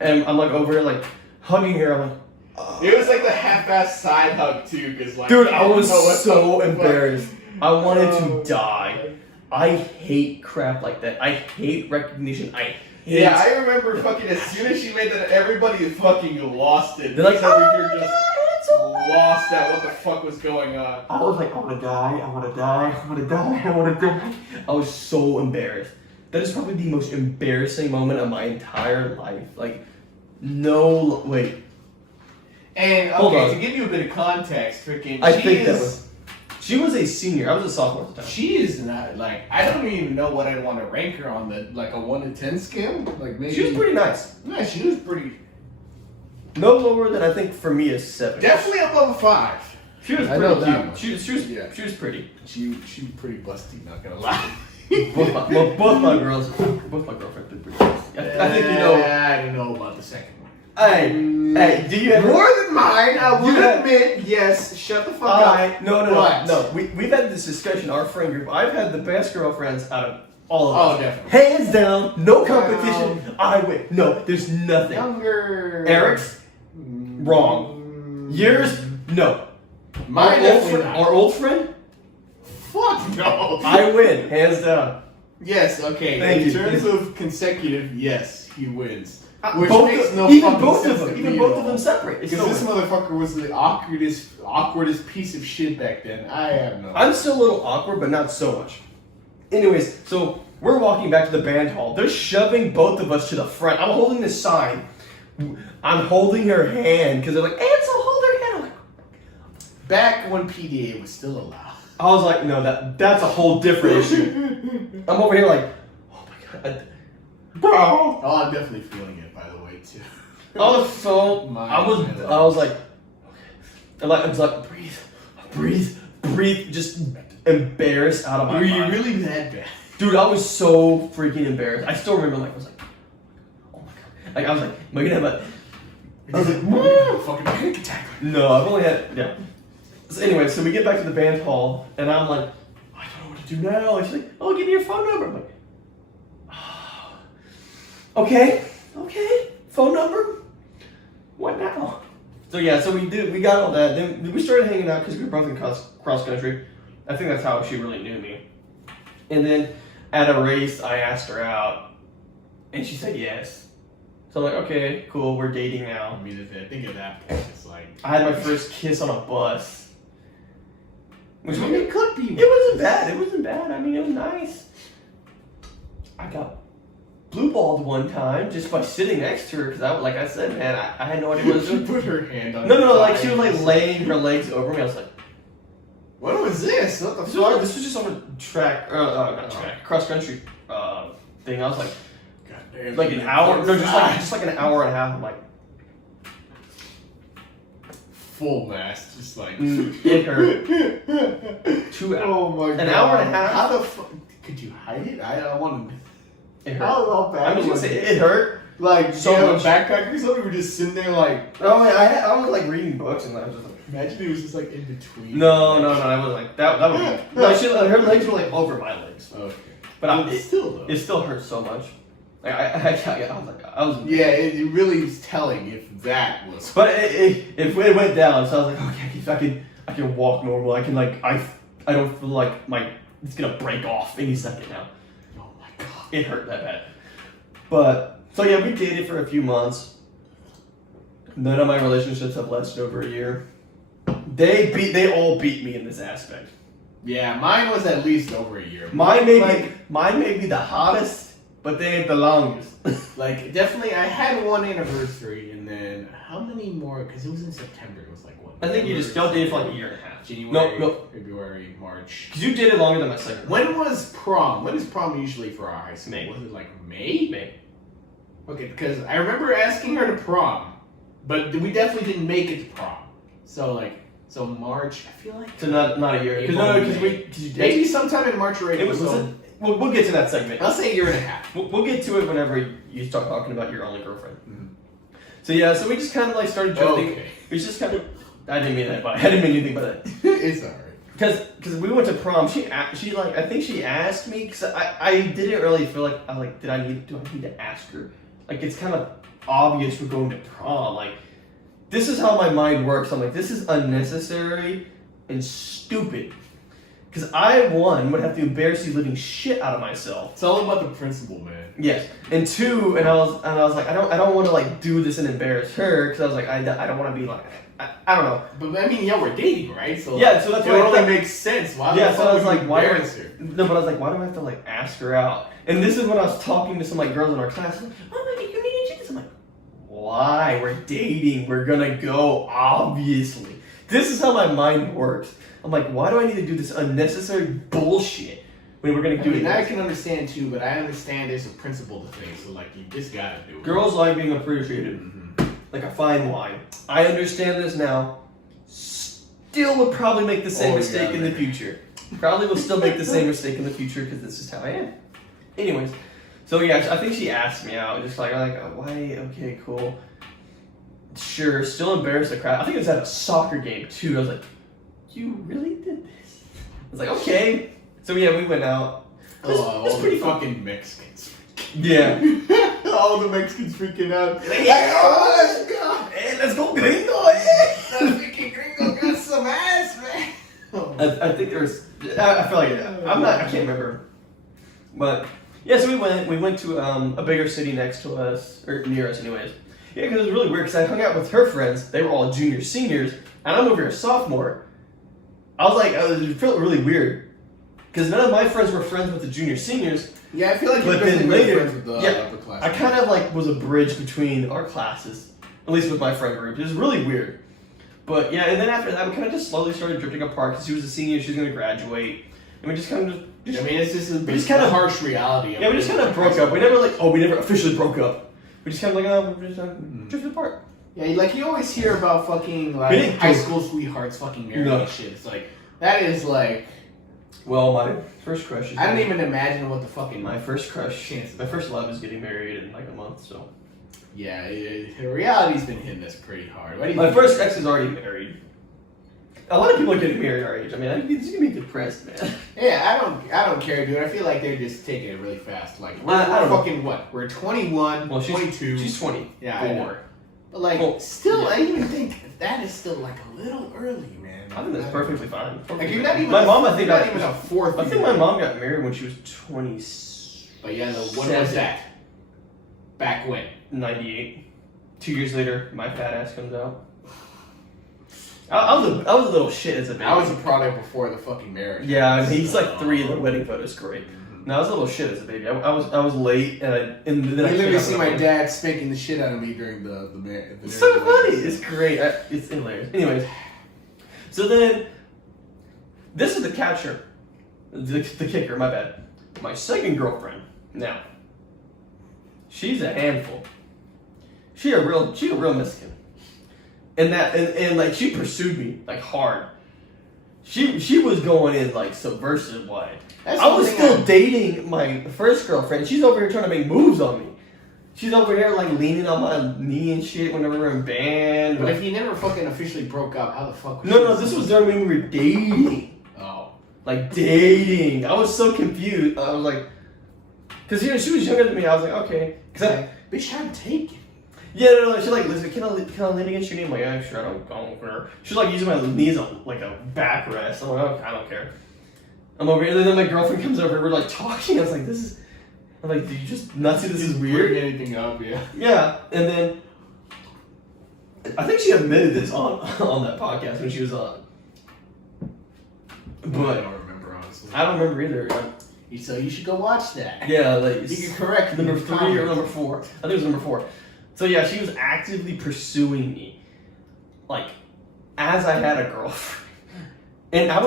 And I'm like over here, like, hugging her. I'm like, It was like the half-ass side hug too, because like. dude, you I didn't was know what so the fuck. embarrassed. I wanted to die. I hate crap like that. I hate recognition. I hate. Yeah, I remember fucking as soon as she made that, everybody fucking lost it. They're like, Because over here oh my just god, it's so bad. lost at what the fuck was going on. I was like, I want to die. I want to die. I want to die. I want to die. I was so embarrassed. That is probably the most embarrassing moment of my entire life. Like, no, wait. And Hold okay, on. to give you a bit of context, freaking, I think that was. She was a senior. I was a sophomore at the time. She is not like I don't even know what I'd want to rank her on the like a 1 to 10 scale. Like maybe She was pretty nice. Yeah, she was pretty. No lower than I think for me is 7. Definitely above a 5. She was I pretty know that cute. much. She was pretty. She was pretty busty. Not gonna lie. both my girlfriends did pretty nice. I think you know. I don't know about the second one. Hey, do you ever? More than mine, I would Yeah. admit. Yes, shut the fuck up. No. We've had this discussion. Our friend group. I've had the best girlfriends out of all of us. Oh, definitely. Hands down, no competition. I win. No, there's nothing. Younger. Eric's wrong. Yours, no. Mine Our old definitely friend. not. Our old friend. Fuck no. I win, hands down. Yes, okay. Thank in you. terms of consecutive, yes, he wins. Which Both makes of- no even fucking both sense of them, to even me both at of them all. separate. It's Because this still- motherfucker was the awkwardest piece of shit back then. I have no. I'm still a little awkward, but not so much. Anyways, so we're walking back to the band hall. They're shoving both of us to the front. I'm holding this sign. I'm holding her hand because they're like, Ansel, hold her hand. I'm like, Back when PDA was still allowed. I was like, no, that's a whole different issue. I'm over here like, oh my god, bro. Oh, I'm definitely feeling it, by the way, too. I was so, I was like, I was like, breathe, just embarrassed out of my Were you mind. really that bad? Dude, I was so freaking embarrassed. I still remember, like, I was like, oh my god. Like, I was like, am I gonna have a... I was like, Fucking panic attack. no, I've only had, yeah. So anyway, so we get back to the band hall, and I'm like, I don't know what to do now. And she's like, oh, give me your phone number. I'm like, oh, okay, phone number? What now? So yeah, so we got all that. Then we started hanging out because we were both in cross country. I think that's how she really knew me. And then at a race, I asked her out, and she said yes. So I'm like, okay, cool, we're dating now. I mean, I think at that point, it's like... I had my first kiss on a bus. Which it could be. It wasn't bad. It wasn't bad. I mean, it was nice. I got blue-balled one time just by sitting next to her because, like I said, man, I had no idea what I was She doing. put her hand on No, like she was like laying her legs over me. I was like, what was this? What the this fuck? was just on a track, not track, cross-country thing. I was like, Goddamn, like an hour, no, just like an hour and a half. I'm like, full mass, just like it hurt. 2 hours. Oh my god. An hour and a half. How the fuck could you hide it? I don't want to. It hurt. How bad? I'm just gonna say it hurt. Like, so you have much. a backpack or something? We were just sitting there like. Oh man, I was like reading books and I was just like. Imagine it was just like in between. No, I wasn't like that. That would no. Her legs were like over my legs. Okay. But It still hurt so much. Like I was. Yeah, it really is telling if that was. But it went down, so I was like, okay, I can walk normal. I can like I don't feel like it's gonna break off any second now. Oh my god. It hurt that bad. But so yeah, we dated for a few months. None of my relationships have lasted over a year. They all beat me in this aspect. Yeah, mine was at least over a year. Mine may be the hottest, but they ain't the longest. Like, definitely, I had one anniversary, and then how many more? Because it was in September. It was like what? I think you just y'all dated for like a year and a half. January, No. February, March. Because you dated longer than my second. When was prom? When is prom usually for our high school? May. Was it like May? May. Okay, because I remember asking her to prom, but we definitely didn't make it to prom. So March. I feel like. So not a year. Because Maybe sometime in March or April. It was. We'll get to that segment. I'll say a year and a half. We'll get to it whenever you start talking about your only girlfriend. Mm-hmm. So yeah, so we just kind of like started drifting. Okay. We just kind of. I didn't mean that, but I didn't mean anything by that. It's alright. Because we went to prom, she like I think she asked me because I didn't really feel like do I need to ask her? Like it's kind of obvious we're going to prom. Like this is how my mind works. I'm like this is unnecessary and stupid. Because I, one, would have to embarrass the living shit out of myself. It's all about the principle, man. Yes. And two, and I was like, I don't want to like do this and embarrass her because I was like, I don't want to be like, I don't know. But I mean, yeah, we're dating, right? So yeah, so that's it why only makes sense. Why? Yeah, so I was like, why do her? No, but I was like, why do I have to like ask her out? And this is when I was talking to some like girls in our class. Like, oh my god, you need to do this. I'm like, why? We're dating. We're gonna go. Obviously, this is how my mind works. I'm like, why do I need to do this unnecessary bullshit when we're gonna do it? I can understand too, but I understand there's a principle to things. So like, you just gotta do it. Girls like being appreciated, like a fine wine. I understand this now. Still would probably make the same mistake in the future. Probably will still make the same mistake in the future because this is how I am. Anyways, so yeah, I think she asked me out. Just like, oh, why? Okay, cool. Sure. Still embarrassed the crowd. I think it was at a soccer game too. I was like, you really did this? I was like, okay. So yeah, we went out. It's pretty fucking Mexicans. Yeah. All the Mexicans freaking out. Like, oh, let's go. Hey, let's go, gringo. Hey. That freaking gringo got some ass, man. I think there was. I feel like I can't remember. But yeah, so we went to a bigger city next to us or near us, anyways. Yeah, because it was really weird. Because I hung out with her friends. They were all juniors, seniors, and I'm over here a sophomore. I was like, it felt really weird because none of my friends were friends with the junior, seniors. Yeah, I feel like but then later, friends with the upper class. I kind of like was a bridge between our classes, at least with my friend group. It was really weird. But yeah, and then after that, we kind of just slowly started drifting apart because she was a senior, she was going to graduate, and we just kind of just. I mean, it's just kind of harsh reality. Yeah, we just kind of broke up. We never officially broke up. We just kind of like, we just drifted apart. Yeah, like you always hear about fucking like high school sweethearts fucking marrying and shit. It's like that is like. Well, my first crush. I don't even imagine what the fucking my first crush. My first love is getting married in like a month. So. Yeah, the reality's been hitting us pretty hard. My first ex is already married. A lot of people are getting married our age. I mean, it's gonna be depressed, man. Yeah, I don't care, dude. I feel like they're just taking it really fast. Like, we're I don't know. fucking what? We're 21, Well, 22. She's 24. Yeah, I know. But like, Well, still, yeah. I even think that is still like a little early, man. I think that's perfectly fine. Like, you're not even. My mom, I think, not even a fourth. I think my mom got married when she was 20. But yeah, when was that? Back when? 98. 2 years later, my fat ass comes out. I was a little shit as a baby. I was a product before the fucking marriage. Yeah, I mean, he's like 3 in the wedding photos. Great. No, I was a little shit as a baby. I was late, and then I I literally see my dad spanking the shit out of me during the It's so funny. It's great. It's hilarious. Anyways, so then this is the catcher, the kicker. My bad. My second girlfriend. Now, she's a handful. She a real Mexican. And like she pursued me like hard. She was going in like subversive way. I was still dating my first girlfriend. She's over here trying to make moves on me. She's over here like leaning on my knee and shit whenever we're in band. But if you never fucking officially broke up, how the fuck was No, this was during when we were dating. Oh. Like dating. I was so confused. I was like, because she was younger than me. I was like, okay. Bitch, I'm taken. Yeah, no. She's like, listen, can I lean against your knee? I'm like, yeah, sure. I don't care. She's like using my knees on like a backrest. I'm like, okay, I don't care. I'm over here. And then my girlfriend comes over. We're like talking. I was like, I'm like, do you just not see this is weird? Bring anything up, yeah. Yeah, and then I think she admitted this on that podcast when she was on. But I don't remember, honestly. I don't remember either. So you should go watch that. Yeah, like you can correct number 3 or number 4. I think it was number 4. So yeah, she was actively pursuing me, like as I had a girlfriend, and I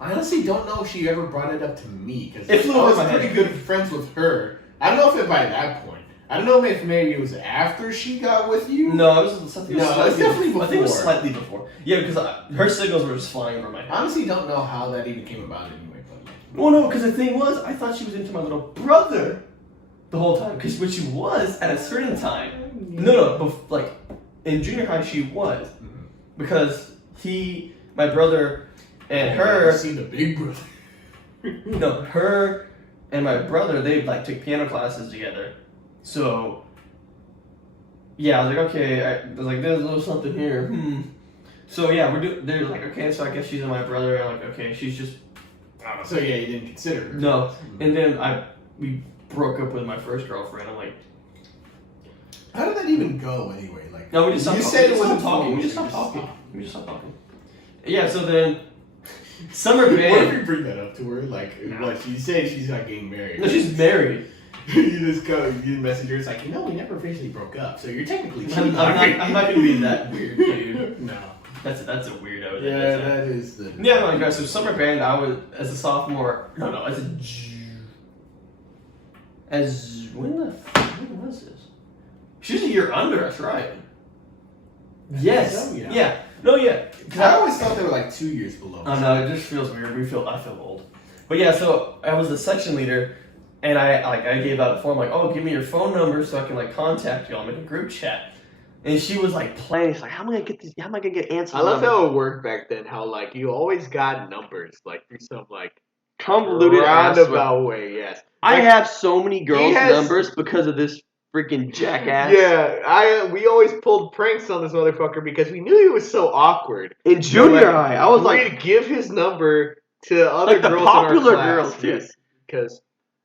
honestly don't know if she ever brought it up to me because it flew I was over my pretty head. good friends with her. I don't know if by that point. I don't know if maybe it was after she got with you. No, it was something. No, it was definitely before. I think it was slightly before. Yeah, because her signals were just flying over my head. I honestly don't know how that even came about anyway. But well, no, because the thing was, I thought she was into my little brother the whole time. Because when she was at a certain time, like in junior high, she was because my brother, and her. I've seen the big brother. No, her and my brother, they like took piano classes together. So yeah, I was like, okay, I was like, there's a little something here. So yeah, they're like, okay, so I guess she's my brother. I'm like, okay, she's just. I don't know. So yeah, you didn't consider her. No, and then we broke up with my first girlfriend. I'm like, how did that even go anyway? Like, no, we just stopped. You said it wasn't talking. We just stopped talking. Yeah, so then summer What band. if you bring that up to her? Like, what she said, she's not getting married. No, she's married. You just go, you message her. It's like, we never officially broke up, so you're technically cheating. I'm not gonna be that weird, dude. No. That's a weirdo. Yeah, that is the. Yeah, no, guys. So summer band, I was as a sophomore. No, when was this? She's a year under us, right? Yes. So, yeah. Yeah. No, yeah. I always thought they were like 2 years below. Oh no, it just feels weird. I feel old. But yeah, so I was the section leader, and I gave out a form like, oh, give me your phone number so I can like contact you. I'll make a group chat. And she was like playing. She's like, how am I gonna get these? How am I gonna get answers? I love how it worked back then. How like you always got numbers like through some like convoluted roundabout way. Yes, I like, have so many girls' has- numbers because of this freaking jackass. Yeah, we always pulled pranks on this motherfucker because we knew he was so awkward. In junior high, I was like, we'd give his number to other like the girls popular in our class. girls, too. Yes, because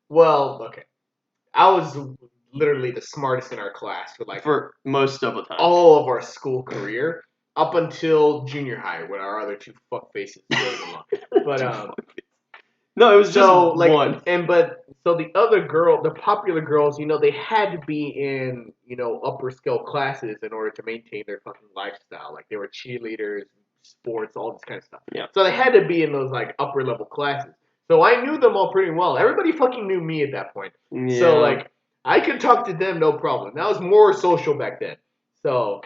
okay, I was literally the smartest in our class for like for most of the time. all of our school career up until junior high when our other two fuck faces came along. But no, it was so just like one. so the other girl, the popular girls, they had to be in upper scale classes in order to maintain their fucking lifestyle. Like they were cheerleaders, sports, all this kind of stuff. Yeah. So they had to be in those like upper level classes. So I knew them all pretty well. Everybody fucking knew me at that point. Yeah. So like I could talk to them no problem. That was more social back then. So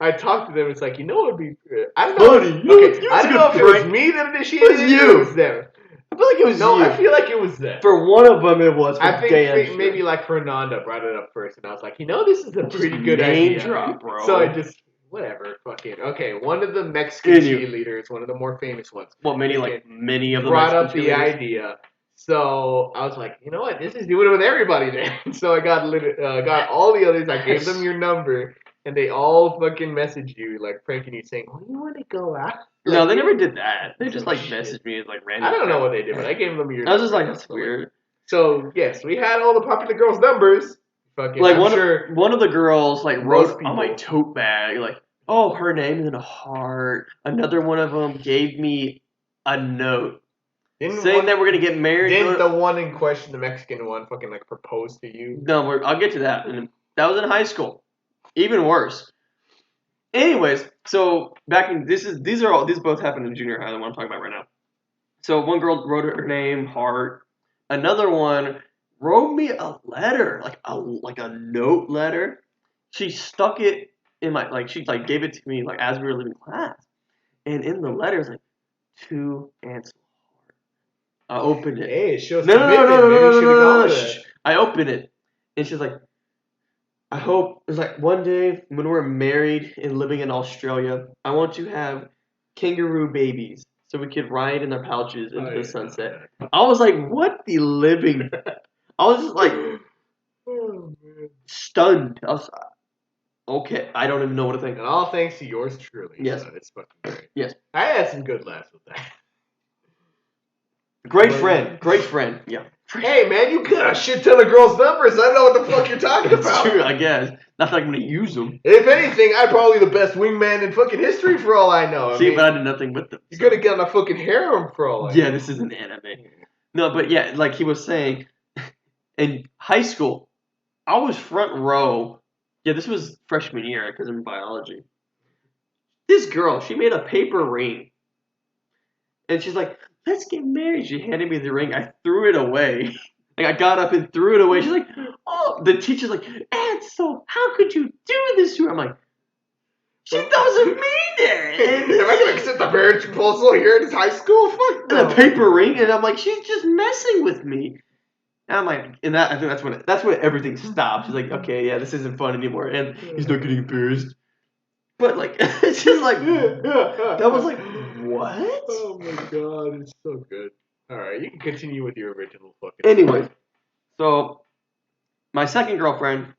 I talked to them. It's like, it'd be. I don't know. Buddy, I don't know if it was me that initiated it. you. Or it was them. I feel like it was No, you. I feel like it was them. For one of them, it was. I think damn sure. maybe like Fernanda brought it up first, and I was like, this is a pretty good name idea. drop, bro. So I just whatever, fucking okay. One of the Mexican cheerleaders, one of the more famous ones. Well, many of them brought up the idea. So I was like, you know what? This is doing it with everybody then. So I got all the others. I gave them your number, and they all fucking messaged you, like pranking you, saying, "Oh, you want to go out?" Like, no, they never did that. They just like messaged me as like random. I don't know what they did, but I gave them your. I was just like, that's weird. So yes, we had all the popular girls' numbers. Fucking, like I'm one of the girls like wrote people. on my tote bag like, oh, her name is in a heart. Another one of them gave me a note saying that we're gonna get married. Didn't the one in question, the Mexican one, fucking like propose to you? No, I'll get to that. And that was in high school. Even worse. Anyways, so these both happened in junior high. The one I'm talking about right now. So one girl wrote her name, heart. Another one wrote me a letter, like a note letter. She stuck it in my she gave it to me as we were leaving class, and in the letter it's like to Ansel Hart. I opened it. Hey, it shows no. No. I opened it, and she's like, I hope it's like one day when we're married and living in Australia, I want to have kangaroo babies so we could ride in their pouches into the sunset. I was like, what the living? I was just like stunned. I was okay. I don't even know what to think. And all thanks to yours truly. Yes, so it's fucking great. Yes, I had some good laughs with that. Great friend. Yeah. Hey man, you got a shit ton of girls' numbers. I don't know what the fuck you're talking about. That's true, I guess. Not like I'm gonna use them. If anything, I'm probably the best wingman in fucking history for all I know. But I did nothing with them. You're gonna get on a fucking harem for all I know. Yeah, this is an anime. No, but yeah, like he was saying, in high school, I was front row. Yeah, this was freshman year because I'm in biology. This girl, she made a paper ring. And she's like, let's get married. She handed me the ring. I threw it away. I got up and threw it away. She's like, oh, the teacher's like, Ansel, how could you do this to her? I'm like, she doesn't mean it. Am I going to accept the marriage proposal here in high school? Fuck no. The paper ring. And I'm like, she's just messing with me. And I'm like, and I think that's when everything stopped. She's like, okay, yeah, this isn't fun anymore. And he's not getting embarrassed. But like, it's just like, that was like, what? Oh my god, it's so good. Alright, you can continue with your original fucking. Anyways, so my second girlfriend,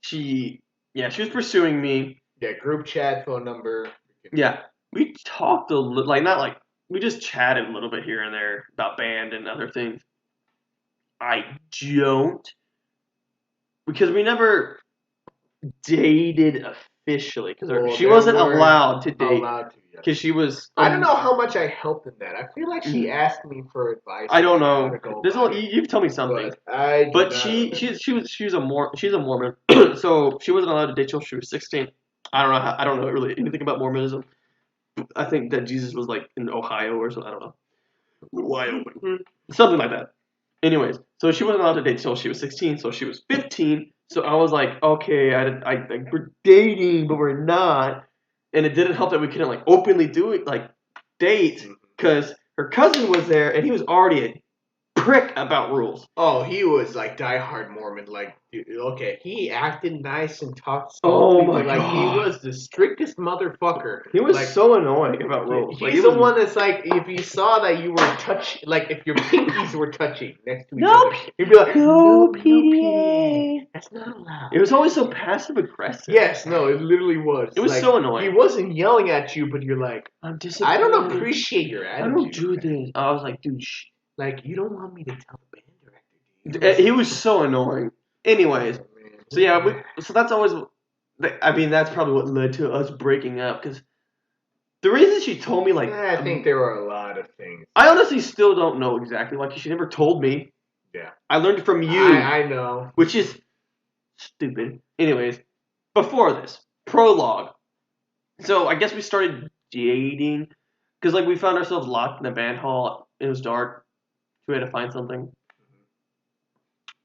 she was pursuing me. Yeah, group chat, phone number. Yeah, we talked a little, we just chatted a little bit here and there about band and other things. Because we never dated officially, because she wasn't allowed to date. Because she was. I don't know how much I helped in that. I feel like she asked me for advice. I don't know. You can tell me something. But she's a Mormon, so she wasn't allowed to date till she was 16. I don't know really anything about Mormonism. I think that Jesus was like in Ohio or something. I don't know. Wyoming, something like that. Anyways, so she wasn't allowed to date till she was 16. So she was 15. So I was like, okay, we're dating, but we're not. And it didn't help that we couldn't openly do it, date, because her cousin was there and he was already a prick about rules. Oh, he was diehard Mormon. Okay, he acted nice and talked. Oh my god, he was the strictest motherfucker. He was so annoying about rules. He's the one that's if he saw that you were if your pinkies were touching next to each other, he'd be like, no PDA. That's not allowed. It was always so passive aggressive. Yes, no, it literally was. It was so annoying. He wasn't yelling at you, but you're like, I'm disappointed. I don't appreciate your attitude. I don't do this. I was like, dude, you don't want me to tell the band director. He was so annoying. Anyways, so yeah, so that's always. That's probably what led to us breaking up. Because the reason she told me, I think there were a lot of things. I honestly still don't know exactly why. Because she never told me. Yeah. I learned from you. I know. Which is stupid. Anyways, before this prologue. So I guess we started dating because we found ourselves locked in a band hall. It was dark. We had to find something.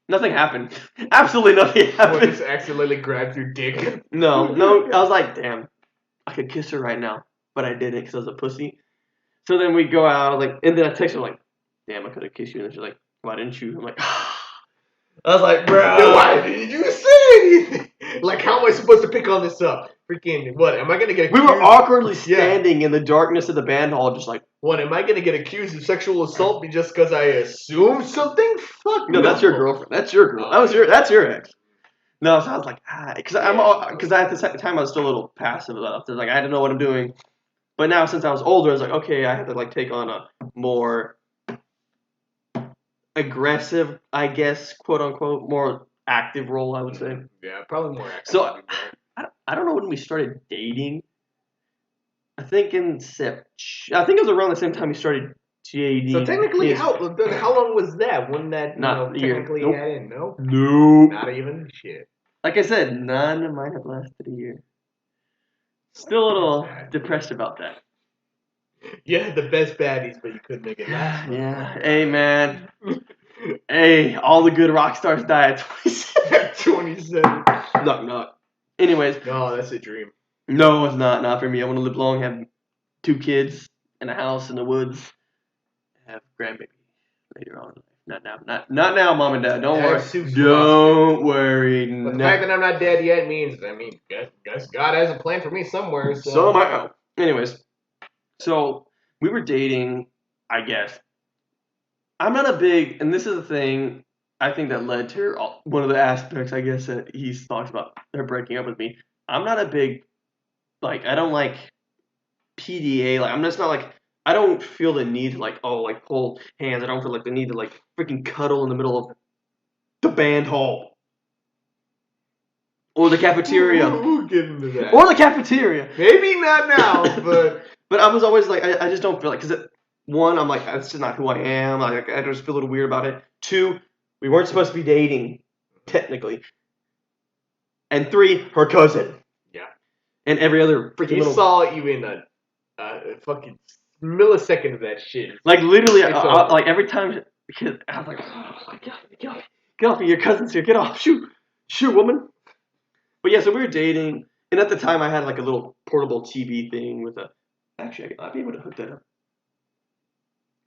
Nothing happened. Absolutely nothing happened. What, just accidentally grabbed your dick? No. I was like, damn, I could kiss her right now, but I didn't because I was a pussy. So then we go out, and then I text her damn, I could have kissed you, and then she's like, why didn't you? I'm like, I was like, bro, why did you say anything. Like, how am I supposed to pick all this up? Freaking, what? Am I going to get We accused? were awkwardly standing in the darkness of the band hall, just like, What, am I going to get accused of sexual assault just because I assumed something? Fuck no, that's your girlfriend. That's your girl. That's your ex. No, so I was like, because at the time I was still a little passive about it. Like, I didn't know what I'm doing. But now, since I was older, I was like, okay, I have to like take on a more aggressive, I guess, quote unquote, more active role, I would say. Yeah, probably more active. So I don't know when we started dating. I think I think it was around the same time we started dating. So technically, how long was that? When that Not a year. technically Nope. had in? No, Nope. not even shit. Like I said, none of mine have lasted a year. Still a little depressed about that. You had the best baddies, but you couldn't make it last. Yeah. Hey, man. Hey, all the good rock stars die at 27. 27. No. Anyways. No, that's a dream. No, it's not. Not for me. I want to live long, have 2 kids, and a house in the woods, have grandbaby later on. Not now, Mom and Dad. Don't worry. Don't worry. But the fact that I'm not dead yet means, guess God has a plan for me somewhere. So might know. Anyways, so we were dating, I guess. I'm not a big, and this is the thing I think that led to one of the aspects, I guess, that he talks about her breaking up with me. I'm not a big, like, I don't like PDA. Like, I'm just not like, I don't feel the need to like hold hands. I don't feel like the need to like freaking cuddle in the middle of the band hall or the cafeteria. We'll get into that. Or the cafeteria. Maybe not now, but but I was always like, I just don't feel like, because one, I'm like, that's just not who I am. Like, I just feel a little weird about it. 2, we weren't supposed to be dating technically. And 3, her cousin. Yeah. And every other freaking he saw you in a fucking millisecond of that shit. Like, literally, like, every time, I was like, oh my God, get off me, your cousin's here, get off, shoot, woman. But yeah, so we were dating, and at the time I had like a little portable TV thing with actually, I'd be able to hook that up.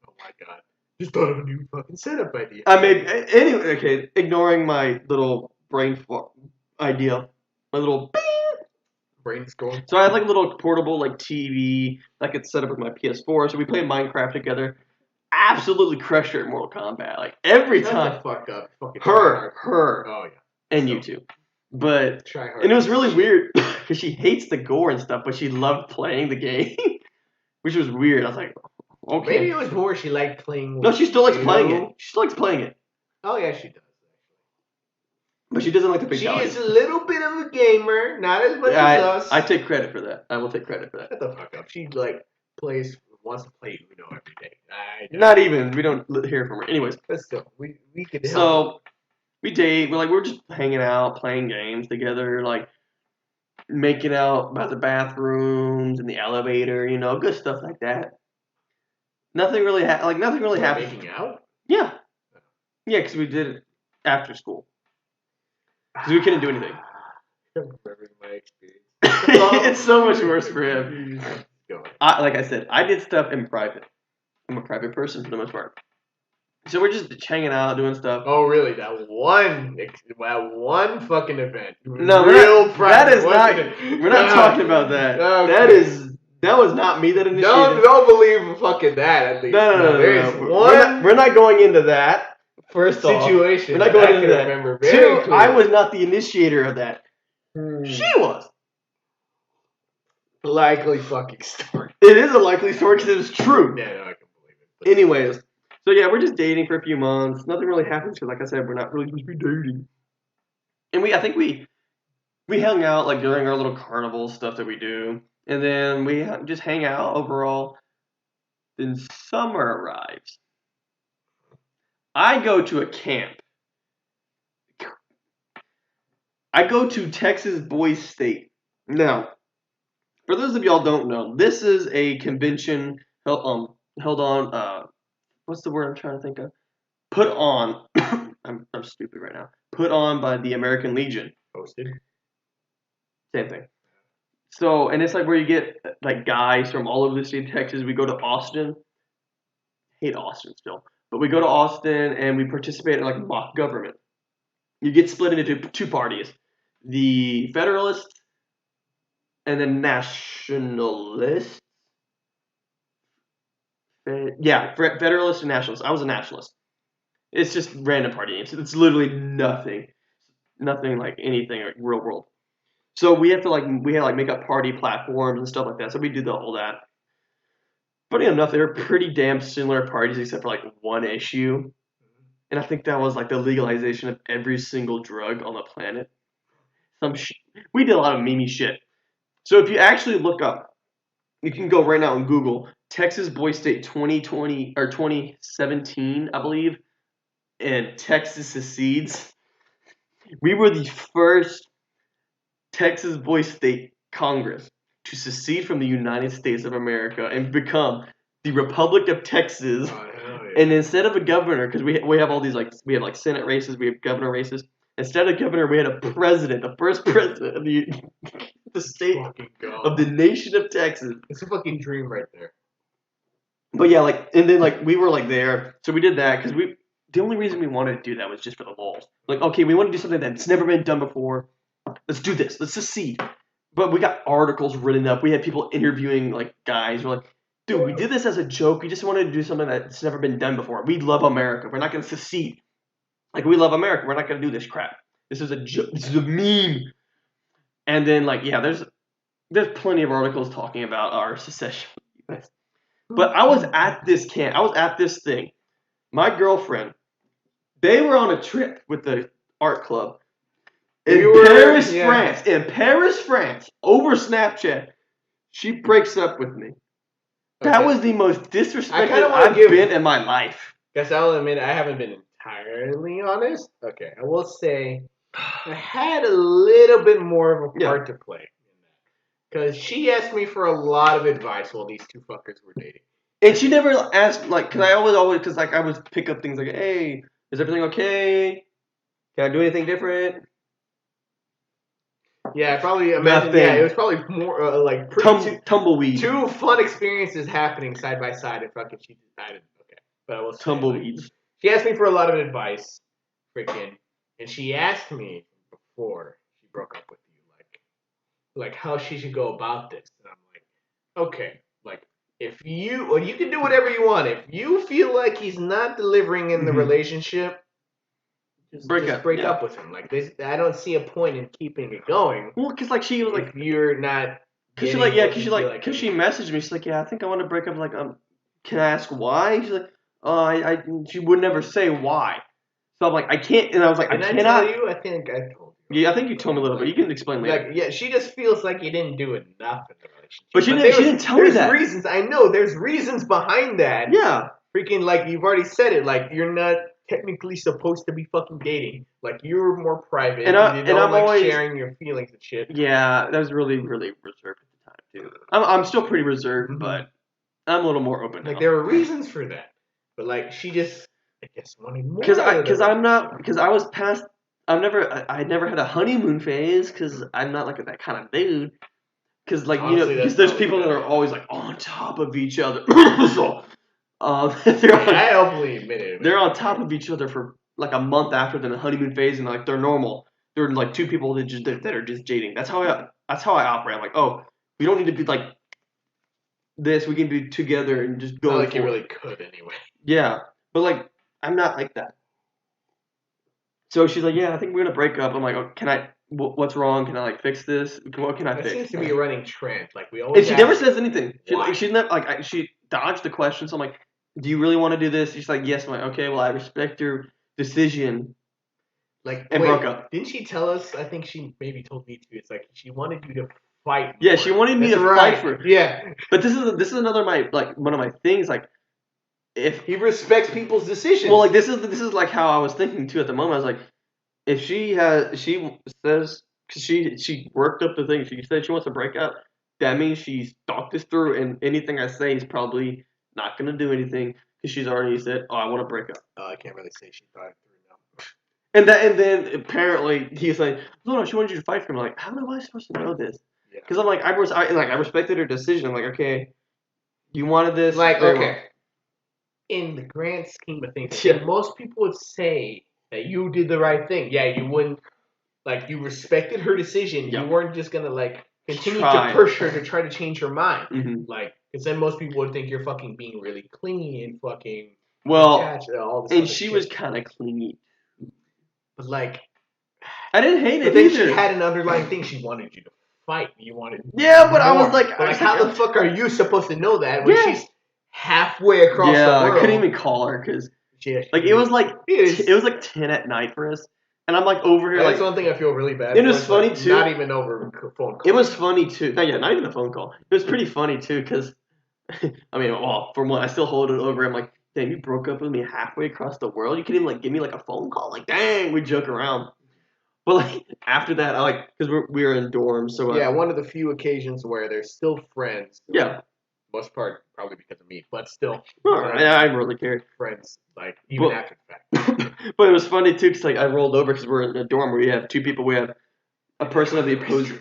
Oh my God. Just thought of a new fucking setup idea. I mean, anyway, okay, ignoring my little brain idea, my little bing. Brain's going. So I had like a little portable like TV that I could set up with my PS4. So we played Minecraft together. Absolutely crushed her at Mortal Kombat. Like every time. Shut the fuck up. Fucking Her. Oh yeah. And you too. But try hard. And it was really weird because she hates the gore and stuff, but she loved playing the game, which was weird. I was like, okay. Maybe it was more she liked playing. No, she still likes playing it. She still likes playing it. Oh yeah, she does. But she doesn't like the fatality. She is a little bit of a gamer, not as much as us. I take credit for that. I will take credit for that. Shut the fuck up. She wants to play Uno every day. Not even. We don't hear from her. Anyways. But still, we could help. So we date. We're just hanging out, playing games together, like making out about the bathrooms and the elevator, good stuff like that. Nothing really happened. Making out? Yeah, because we did it after school. Because we couldn't do anything. I remember my experience. It's so much worse for him. Like I said, I did stuff in private. I'm a private person for the most part. So we're just hanging out, doing stuff. Oh, really? That one fucking event. No, we're not talking about that. Okay. That was not me that initiated. Don't believe fucking that, at least. No. We're not going into that. First situation. We're not going into that. 2, I was not the initiator of that. She was. Likely fucking story. It is a likely story because it was true. Yeah, no, I can believe it. Anyways, so yeah, we're just dating for a few months. Nothing really happens because, like I said, we're not really supposed to be dating. And I think we hung out like during our little carnival stuff that we do, and then we just hang out overall. Then summer arrives. I go to a camp. I go to Texas Boys State. Now, for those of y'all don't know, this is a convention held on. What's the word I'm trying to think of? Put on. I'm stupid right now. Put on by the American Legion. Hosted. Same thing. So, and it's like where you get like guys from all over the state of Texas. We go to Austin. Hate Austin still. But we go to Austin and we participate in like mock government. You get split into 2 parties. the Federalists, and then Nationalists. Federalists and Nationalists. I was a Nationalist. It's just random party names. It's literally nothing like anything like real world. So we had to make up party platforms and stuff like that. So we did all that. Funny enough, they were pretty damn similar parties except for like one issue, and I think that was like the legalization of every single drug on the planet. We did a lot of meme shit. So if you actually look up, you can go right now and Google Texas Boy State 2020 or 2017, I believe, and Texas secedes. We were the first Texas Boy State Congress to secede from the United States of America and become the Republic of Texas. Oh, hell yeah. And instead of a governor, because we have all these we have like Senate races, we have governor races. Instead of governor, we had a president, the first president of the state of the nation of Texas. It's a fucking dream right there. But yeah, and then we were there, so we did that because the only reason we wanted to do that was just for the lulz. Okay, we want to do something that's never been done before. Let's do this. Let's secede. But we got articles written up. We had people interviewing guys. We're like, dude, we did this as a joke. We just wanted to do something that's never been done before. We love America. We're not going to secede. We love America. We're not going to do this crap. This is a joke. This is a meme. And then there's plenty of articles talking about our secession. But I was at this camp. I was at this thing. My girlfriend, they were on a trip with the art club in Paris, France, over Snapchat. She breaks up with me. Okay. That was the most disrespectful I've been in my life. Guess I'll admit I haven't been entirely honest. Okay, I will say I had a little bit more of a part to play in that. Because she asked me for a lot of advice while these two fuckers were dating. And she never asked, because I would pick up things hey, is everything okay? Can I do anything different? Yeah, I probably imagine. Yeah, it was probably more tumbleweed. Two fun experiences happening side by side, and fucking she decided. Okay, but I was tumbleweeds. She asked me for a lot of advice, and she asked me before she broke up with you, how she should go about this, and I'm like, okay, if you can do whatever you want. If you feel like he's not delivering in the relationship. Just break up with him. I don't see a point in keeping it going. Well, because she was if you're not. Because she messaged me. She's like, yeah, I think I want to break up. Can I ask why? She's like, she would never say why. So I'm like, I can't. And I was like, I cannot. Tell you? I think I told you. Yeah, I think you told me a little bit. You can explain later. She just feels like you didn't do enough in the relationship. But she didn't tell me that. There's reasons. I know. There's reasons behind that. Yeah. Freaking you've already said it. You're not technically supposed to be fucking dating. You're more private. And I'm always sharing your feelings and shit. Yeah, that was really, really reserved at the time too. I'm still pretty reserved, but I'm a little more open now. There were reasons for that, but she just I guess wanted more. Because I was past. I never had a honeymoon phase because I'm not that kind of dude. Because because there's people that are always on top of each other. I openly admit it. They're on top of each other for a month after the honeymoon phase, and they're normal. They're two people that are just dating. That's how I operate. I'm we don't need to be this. We can be together and just go. Not you really could anyway. Yeah, but I'm not like that. So she's like, yeah, I think we're gonna break up. I'm like, oh, can I? What's wrong? Can I fix this? What can I fix? It seems to be a running trend. We always. And she never says anything. She's never she dodged the question. So I'm like, do you really want to do this? She's like, yes. I'm like, okay, well, I respect your decision. Broke up. Didn't she tell us? I think she maybe told me too. It's she wanted you to fight. Yeah, she wanted me to fight for it. Yeah. But this is another one of my things. If he respects people's decisions. Well, this is how I was thinking too at the moment. I was like, if she says she worked up the thing. She said she wants to break up. That means she's thought this through, and anything I say is probably not going to do anything because she's already said, "Oh, I want to break up." I can't really say she thought it through now. And then apparently he's like, "No, she wanted you to fight for him." I'm like, how am I supposed to know this? Because I'm I respected her decision. I'm like, okay, you wanted this. Okay. In the grand scheme of things, most people would say that you did the right thing. Yeah, you wouldn't like you respected her decision. Yeah. You weren't just gonna like continue Try. to push her to try to change her mind. Mm-hmm. Like, because then most people would think you're fucking being really clingy and fucking Well, attached and all this. and other she shit. was kind of clingy. But like, I didn't hate but it then either. she had an underlying thing. She wanted you to fight. You wanted. Yeah, but I was more. like, But like, how the fuck are you supposed to know that when Yeah. she's halfway across the world? I couldn't even call her because Yeah, like it was like it it was like 10 at night for us, and I'm like over here That's like one thing I feel really bad. It for, was is, funny, like, too. Not even over phone call. it was funny too. Not even a phone call. It was pretty funny too because I mean, well, for one, I still hold it over. I'm like, damn, you broke up with me halfway across the world. You couldn't even like give me like a phone call. Like, dang, we joke around. But like after that, I like because we were in dorms, so Yeah, one of the few occasions where they're still friends. yeah. Most part probably because of me, but still I really cared. friends. Like even Well- after the fact. But it was funny too because like I rolled over because we're in a dorm where we have two people. We have a person of the opposing.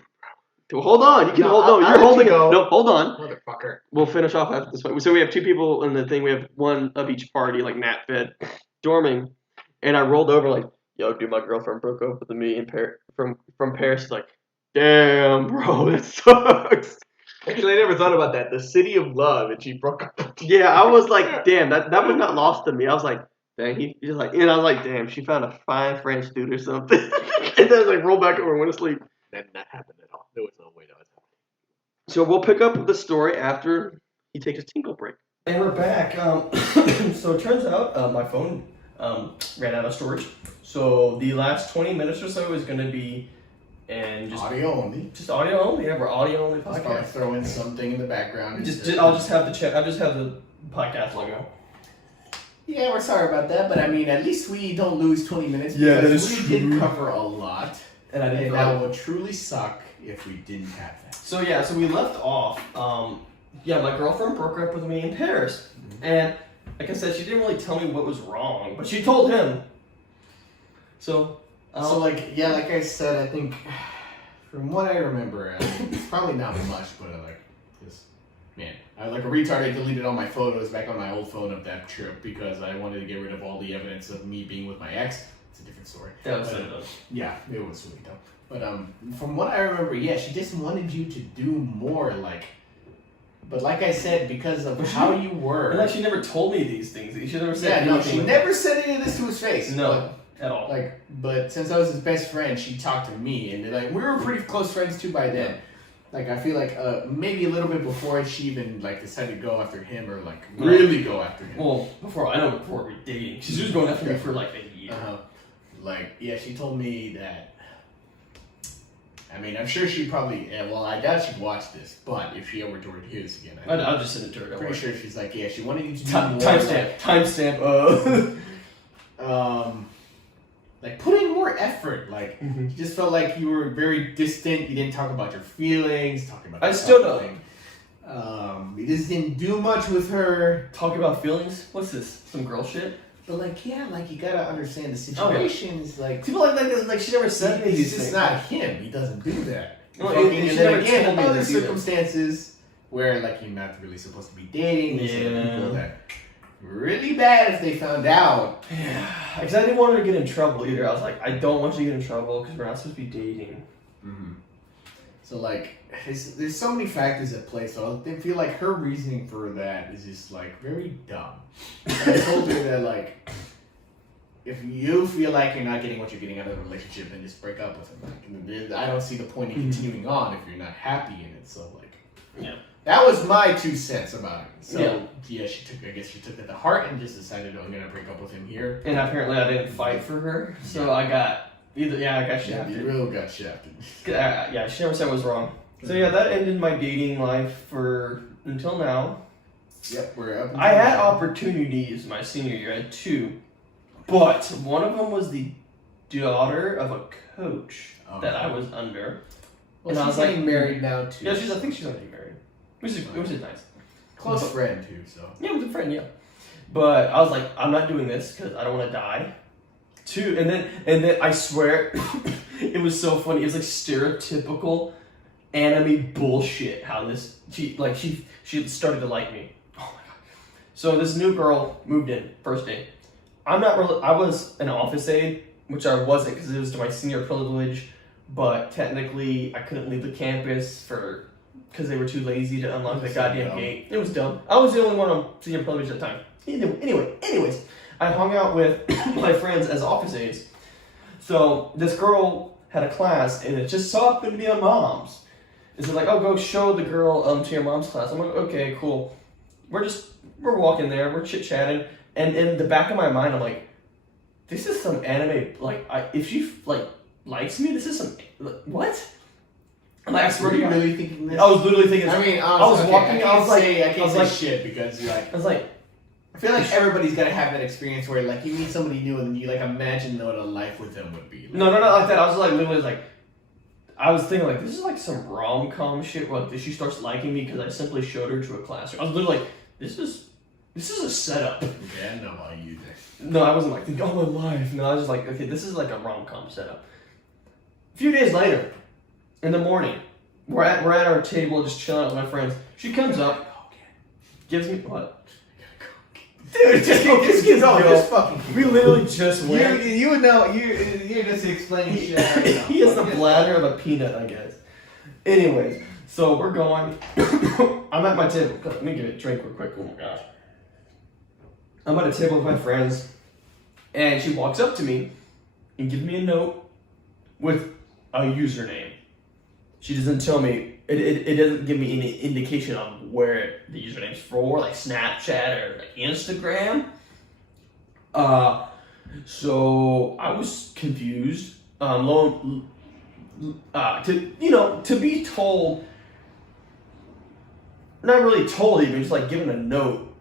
Well, hold on, you can No, hold. I'll No, you're let you holding it. go. No, hold on. Motherfucker. We'll finish off after this one. So we have two people in the thing. We have one of each party, like Nat Fed, dorming, and I rolled over like, "Yo, dude, my girlfriend broke up with me in from Paris." She's like, "Damn, bro, that sucks." Actually, I never thought about that. The city of love, and she broke up. Yeah, I was like, "Damn, that was not lost to me." I was like, "Dang, he's like," and I was like, "Damn, she found a fine French dude or something." And then I like rolled back over and went to sleep. That did not happen at all. There was no way that was happening. So we'll pick up the story after he takes his tinkle break. And we're back. So it turns out my phone ran out of storage. So the last 20 minutes or so is going to be and just Audio only. Just audio only. Yeah, we're audio only Just probably podcast. throw in something in the background. I'll just have the podcast logo. Yeah, we're sorry about that, but I mean, at least we don't lose 20 minutes. Yeah, that because is we true. did cover a lot, And I didn't and know. that would truly suck if we didn't have that. So yeah, so we left off. My girlfriend broke up with me in Paris, and like I said, she didn't really tell me what was wrong, but she told him. So. Like I said, I think from what I remember, it's probably not much, but like a retard, I deleted all my photos back on my old phone of that trip because I wanted to get rid of all the evidence of me being with my ex. It's a different story. That was But, so dumb. Yeah, it was really dumb. But from what I remember, yeah, she just wanted you to do more, like. But like I said, because of how you were. And like she never told me these things. She never said. Yeah, no, anything she like never said any of this to his face. No, But, at all. but since I was his best friend, she talked to me, and like we were pretty close friends too by then. Like I feel like maybe a little bit before she even like decided to go after him or like really go after him. Well, before we were dating, she was going after me for like a year. She told me that. I mean, I'm sure she probably. I doubt she'd watch this, but if she ever were to hear this again, I'll just send it to her. I'm pretty sure she's like, yeah, she wanted you to do Timestamp. Like put in more effort. Like you just felt like you were very distant. You didn't talk about your feelings. Talking about. I still don't. You just didn't do much with her. Talk about feelings. What's this? Some girl shit? But like, yeah, like you gotta understand the situations. Like People like this. Like she never said me it's these just things. not him. He doesn't do that. No, Fucking- and she and then never again, told me other this either. circumstances where like you're not really supposed to be dating. These are Yeah. people that really bad if they found out. Yeah, because I didn't want her to get in trouble either. I was like, I don't want you to get in trouble because we're not supposed to be dating. Mm-hmm. So like, there's so many factors at play. So I feel like her reasoning for that is just like very dumb. And I told her that like, if you feel like you're not getting what you're getting out of the relationship, then just break up with him. Like, I don't see the point in continuing on if you're not happy in it. So like, Yeah. that was my 2 cents about it. So Yeah. I guess she took it to heart and just decided, I'm gonna break up with him here. And apparently I didn't fight for her, so I got shafted. You real got shafted. Yeah, she never said what was wrong. So yeah, that ended my dating life until now. Yep, we're up. I had opportunities my senior year. I had 2, but one of them was the daughter of a coach that I was under. Well, and I was she's getting like, married now too. Yeah, I think she's already married, which is nice. Close friend too, so. Yeah, it was a friend, yeah. But I was like, I'm not doing this because I don't want to die. 2, and then I swear, it was so funny. It was like stereotypical anime bullshit. How she started to like me. Oh my god. So this new girl moved in first day. I was an office aide which I wasn't because it was to my senior privilege. But technically, I couldn't leave the campus because they were too lazy to unlock the goddamn gate. It was dumb. I was the only one on senior privilege at the time. Anyways, I hung out with my friends as office aides. So this girl had a class, and it just so happened to be on mom's. It's like, oh, go show the girl to your mom's class. I'm like, okay, cool. We're walking there, we're chit chatting, and in the back of my mind, I'm like, this is some anime. Like, if she likes me, this is some what? Like, I swear to God, really thinking this? I was literally thinking. I mean, I was walking. I was like, I can't say shit because you're like. I was like, I feel like everybody's gotta have that experience where like you meet somebody new and you like imagine what a life with them would be. Like, no, not like that. I was like literally like, I was thinking like this is like some rom-com shit. Where like, she starts liking me because I simply showed her to a classroom. I was literally like, this is a setup. Okay, I know how you think. No, I wasn't like, oh my life. No, I was just like, okay, this is like a rom-com setup. A few days later, in the morning, we're at our table just chilling out with my friends. She comes up, gives me what? Dude, just fucking. We literally just went. You would know. You're just explaining shit. He has the bladder of a peanut, I guess. Anyways, so we're going. I'm at my table. Let me get a drink real quick. Oh my gosh. I'm at a table with my friends, and she walks up to me and gives me a note with a username. She doesn't tell me. It doesn't give me any indication on where the username's for, like Snapchat or like Instagram. So I was confused. To be told, not really told even, just like given a note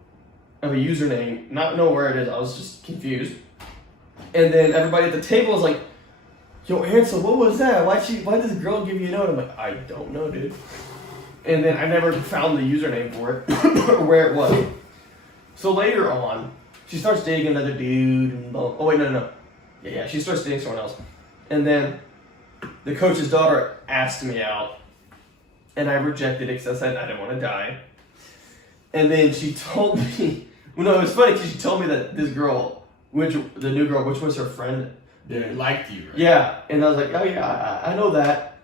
of a username, not know where it is. I was just confused. And then everybody at the table is like, yo, Ansel, what was that? Why did this girl give you a note? I'm like, I don't know, dude. And then I never found the username for it or where it was. So later on, she starts dating another dude. And oh wait, no. Yeah, she starts dating someone else. And then the coach's daughter asked me out, and I rejected it because I said I didn't want to die. And then she told me, well, no, it was funny because she told me that this girl, the new girl, which was her friend, liked you, right? Yeah, and I was like, oh yeah, I know that,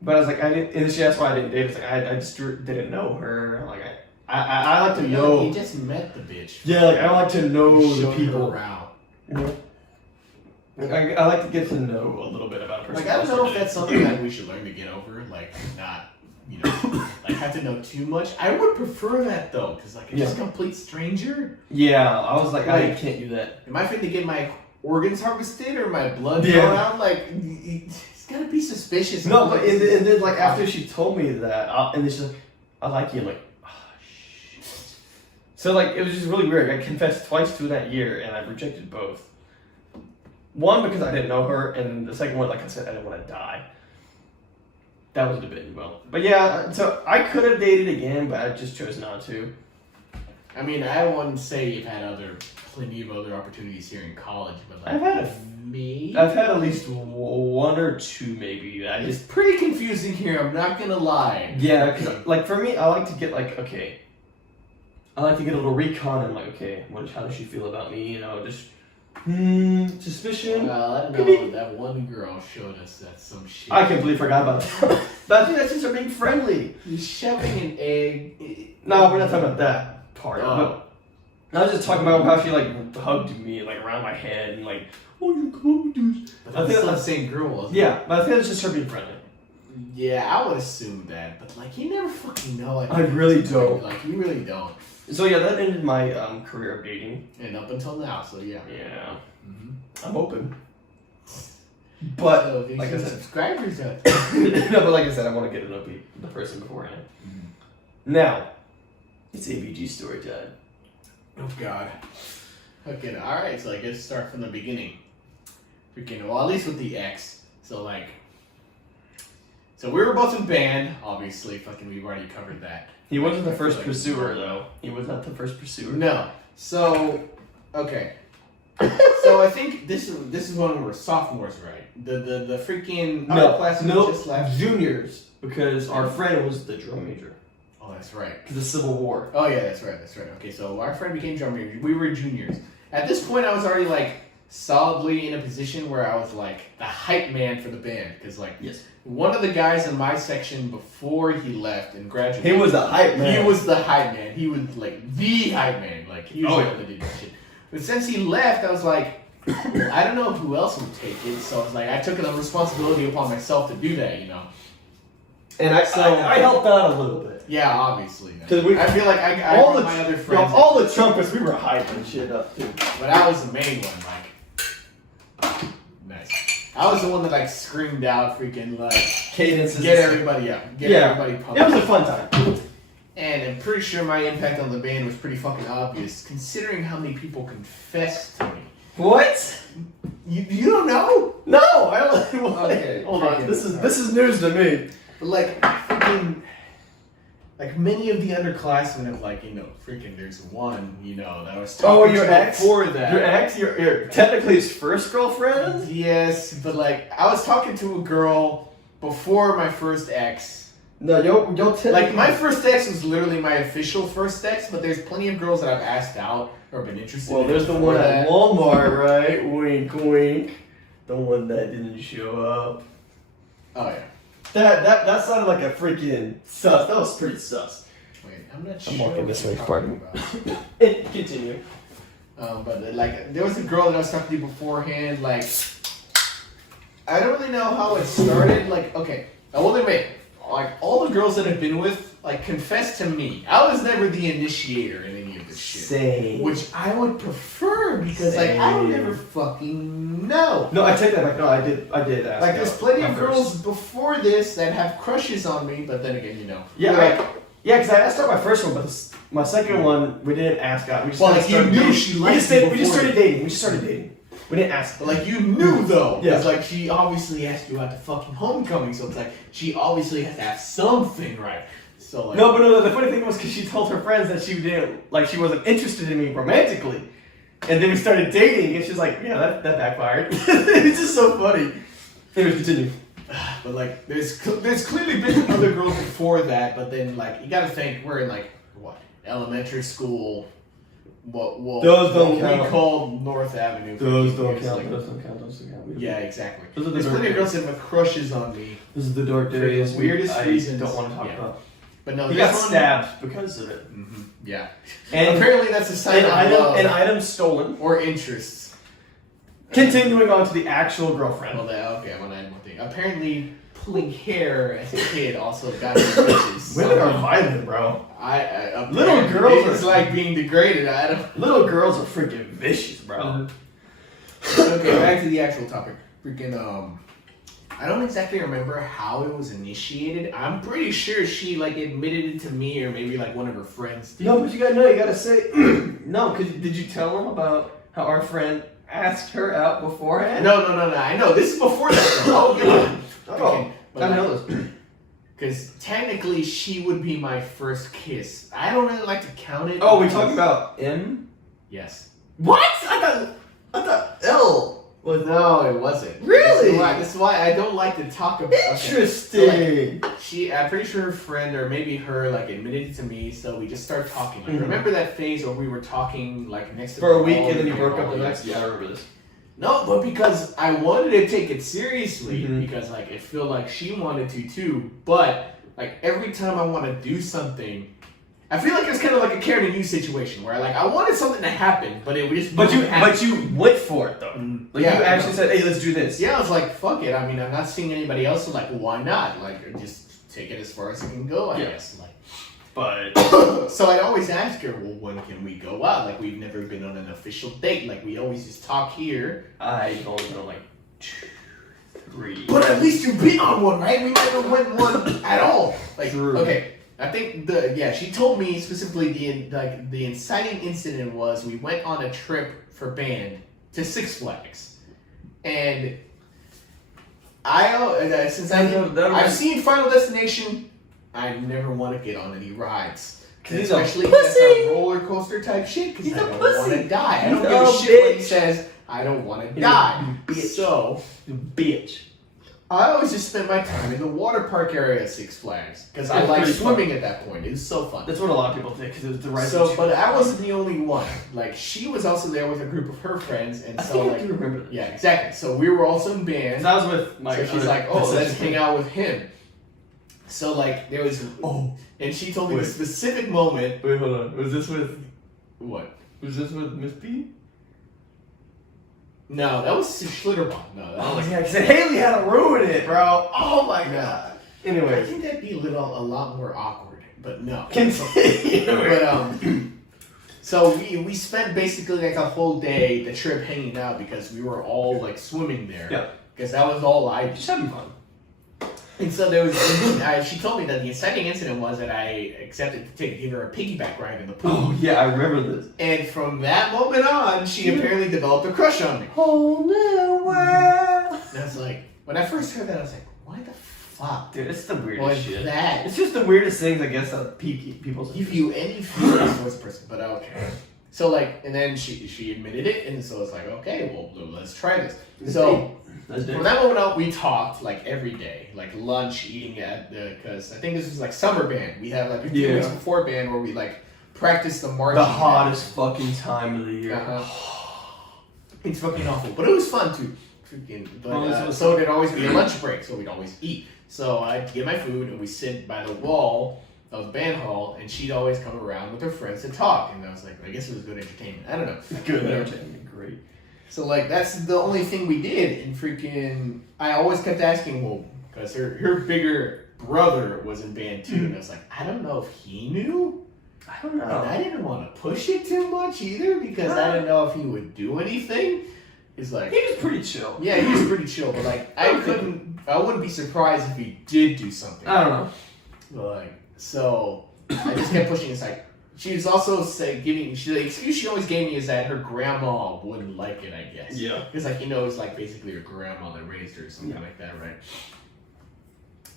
but I was like, I didn't. And she asked why I didn't date. It's like I just didn't know her. Like I like to know. You just met the bitch. Yeah, like I like to know the people around. You know? I like to get to know a little bit about a person. Like I don't know if that's something that we should learn to get over. Like not, like have to know too much. I would prefer that though, because like just a complete stranger. Yeah, I was like I can't do that. Am I fit to get my organs harvested or my blood drawn out? Like, it's gotta be suspicious. No, but and then like after she told me that, and then she's like, I like you. I'm like, oh shit. So like it was just really weird. I confessed twice to that year, and I rejected both. One because I didn't know her, and the second one, like I said, I didn't want to die. That was debating well, but yeah. So I could have dated again, but I just chose not to. I mean, I wouldn't say you've had plenty of other opportunities here in college, but like I've had at least one or two, maybe. It's pretty confusing here. I'm not gonna lie. Yeah, because like for me, I like to get like I like to get a little recon and like how does she feel about me? Just suspicion. Well, I know that one girl showed us that some shit. I completely forgot about that. But I think that's just her being friendly. You're shoving an egg. No, we're not talking about that part. But I was just talking about how she like hugged me like around my head and like, oh, you cool, dude. But I think that's the same girl, wasn't it? Yeah, but I think it's just her being friendly. Yeah, I would assume that, but like you never fucking know. Like, I really don't. Like you really don't. So yeah, that ended my career of dating. And up until now, so yeah. Yeah. Mm-hmm. I'm open. But so like I said, subscribers no, but like I said, I want to get to know the person beforehand. Mm-hmm. Now, it's AVG story time. Oh God. Okay, all right. So I guess start from the beginning. Freaking well, at least with the ex. So like, so we were both in band. Obviously, fucking we've already covered that. He wasn't the first pursuer though. He was not the first pursuer. No. So, okay. So I think this is when we were sophomores, right? The freaking class just left. Juniors, because our friend was the drum major. Oh, that's right. The Civil War. Oh yeah, that's right. Okay, so our friend became drum major. We were juniors. At this point, I was already like solidly in a position where I was like the hype man for the band. Because like Yes. one of the guys in my section before he left and graduated. He was the hype man. He was the hype man. He was like the hype man. Like he was Oh, the yeah. one that did that shit. But since he left, I was like, I don't know who else would take it. So I was like, I took the responsibility upon myself to do that, you know. And I helped out a little bit. Yeah, obviously. Man. 'Cause we- I feel like I all brought the my other yo, friends, all the trumpets, we were hyping shit up too. but I was the main one. Like, nice. I was the one that like screamed out, freaking like, Cadences. get everybody up, get everybody pumped. It was a fun time. And I'm pretty sure my impact on the band was pretty fucking obvious, considering how many people confessed to me. What? You don't know? No, I don't. Okay, Hold on. freaking This sorry. is news to me. But like freaking, like many of the underclassmen of like, you know, freaking there's one, you know, that I was Oh, talking your to ex? before that. Your ex? Your technically his first girlfriend? Yes, but like I was talking to a girl before my first ex. No, you'll tell. Like my first ex was literally my official first ex, but there's plenty of girls that I've asked out or been interested Well, in. there's the before one that. at Walmart, right? Wink, wink. The one that didn't show up. Oh yeah. That sounded like a freaking sus. That was pretty sus. Wait, I'm not sure. I'm walking what this you're way, talking pardon. about. Continue. But like, there was a girl that I was talking to beforehand. Like, I don't really know how it started. Like, okay, I will admit, like all the girls that I've been with, like, confessed to me. I was never the initiator in any of this shit, Same. which I would prefer because like I don't ever fucking know. No, I take that back. No, I did ask. Like, there's out plenty of at girls first. before this that have crushes on me, but then again, you know. Yeah, Like, because I asked out my first one, but my second one we didn't ask out. We just Well, kinda like, you started knew dating. she we liked just you did, we just before. started dating. We just started dating. We didn't ask. But like you knew though, Yeah. because like she obviously asked you out to fucking homecoming, so it's like she obviously has to have something right. So like No, but no, the funny thing was because she told her friends that she didn't, like, she wasn't interested in me romantically. And then we started dating, and she's like, yeah, that backfired. It's just so funny. Anyways, continue. But like there's clearly been other girls before that, but then like you gotta think we're in like what elementary school. What Those don't what count. we call North Avenue. for Those years, don't like- count. Those don't count. Those don't count. Yeah, exactly. Those are the There's dark plenty of days. girls that have crushes on me, This is the dark For days. the weirdest I reasons. don't want to talk Yeah. about. but no, He this got one- stabbed because of it. Mhm, yeah, And apparently that's a sign of love an item stolen. or interests. Continuing on to the actual girlfriend. Well, okay, I want to add one thing. Apparently, pulling hair as a kid also got me bitches. Women are violent, bro. Little girls it's are- like being degraded. I don't. Little girls are freaking vicious, bro. Okay, back to the actual topic. Freaking I don't exactly remember how it was initiated. I'm pretty sure she like admitted it to me, or maybe like one of her friends did. No, but you gotta say no. Cause did you tell them about how our friend asked her out beforehand? No. I know this is before that. Though. Oh, yeah. Oh, But I like, know this. because technically she would be my first kiss. I don't really like to count it. Oh, we because- talking about M? Yes. What? I thought L was No, it wasn't. Really? This is why I don't like to talk about. interesting. I'm pretty sure her friend or maybe her like admitted it to me, so we just started talking. Like, Mhm. remember that phase where we were talking like next to For the a week wall and then you broke up all the that next. stuff? Yeah, I remember this. No, but because I wanted to take it seriously, Mhm. because like I feel like she wanted to too. But like every time I want to do something, I feel like it's kind of like a Karen and you situation where like I wanted something to happen, but it just wouldn't happen. But you went for it though. Like Yeah, you I actually know. said, "Hey, let's do this." Yeah, I was like, fuck it. I mean, I'm not seeing anybody else, so like, why not? Like, just take it as far as it can go, I Yeah. guess. Like, But so I'd always ask her, well, when can we go out? Like, we've never been on an official date. Like, we always just talk here. I only know like 2, 3. But at least you've been on one, right? We never went one at all. Like, True. okay, I think she told me specifically the inciting incident was we went on a trip for band to Six Flags, and I've seen Final Destination. I never want to get on any rides. 'Cause he's a Especially if that's pussy. a roller coaster type shit, because He's I a don't pussy. want to die. I He's don't give a a shit when he bitch. says, I don't want to He's a die. bitch. So, You bitch. I always just spent my time in the water park area at Six Flags because I It's liked pretty swimming fun. at that point. It was so fun. That's what a lot of people think because it was the right. So, but I wasn't the only one. Like, she was also there with a group of her friends, and I so think I like, do remember this. yeah, exactly. So we were also in band. 'Cause I was with my. So she's like, oh, let's hang out with him. So like, there was and she told me the specific moment. Wait, hold on. Was this with? What? Was this with Miss P? No, that was Schlitterbahn. No, that Oh was. yeah, because Haley had to ruin it, bro. Oh my god. I Anyway, think that'd be a lot more awkward, but no. continue. But so we spent basically like a whole day, the trip hanging out because we were all like swimming there. Yeah. Because that was all I did. Just having fun. And so there was, she told me that the second incident was that I accepted to give her a piggyback ride in the pool. Oh yeah, I remember this. And from that moment on, she apparently developed a crush on me. Whole new world. And I was like, when I first heard that, I was like, why the fuck? Dude, it's the weirdest Was shit. that? It's just the weirdest things, I guess, that people say. Give you any feelings towards the person, but okay. So like, and then she admitted it, and so it's like, okay, well, let's try this. So from that moment on, we talked like every day, like lunch, eating at the, because I think this was like summer band. We had like a few weeks before band where we like practiced the marching. The hottest fucking time of the year. It's fucking awful, but it was fun too. Freaking, but so there'd always be a lunch break, so we'd always eat. So I'd get my food, and we sit by the wall of the band hall, and she'd always come around with her friends and talk. And I was like, I guess it was good entertainment. I don't know. Good entertainment, great. So like that's the only thing we did, and freaking I always kept asking, well, because her bigger brother was in band too, and I was like, I don't know if he knew. I don't know. And I didn't want to push it too much either because I didn't know if he would do anything. He's like, He was pretty chill. yeah, he was pretty chill, but like I wouldn't be surprised if he did do something. I don't know. But like, so I just kept pushing. It's like she was also the excuse she always gave me is that her grandma wouldn't like it, I guess. Yeah. Because like it's like basically her grandma that raised her or something like that, right?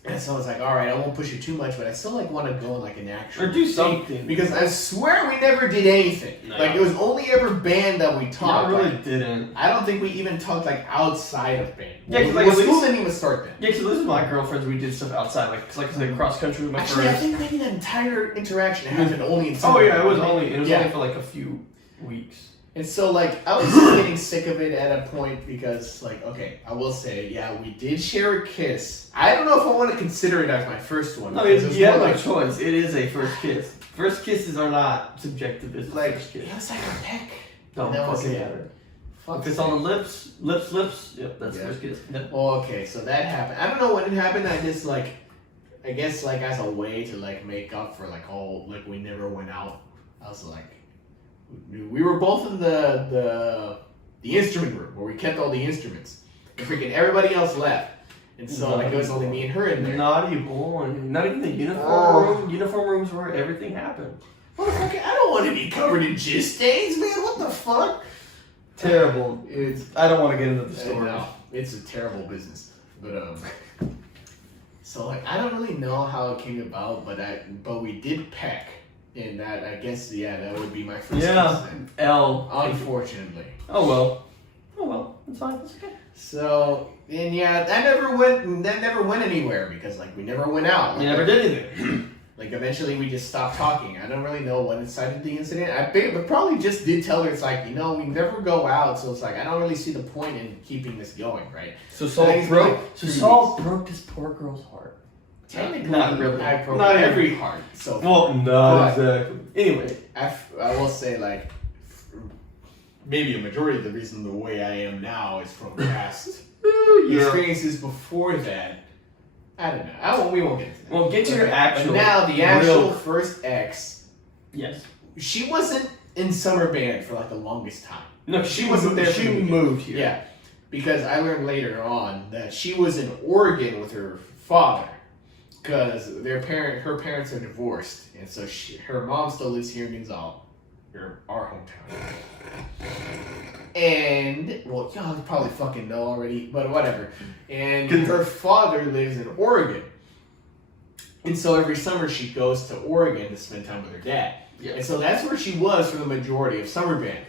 And so I was like, all right, I won't push it too much, but I still like want to go on like an actual Or do thing, something. because I swear we never did anything. No. Like it was only ever band that we talked. I really like, didn't. I don't think we even talked like outside of band. Yeah, 'cause, well, like, school at least- didn't even start then. Yeah, because this is my girlfriends. We did stuff outside, like I said, cross country with my Actually, I friends. think maybe that entire interaction happened only in Oh summer. yeah, it was only Yeah. for like a few weeks. And so, like, I was getting sick of it at a point because, like, okay, I will say, yeah, we did share a kiss. I don't know if I want to consider it as my first one. I because mean, it's you have more no like, choice. It is a first kiss. First kisses are not subjective. It's like, first kiss. it was like a peck. Don't that was fucking it. matter. Fuck If it's it. on the lips. Yep, that's Yeah. first kiss. Yep. Well, okay, so that happened. I don't know when it happened. I just, like, I guess, like, as a way to, like, make up for, like, all, like, we never went out. I was like, we were both in the instrument room where we kept all the instruments. And freaking everybody else left. And so, like, it was only me and her in there. Naughty boy. Not even the uniform Oh. room. Uniform rooms where everything happened. Motherfucker, I don't want to be covered in jizz stains, man. What the fuck? Terrible. It's I don't want to get into the I story. know. It's a terrible business. But so like I don't really know how it came about, but we did peck, and that I guess that would be my first kiss then. L. Unfortunately. Oh well. It's fine. It's okay. So and that never went anywhere because like we never went out. Like, You never did anything. Like eventually we just stopped talking. I don't really know what incited the incident. But probably just did tell her it's like, we never go out, so it's like I don't really see the point in keeping this going, right? So I think it's been like 3 Saul broke this poor girl's heart. Technically, Not really. I broke Not every heart. So Well, no, But- exactly. Anyway. I will say like maybe a majority of the reason the way I am now is from past experiences before that. I don't know. We won't get into that. Well, get to your actual. But now the actual real- first ex. Yes. She wasn't in summer band for like the longest time. No, she wasn't there. She moved here. Yeah, because I learned later on that she was in Oregon with her father, because her parents are divorced, and so her mom still lives here in Gonzalo, our hometown. And well, y'all probably fucking know already, but whatever. And her father lives in Oregon, and so every summer she goes to Oregon to spend time with her dad. Yeah. And so that's where she was for the majority of summer band.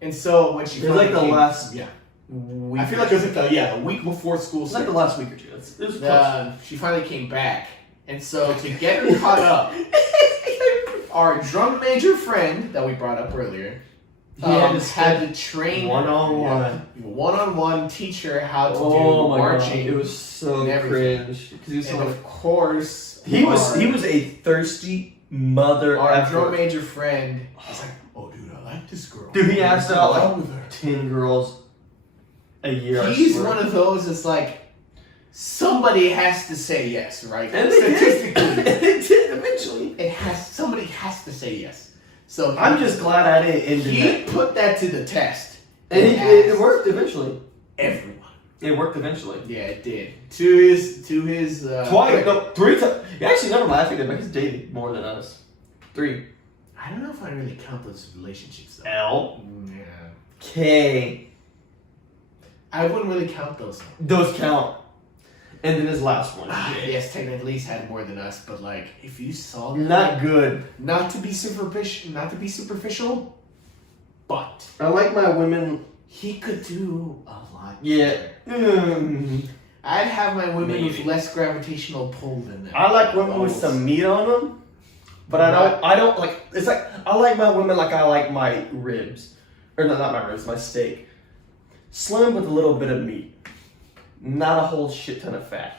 And so when she It was like the finally came- last. yeah. week. I feel like it was like the week before school It's like started. the last week or two. It was close. She finally came back, and so to get her caught up, our drum major friend that we brought up earlier had to train one-on-one, teach her how to do marching. God. It was so and cringe. And of course, he was a thirsty mother. Our drum major friend was like, "Oh, dude, I like this girl." Dude, he asked out like with her. 10 girls a year. He's one of those that's like, somebody has to say yes, right? And they statistically, did eventually. Somebody has to say yes. So I'm just glad I didn't end he that. put that to the test. And it worked eventually. Everyone. It worked eventually. Yeah, it did. To his Twice, no, 3 times. Actually, never mind. I think he's dated more than us. 3. I don't know if I really count those relationships though. L. Yeah. K. I wouldn't really count those though. Those count. And then his last one. Yes, technically he's had more than us, but like if you saw that, Not good. not to be superficial, but I like my women. he could do a lot. Yeah. I'd have my women Maybe. with less gravitational pull than them. I like women with some meat on them, but I don't like. It's like I like my women like I like my ribs, or no, not my ribs, my steak. Slim with a little bit of meat, not a whole shit ton of fat.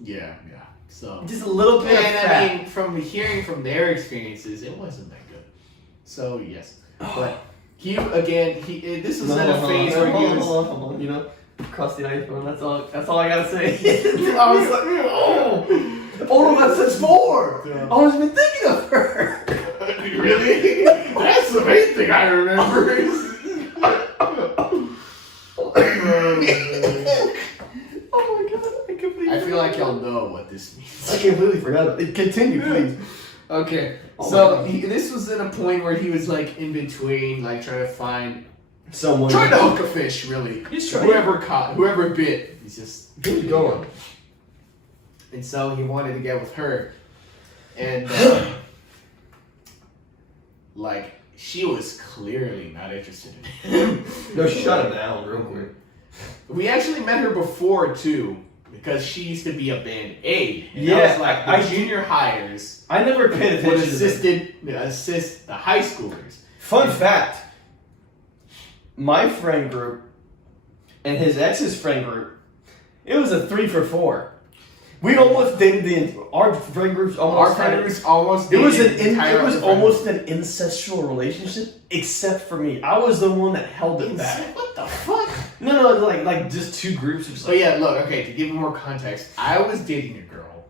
Yeah. So Just a little bit of fat. I mean, from hearing from their experiences, it wasn't that good. So yes, but he this was in a phase where he was. Hold on, you know, across the iPhone. That's all I gotta say. I was like, oh no, that's 4. Yeah. I was even thinking of her. Really? That's the main thing I remember. Oh my god, I completely. I feel like y'all know what this means. I completely forgot. Continue, please. Okay, Oh so my God. this was at a point where he was like in between, like trying to find, Someone. trying to hook a fish, really. He's trying. Whoever bit, he's just Keep going. And so he wanted to get with her, and like she was clearly not interested in him. No, shut him down real quick. We actually met her before too, because she used to be a band aid. And Yeah, that was like I the junior hires I never paid would attention to them. assist the high schoolers. Fun fact. My friend group and his ex's friend group, it was a 3 for 4. We almost dated our friend groups almost. Our friend groups almost. It was dated almost an incestual relationship, except for me. I was the one that held it back. What the fuck? No, like just 2 groups. Just So like, yeah, look, okay, to give you more context, I was dating a girl,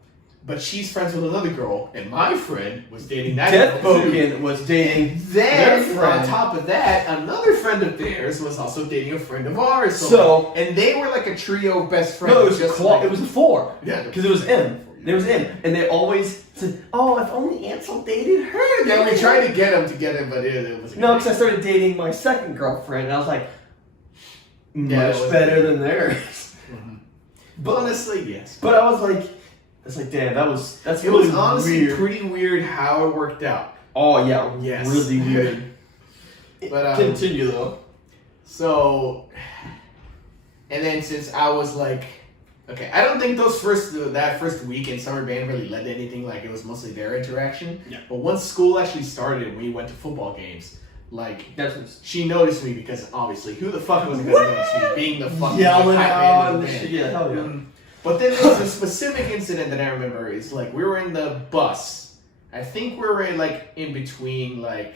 but she's friends with another girl, and my friend was dating that Death girl too. Boken was dating Then, their friend. on top of that, another friend of theirs was also dating a friend of ours. So- and they were like a trio of best friends. No, it was just it was a 4. Yeah. Because it was M. There was M. And they always said, oh, if only Ansel dated her. Yeah, we tried to get them together, but it was No, because I started dating my second girlfriend, and I was like, Yeah, it much was- better than theirs. Mhm. But Honestly, yes. but I was like, damn, that's It really was honestly weird. pretty weird how it worked out. Oh yeah, Yes. really weird. But Continue though. so, and then since I was like, okay, I don't think that first week in summer band really led to anything. Like it was mostly their interaction. Yeah. But once school actually started and we went to football games, like That's what she noticed me because obviously who the fuck was gonna notice me being the fucking yelling hype man out of and the shit. band. Yeah, hell yeah. But then there was a specific incident that I remember. Is like we were in the bus. I think we were in between like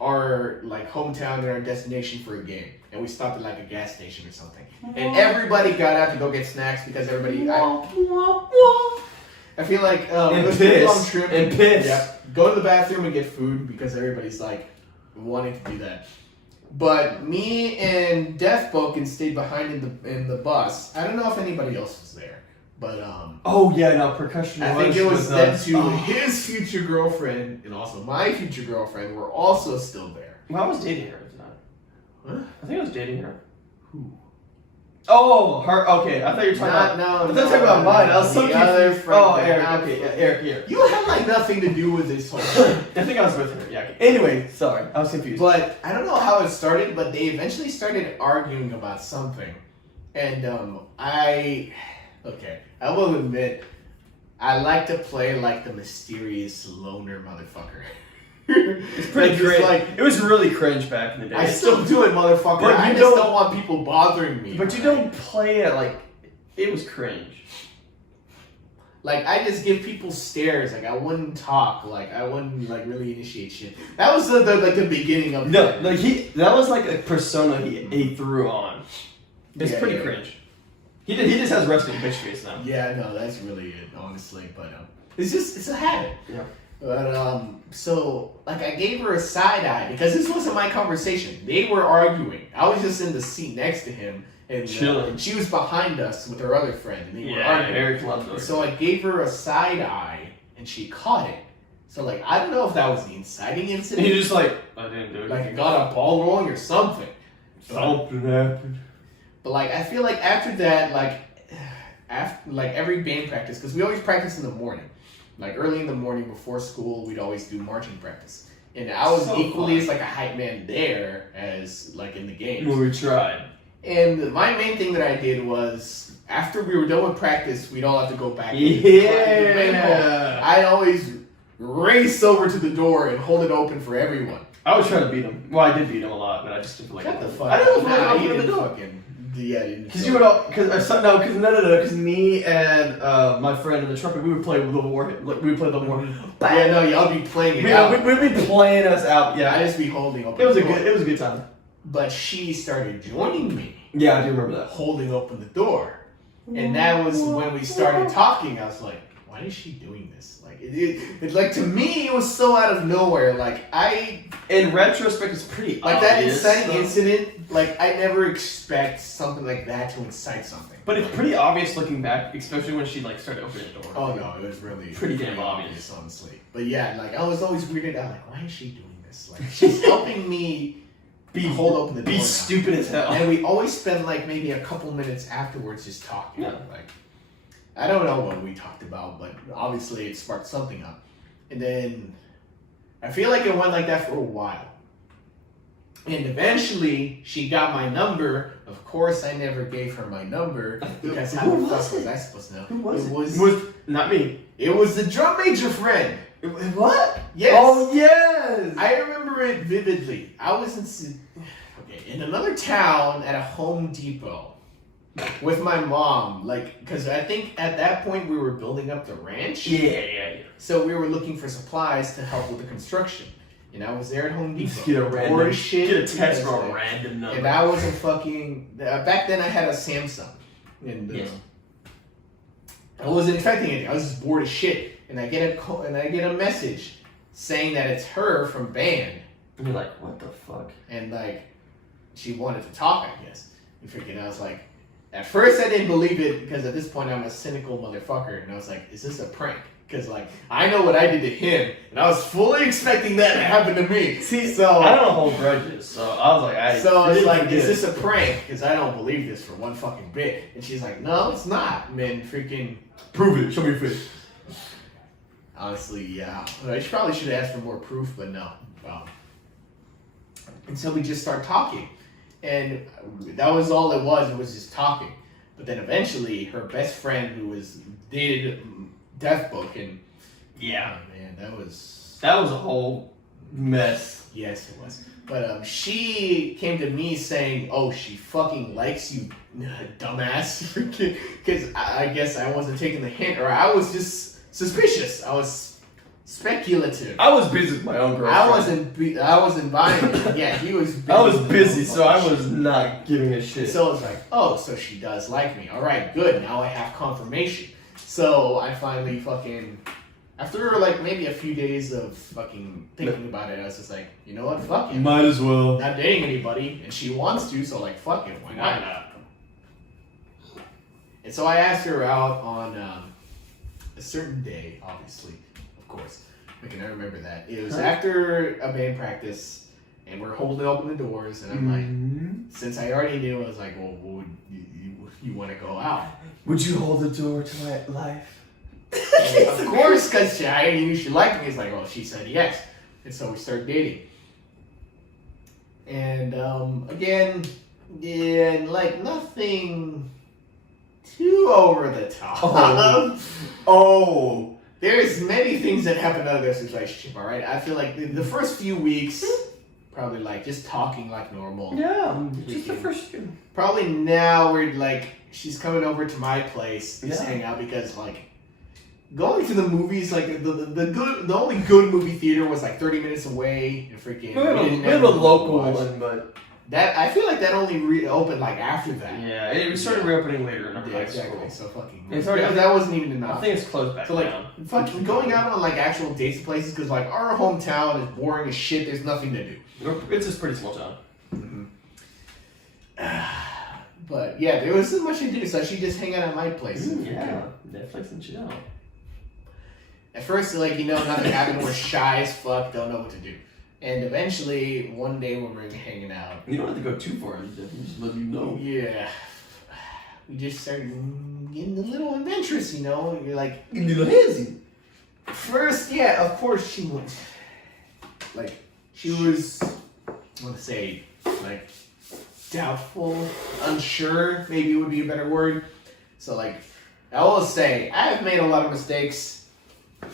our like hometown and our destination for a game, and we stopped at like a gas station or something. And everybody got out to go get snacks because everybody. I feel like And it was a pretty long piss. trip. And piss. Yeah, go to the bathroom and get food because everybody's like wanting to do that. But me and Death Boken stayed behind in the bus. I don't know if anybody else was there, but Oh yeah, no percussion. I think it was them two. Oh. His future girlfriend and also my future girlfriend were also still there. Well, I was dating her at the time. Huh? I think I was dating her. Who? Oh, her. Okay, I thought you were talking about. I thought you were talking about mine. I was so the other confused. friend. Oh, Eric. Okay, yeah, Eric. Here. You had like nothing to do with this whole thing. I think I was with her. Yeah. Okay. Anyway, sorry, I was confused. But I don't know how it started, but they eventually started arguing about something. And I will admit, I like to play like the mysterious loner motherfucker. It's pretty cringe. Like, it was really cringe back in the day. I still do it, motherfucker. But I you just don't- don't want people bothering me. But you don't play it like it was cringe. Like, I just give people stares. Like, I wouldn't talk. Like, I wouldn't like really initiate shit. That was the beginning of No, like that was like a persona he threw on. It's Yeah, pretty yeah. cringe. He just has resting bitch face now. Yeah, no, that's really it, honestly. But it's a habit. Yeah. But so like I gave her a side eye because this wasn't my conversation. They were arguing. I was just in the seat next to him and Chilling. she was behind us with her other friend, and they were Yeah, arguing. Eric loved those. So I gave her a side eye, and she caught it. So like I don't know if that was the inciting And incident. he just like I didn't do it. like I got a ball rolling or something. Something happened. But like I feel like after that, after every band practice, because we always practice in the morning, like early in the morning before school, we'd always do marching practice, and I was So equally fun. as like a hype man there as like in the games. Well, we tried. And my main thing that I did was after we were done with practice, we'd all have to go back. Yeah. I'd always race over to the door and hold it open for everyone. I was trying to beat him. Well, I did beat him a lot, but I just didn't like. Shut the fuck I up. didn't Nah, fucking you open the didn't door. fucking. Yeah, I didn't. Because you would all, because me and my friend in the trumpet, we would play the war, like we would play the war. Yeah, no, y'all be playing it out. We'd be playing us out. I Yeah, just be holding open. it was the a door. good time. But she started joining me, Yeah, I do remember that. holding open the door, and that was when we started talking. I was like, why is she doing this? Like, like to me, it was so out of nowhere. Like In retrospect, it's pretty like that obvious, inciting though. incident. Like I never expect something like that to incite something. But it's pretty obvious looking back, especially when she like started opening the door. Oh no, it was really Pretty damn obvious. honestly. But yeah, like I was always weirded out. Like, why is she doing this? Like, she's helping me hold open the door. Be now. stupid as hell. And we always spend like maybe a couple minutes afterwards just talking. Yeah. Like, I don't know what we talked about, but obviously it sparked something up. And then I feel like it went like that for a while. And eventually she got my number. Of course, I never gave her my number because how Who the fuck was was it? I supposed to know? Who was it? it? Was not me. It was the drum major friend. What? Yes. Oh yes. I remember it vividly. I was in another town at a Home Depot with my mom, like, because I think at that point we were building up the ranch. Yeah. So we were looking for supplies to help with the construction. And I was there at Home Depot. Just get a bored random as shit. Get a text from because, a random number. And I was a fucking. Back then I had a Samsung. And Yes. I wasn't expecting anything. I was just bored as shit. And I get a message saying that it's her from band. And you're like, what the fuck? And like, she wanted to talk, I guess. And freaking, I was like, at first I didn't believe it because at this point I'm a cynical motherfucker. And I was like, is this a prank? Because like, I know what I did to him, and I was fully expecting that to happen to me. See, so I don't hold grudges, so I was like, so it's like, forget is it. this a prank? Because I don't believe this for one fucking bit. And she's like, no, it's not, man. Freaking. Prove it. Show me your face. Honestly, yeah. I probably should have asked for more proof, but no. And so we just start talking. And that was all it was just talking. But then eventually, her best friend, who was dated Death Book, and Yeah. oh, man, that was a whole mess. yes, it was. But she came to me saying, "Oh, she fucking likes you, dumbass," because I guess I wasn't taking the hint, or I was just suspicious. I was speculative. I was busy with my own girlfriend. I wasn't buying it. Yeah, he was. Busy I was with busy, his own so I shit. was not giving a shit. So I was like, oh, so she does like me. All right, good. Now I have confirmation. So I finally fucking, after like maybe a few days of fucking thinking about it, I was just like, you know what, fuck it. Might as well. Not dating anybody, and she wants to, so like, fuck it, why not? And so I asked her out on a certain day, obviously, of course. I remember that. It was after a band practice, and we're holding open the doors, and I'm like, since I already knew, I was like, well, would you want to go out? Would you hold the door to my life? Of course, because I knew she liked me. It's like, well, she said yes, and so we started dating. And again, yeah, like nothing too over the top. Oh, there's many things that happen out of this relationship. All right, I feel like the first few weeks, probably like just talking like normal. Yeah, just the first few. Probably now we're like, she's coming over to my place to Yeah. hang out because like going to the movies, like the only good movie theater was like 30 minutes away. And freaking, We have a local one, but that I feel like that only reopened like after that. yeah, it started reopening later in our Yeah, high exactly. school. So fucking. It's already- that wasn't even I enough. think it's closed back So like, down. fucking going out on like actual dates to places because like our hometown is boring as shit. There's nothing to do. It's just pretty small town. But yeah, there wasn't much to do, so she just hang out at my place. Yeah, Netflix and chill. At first, like, nothing happened. We're shy as fuck, don't know what to do. And eventually, one day when we're hanging out, You don't have to go too far. Just let you know. yeah, we just started getting a little adventurous, You're like, You do hazy. first, yeah, of course she went. Like, she was, I want to say, like, doubtful, unsure, maybe would be a better word. So, like, I will say, I have made a lot of mistakes.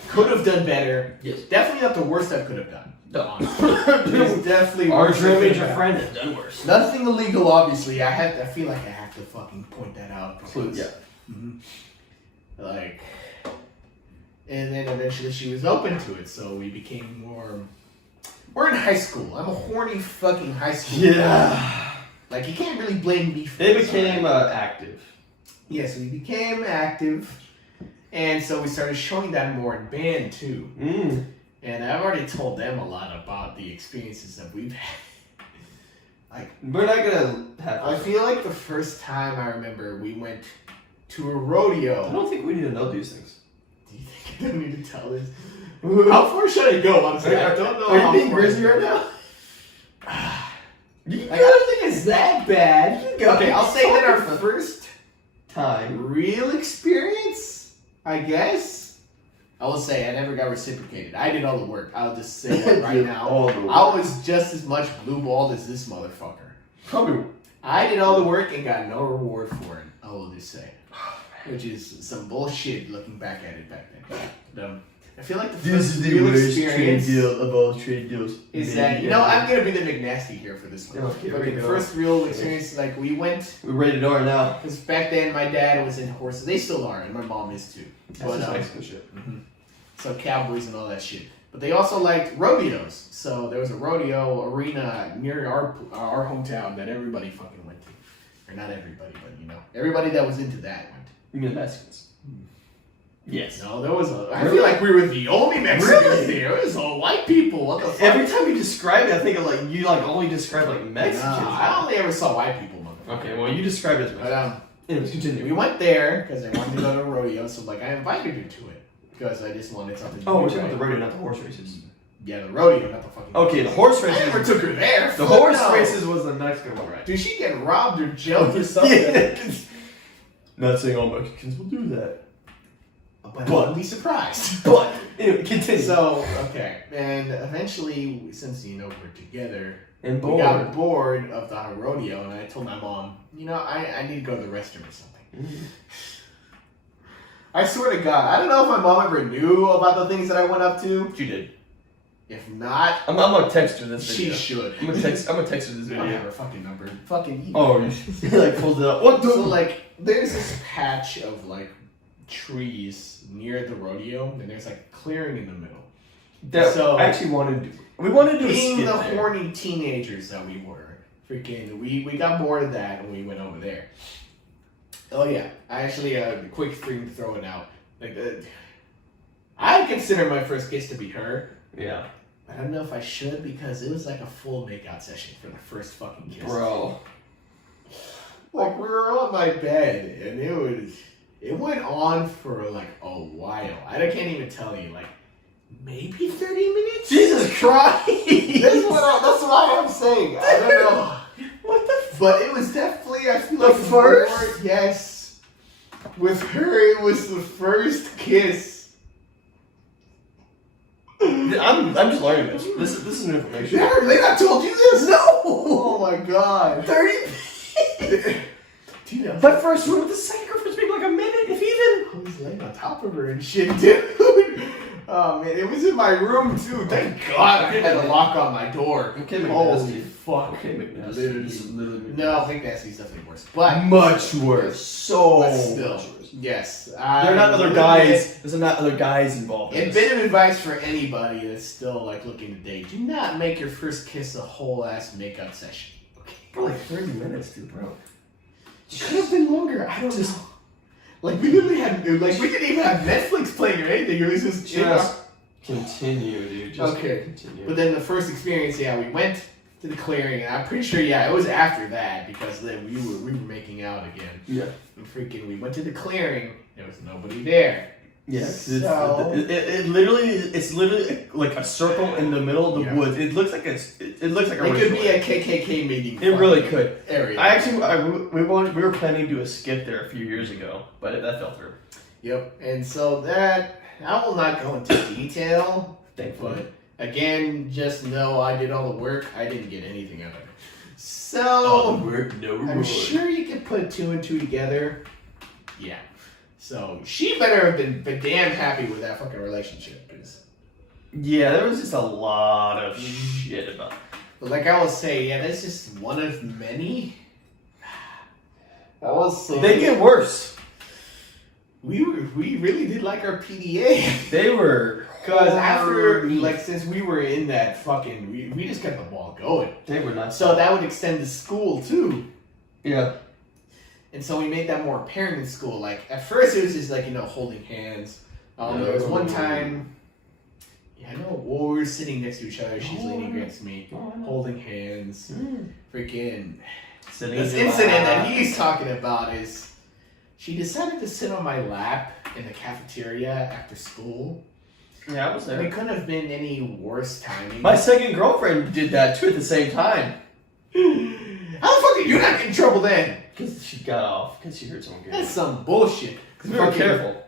Could have done better. Yes. Definitely not the worst I could have done. No. It's definitely Our worse. dream major friend has done worse. Nothing illegal, obviously. I feel like I have to fucking point that out. because- Yeah. Like, and then eventually she was open to it, so we became more. We're in high school. I'm a horny fucking high school. Yeah. Like, you can't really blame me for They this, became alright? active. Yes, we became active, and so we started showing that more in band too. And I've already told them a lot about the experiences that we've had. Like, We're not gonna have. I feel like the first time I remember we went to a rodeo. I don't think we need to know these things. Do you think I don't need to tell this? How far should I go? Honestly, I don't know. Are how you being far- grizzly right now? I don't think it's that bad. Okay, I'll say that our first Time. real experience, I guess. I will say I never got reciprocated. I did all the work. I'll just say that right now. All the work. I was just as much blue-balled as this motherfucker. Probably. I did all the work and got no reward for it. I will just say, which is some bullshit looking back at it back then. But, I feel like the first real experience of all trade deals. is that I'm gonna be the McNasty here for this one. Okay, But here we the go. first real experience, like we went. We're ready to door now. Because back then, my dad was in horses. They still are, and my mom is too. That's just Mexican shit. So cowboys and all that shit. But they also liked rodeos. So there was a rodeo arena near our hometown that everybody fucking went to. Or not everybody, but everybody that was into that went. You mean Mexicans? Yes. No, there was I Really? feel like we were the only Mexicans Really? there. It was all white people. What the fuck? Every time you describe it, I think of you only describe Mexicans. Nah, I only ever saw white people, motherfucker. Okay, well you describe it as But Mexicans. Anyways, continue. we went there because I wanted to go to a rodeo, so like I invited her to it because I just wanted something. Oh, to we're do, talking about the right? rodeo, not the horse races. Yeah, the rodeo, not the fucking. Okay, the horse I races. never took her there. The Fuck horse no. races was the Mexican one, right? Did she get robbed or jumped or something? Yeah. Not saying all Mexicans will do that. But I wouldn't be surprised. But anyway, continue. So okay, and eventually, since we're together, and we got bored of the rodeo, and I told my mom, I need to go to the restroom or something. I swear to God, I don't know if my mom ever knew about the things that I went up to. She did. If not, I'm gonna text her this she video. should. I'm gonna text her this I don't video. have her fucking number. Fucking you. Oh, you pulled it up. What the? So there's this patch of trees near the rodeo, and there's a clearing in the middle. That So- I actually wanted to. We wanted to do a Being skit the there. horny teenagers that we were, we got bored of that and we went over there. Oh yeah, I actually a quick thing to throw it out. I consider my first kiss to be her. Yeah. I don't know if I should because it was like a full makeout session for the first fucking kiss. Bro. We were on my bed and it went on for a while. I can't even tell you. maybe 30 minutes. Jesus Christ! That's what I'm saying. I don't know. What the? But it was definitely, I feel The like first? more- yes. With her, it was the first kiss. I'm just learning this. This is new information. Never, they not told you this? No. Oh my god. 30. Dude, I was, My first one with the sacrifice maybe like a minute, if even. I was laying on top of her and shit, dude. Oh man, it was in my room too. Thank God I had a lock on my door. Okay, Holy McNasty. fuck. Okay, McNasty. Literally. This is literally No, I think Nasty's definitely worse. But much worse. So But still, much worse. yes. There are not other guys. There's not other guys involved. In A this. bit of advice for anybody that's still like looking to date: do not make your first kiss a whole ass makeup session. Okay. For like 30 minutes, dude, bro. It could have been longer. I don't know. Like we literally had, like we didn't even have Netflix playing or anything. It was just Continue, dude. Just Okay. Continue. But then the first experience, yeah, we went to the clearing, and I'm pretty sure, yeah, it was after that because then we were making out again. Yeah. And freaking, we went to the clearing. There was nobody there. Yes. So- It's literally like a circle in the middle of the Yeah. woods. It looks like it looks like a It could ritual. be a KKK meeting. It really could. Area. We were planning to do a skit there a few years ago, but that fell through. Yep. And so that I will not go into detail, Thankfully. but again, just know I did all the work. I didn't get anything out of it. So Oh, no I'm reward. sure you could put two and two together. Yeah. So she better have been damn happy with that fucking relationship. 'Cause- Yeah, there was just a lot of shit about. But like I was saying, yeah, that's just one of many. I was saying They get worse. we really did like our PDA. They were Because after, horny. like, since we were in that fucking, we just kept the ball going. They were not. So that would extend to school, too. Yeah. And so we made that more apparent in school. Like, at first it was just, like, holding hands. There was one time, yeah, I know, well, we were sitting next to each other. She's leaning against me, holding hands. Freaking, Sitting this in your incident lap. that he's talking about is, she decided to sit on my lap in the cafeteria after school. Yeah, I was It there. couldn't have been any worse timing. My second girlfriend did that too at the same time. How the fuck did you not get in trouble then? Because she got off. Because she heard someone get That's off. some bullshit. Because we were careful.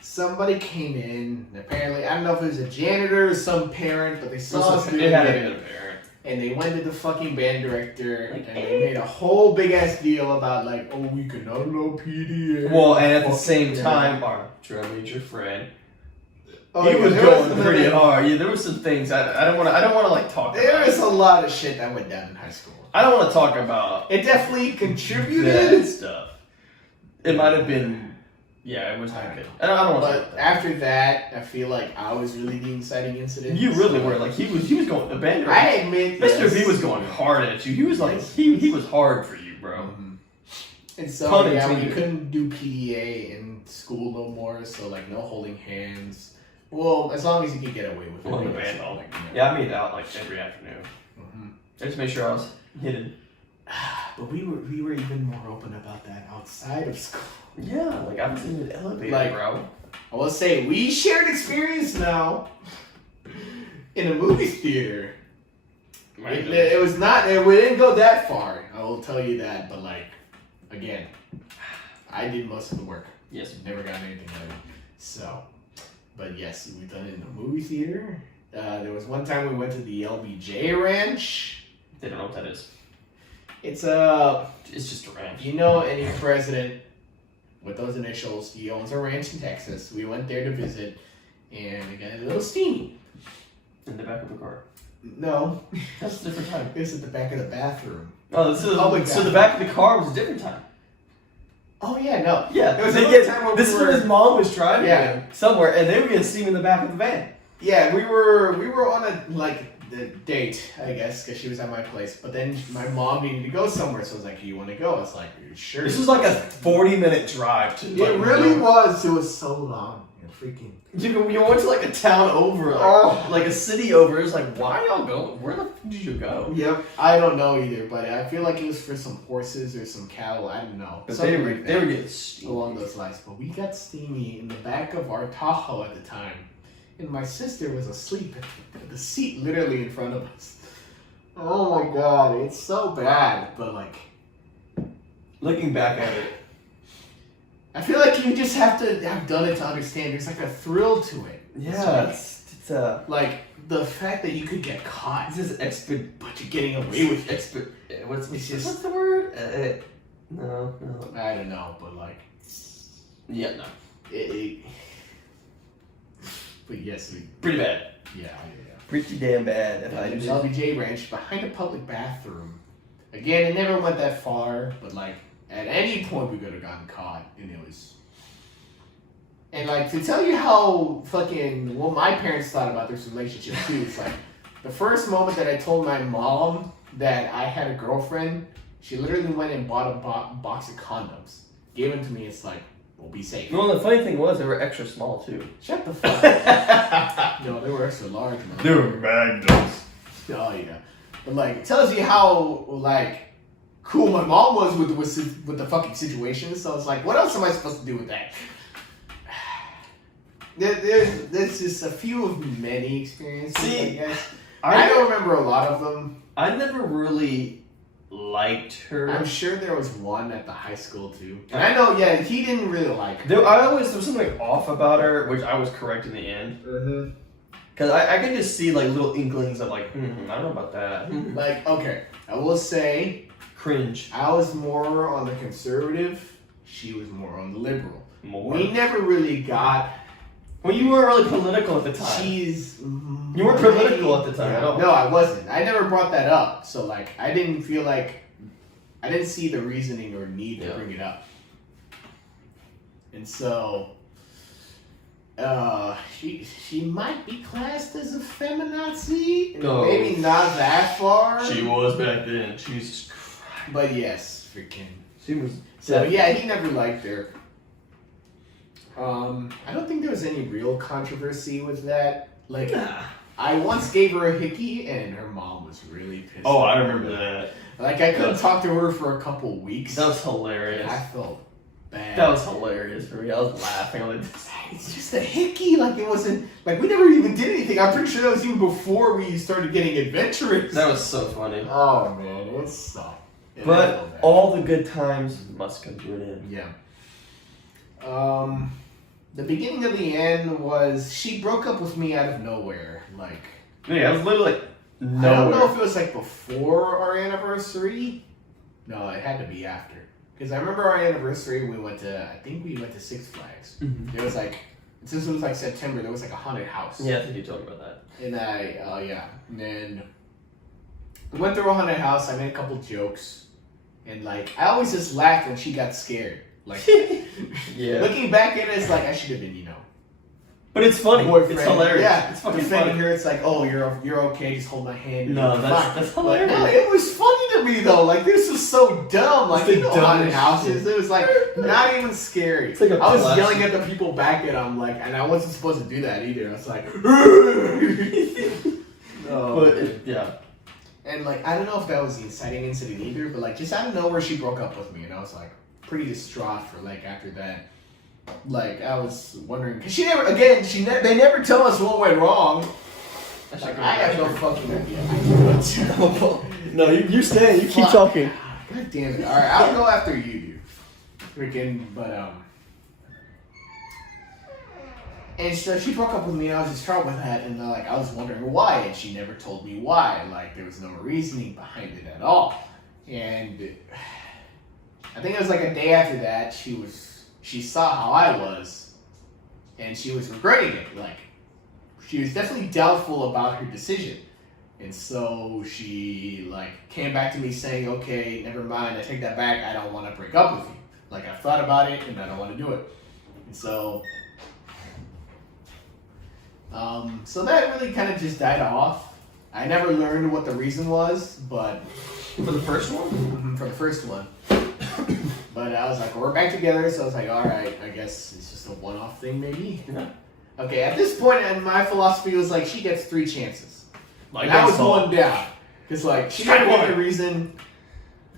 Somebody came in, and apparently, I don't know if it was a janitor or some parent, but they saw us doing It had to be it, a parent. and they went to the fucking band director, Like, and they made a whole big ass deal about, like, oh, we cannot allow PDA. Well, and at the Fuck same yeah. time, our drum major friend, Oh, he yeah, was there going some pretty other- hard. Yeah, there was some things I don't want to like talk There about. was a lot of shit that went down in high school. I don't want to talk about It definitely that contributed. stuff. It might have been, yeah, it was not good. I don't want to talk But about that. after that, I feel like I was really the inciting incident. You really so- were like he was going the band. I admit, Mr. yes. V was going hard at you. He was like he was hard for you, bro. And so Pun yeah, we intended. couldn't do PDA in school no more. So like no holding hands. Well, as long as you could get away with it. On the I guess, band hall. like, Yeah, I made out like every afternoon. Mhm. I just made sure I was hidden. But we were even more open about that outside of school. Yeah, like I was in the elevator, Like- bro. I will say we shared experience now in a movie theater. It was not. We didn't go that far. I will tell you that. But like, again, I did most of the work. Yes. Never got anything out of it. So, but yes, we've done it in the movie theater. There was one time we went to the LBJ Ranch. They don't know what that is. It's It's just a ranch. you know, any president with those initials, he owns a ranch in Texas. We went there to visit, and it got a little steamy. In the back of the car. No, That's a different time. it's at the back of the bathroom. Oh, so, Public so the back of the car was a different time. Oh yeah, no. Yeah, It was they another get- time when this we is when were- his mom was driving Yeah. him somewhere, and they were gonna see him in the back of the van. Yeah, we were on a the date, I guess, because she was at my place. But then my mom needed to go somewhere, so I was like, "Do you want to go?" I was like, "Sure." This was like a 40-minute drive to. It like, really no- was. It was so long and freaking. You went to like a town over, like, Oh. like a city over. It's like, why y'all go? Where the fuck did you go? Yep. I don't know either, but I feel like it was for some horses or some cattle. I don't know. But Something they were like they were that, getting steamy. along those lines. But we got steamy in the back of our Tahoe at the time, and my sister was asleep at the seat literally in front of us. Oh my god, it's so bad, but like, Looking back at it, I feel like you just have to have done it to understand. There's like a thrill to it. yeah, it's Like the fact that you could get caught, this is but you're getting away with it. what's just- what's the word? No. I don't know, but like, Yeah, no. But yes, Pretty bad. yeah. Pretty damn bad. If I And just, the LBJ ranch behind a public bathroom. Again, it never went that far, but like at any point we could have gotten caught, and it was. And like to tell you how fucking what my parents thought about this relationship too. It's like the first moment that I told my mom that I had a girlfriend, she literally went and bought a box of condoms, gave them to me. It's like, we'll be safe. well, the funny thing was they were extra small too. Shut the fuck up. No, they were extra large, man. They were magnums. Oh yeah, but like it tells you how like cool my mom was with the fucking situation. So it's like, what else am I supposed to do with that? There's just a few of many experiences. See, I guess I don't remember a lot of them. I never really liked her. I'm sure there was one at the high school too, and I know he didn't really like her. There was something off about her, which I was correct in the end. Mm-hmm. Because I could just see like little inklings of like, I don't know about that. Like, okay, I will say Cringe. I was more on the conservative. She was more on the liberal. More. We never really got. Well, you weren't really political at the time. You weren't political at the time at all. No, I wasn't. I never brought that up. So like, I didn't feel like I didn't see the reasoning or need to bring it up. And so, she might be classed as a feminazi. No. Maybe not that far. She was back then. Jesus Christ. But yes, freaking. She was. So yeah, he never liked her. I don't think there was any real controversy with that. Like, Nah. I once gave her a hickey, and her mom was really pissed. Oh, I remember that. Like, I couldn't talk to her for a couple weeks. That was hilarious. I felt bad. That was hilarious for me. I was laughing. Like, It's just a hickey. Like, it wasn't. Like, we never even did anything. I'm pretty sure that was even before we started getting adventurous. that was so funny. Oh, man. It sucked. And I But felt bad. all the good times must come to an end. Yeah. The beginning of the end was she broke up with me out of nowhere. Like, Yeah, I was literally like, I don't know nowhere. if it was like before our anniversary. No, it had to be after. Because I remember our anniversary, I think we went to Six Flags. Mhm. It was like, since it was like September, there was like a haunted house. Yeah, I think you told me about that. And and then we went through a haunted house. I made a couple jokes. And like, I always just laughed when she got scared. Like, Yeah. looking back at it, it's like, I should have been, But it's funny. boyfriend. It's hilarious. Yeah, It's fucking defending funny. her. It's like, oh, you're okay. Just hold my hand. and No, you're that's- fine. that's Like, hilarious. no, it was funny to me though. Like, this was so dumb. Like, It's you the know, haunted dumbest houses. shit. It was like not even scary. It's like a I was classic. yelling at the people back at them, like, and I wasn't supposed to do that either. I was like, Yeah. And like, I don't know if that was the inciting incident either, but like, just out of nowhere, she broke up with me, and I was like, pretty distraught for like after that. Like, I was wondering, because they never tell us what went wrong. Like, I have no fucking idea. No, you stay. You keep Fuck. talking. God damn it. Alright, I'll go after you, dude. Freaking, but, and so she broke up with me, and I was distraught with that, and like, I was wondering why, and she never told me why. Like, there was no reasoning behind it at all. And I think it was like a day after that, she saw how I was, and she was regretting it. Like, she was definitely doubtful about her decision. And so she, like, came back to me saying, okay, never mind, I take that back, I don't want to break up with you. Like, I've thought about it, and I don't want to do it. And so, so that really kind of just died off. I never learned what the reason was, but... For the first one? For the first one. But I was like, we're back together, so I was like, alright, I guess it's just a one-off thing, maybe? Yeah. Okay, at this point, and my philosophy was like, she gets 3 chances. Like And I was baseball. one down. Because, like, she Strike didn't give me one. a reason.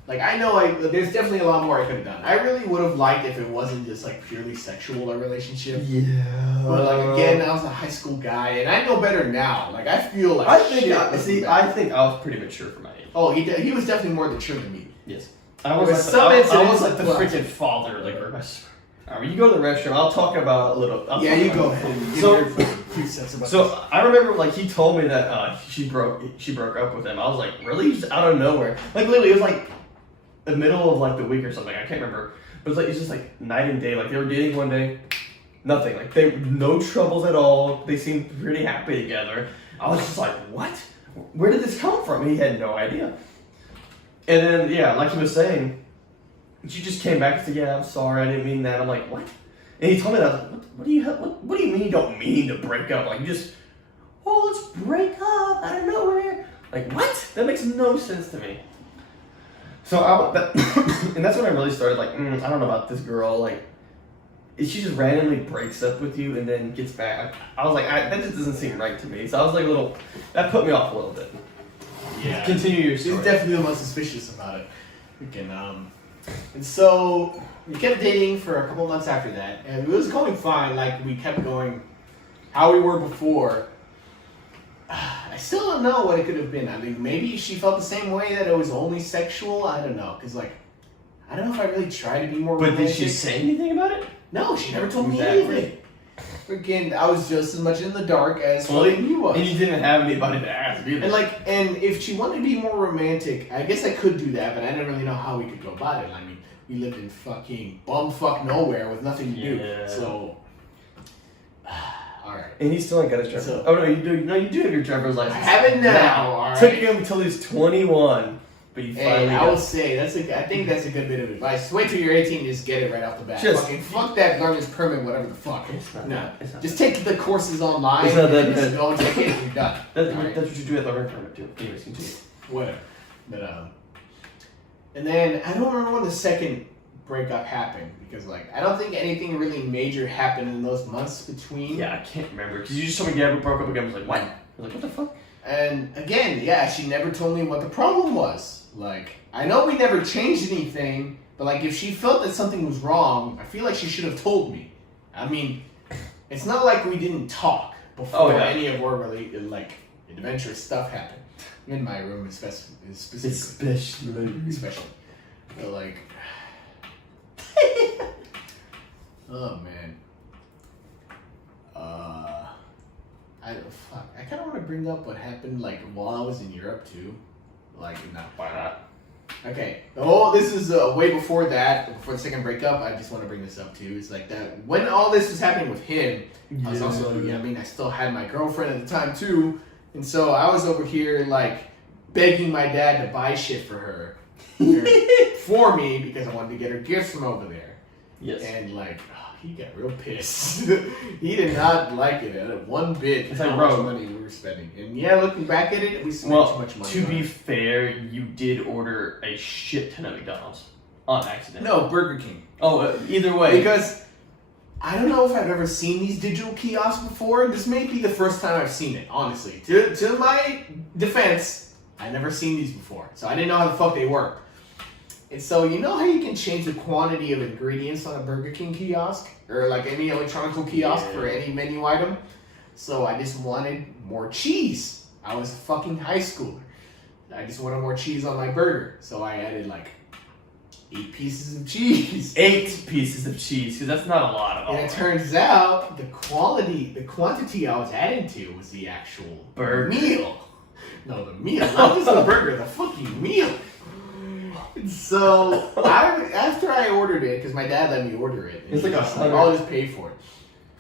Like, I know there's definitely a lot more I could have done. I really would have liked if it wasn't just, like, purely sexual a relationship. Yeah. But, like, again, I was a high school guy, and I know better now. Like, I feel like I think shit. I think I was pretty mature for my age. Oh, he was definitely more mature than me. Yes. I was With like some I was incidents, like the well- freaking father. Like, alright, you go to the restroom. I'll talk about a little. I'll Yeah, talk you about go it. ahead. Give So- your fucking 2 cents about So I remember, like, he told me that she broke up with him. I was like, really? Just out of nowhere. Like, literally, it was like the middle of like the week or something. I can't remember. But it was just like night and day. Like, they were dating one day, nothing. Like, no troubles at all. They seemed pretty happy together. I was just like, what? Where did this come from? He had no idea. And then, yeah, like he was saying, she just came back and said, yeah, I'm sorry, I didn't mean that. I'm like, what? And he told me that. I was like, what do you mean you don't mean to break up? Like, you just, let's break up out of nowhere. Like, what? That makes no sense to me. So, and that's when I really started, like, I don't know about this girl. Like, if she just randomly breaks up with you and then gets back, I was like, that just doesn't seem right to me. So I was like that put me off a little bit. Yeah. Continue your She's story. definitely the most suspicious about it. And so we kept dating for a couple months after that, and it was going fine. Like, we kept going how we were before. I still don't know what it could have been. I mean, maybe she felt the same way, that it was only sexual. I don't know, because, like, I don't know if I really tried to be more But romantic. did she say anything about it? No, she never told me Exactly. anything. Freaking, I was just as much in the dark as fucking he was. And you didn't have anybody to ask either. And if she wanted to be more romantic, I guess I could do that, but I didn't really know how we could go about it. I mean, we lived in fucking bumfuck nowhere with nothing to do. Yeah. So, alright. And he still ain't got his driver's. So- Oh no, you do. No, you do have your driver's license. I have it now, alright. Took him until he's 21, but he Hey, finally. I will got say, I think that's a good bit of advice. Just wait till you're 18 and just get it right off the bat. Just- Fucking fuck that learner's permit, whatever the fuck. It's not No. that- it's not Just take the courses online It's not that and just bad. go and take it and you're done. Alright? That's what you do at the learning permit too. Anyways, continue. Whatever. But and then I don't remember when the second breakup happened, because like I don't think anything really major happened in those months between. Yeah, I can't remember because you just told me Gabby broke up again. I was like, what? I was like, what the fuck? And again, yeah, she never told me what the problem was. Like, I know we never changed anything, but like if she felt that something was wrong, I feel like she should have told me. I mean, it's not like we didn't talk before any of our really like adventurous stuff happened. In my room, specifically. Especially. But like, oh man. I kind of want to bring up what happened like while I was in Europe too. Like, not. Why not? Okay. This is way before that, before the second breakup. I just want to bring this up too. It's like that when all this was happening with him, I was also, I still had my girlfriend at the time too, and so I was over here like begging my dad to buy shit for her, for me, because I wanted to get her gifts from over there. Yes. And like, he got real pissed. He did not like it at one bit. It's how like, much bro. money we were spending. And yeah, looking back at it, we spent too much money. To on be it. fair, you did order a shit ton of McDonald's on accident. No, Burger King. Oh, either way. Because I don't know if I've ever seen these digital kiosks before. This may be the first time I've seen it, honestly. To my defense, I've never seen these before. So I didn't know how the fuck they worked. And so, you know how you can change the quantity of ingredients on a Burger King kiosk? Or like any electronic kiosk for any menu item? So I just wanted more cheese. I was a fucking high schooler. I just wanted more cheese on my burger. So I added like 8 pieces of cheese. 8 pieces of cheese, because that's not a lot at all. And it turns out the quantity I was adding to was the actual Burger. meal. No, the meal, not just the burger, the fucking meal. So after I ordered it, because my dad let me order it, It's like I'll just pay for it.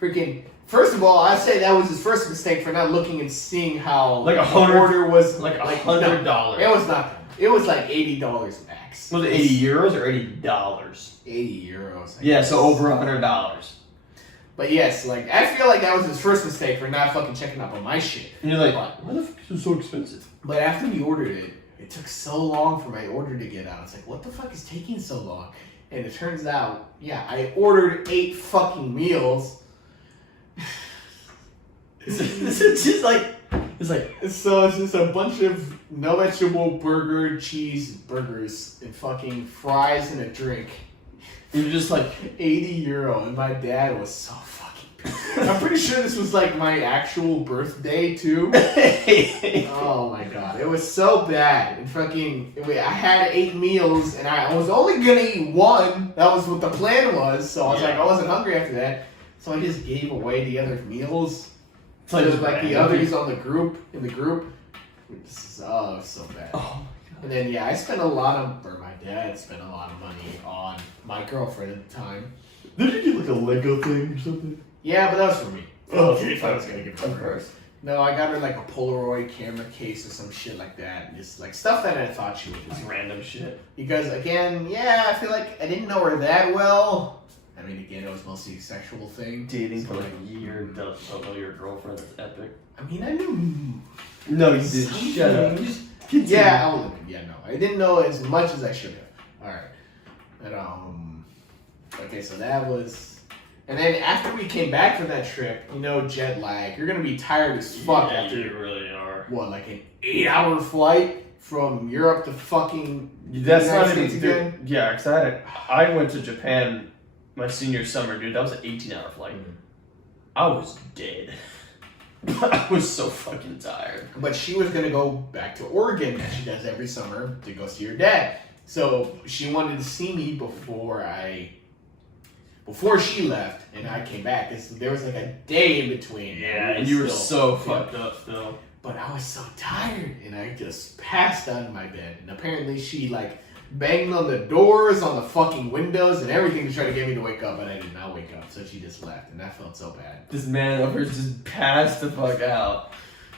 Freaking. First of all, I say that was his first mistake for not looking and seeing how Like the order was like No, $100. it was nothing. It was like $80 max. Was it 80 euros or $80? 80 euros. I Yeah, guess. so over $100. But yes, like I feel like that was his first mistake for not fucking checking up on my shit. And you're like, why the fuck is this so expensive? But after we ordered it, it took so long for my order to get out. It's like, what the fuck is taking so long? And it turns out, yeah, I ordered 8 fucking meals. This is just like, It's like, So it's just a bunch of no vegetable burger, cheese burgers, and fucking fries and a drink. you're just like, €80, and my dad was so fucking pissed. I'm pretty sure this was like my actual birthday too. Oh my god, it was so bad. And fucking, I had 8 meals, and I was only gonna eat 1. That was what the plan was. So I was like, I wasn't hungry after that. So I just gave away the other meals. So it was like the others in the group. Oh, it was so bad. oh And then my dad spent a lot of money on my girlfriend at the time. Did you get like a Lego thing or something? Yeah, but that was for me. Oh, If I was gonna give it to of her. course. No, I got her like a Polaroid camera case or some shit like that. And just like stuff that I thought she would Just like. random shit. Because again, I feel like I didn't know her that well. I mean, again, it was mostly a sexual thing. Dating for like a year, don't know your girlfriend, that's epic. I mean, I knew. No, you did. Something. Shut up. You just continue. Yeah, I'll admit. Yeah, no, I didn't know as much as I should have. All right, but okay, so that was, and then after we came back from that trip, jet lag. You're gonna be tired as fuck after you really are. what, like an 8-hour flight from Europe to fucking. That's United not even States good. again? Yeah, because I went to Japan my senior summer, dude. That was an 18-hour flight. I was dead. I was so fucking tired. But she was gonna go back to Oregon, as she does every summer, to go see her dad. So she wanted to see me before she left, and I came back. There was like a day in between. Yeah, and you were so fucked up still. But I was so tired, and I just passed out in my bed. And apparently she like banged on the doors, on the fucking windows, and everything to try to get me to wake up, but I did not wake up. So she just left, and that felt so bad. This man over here just passed the fuck out.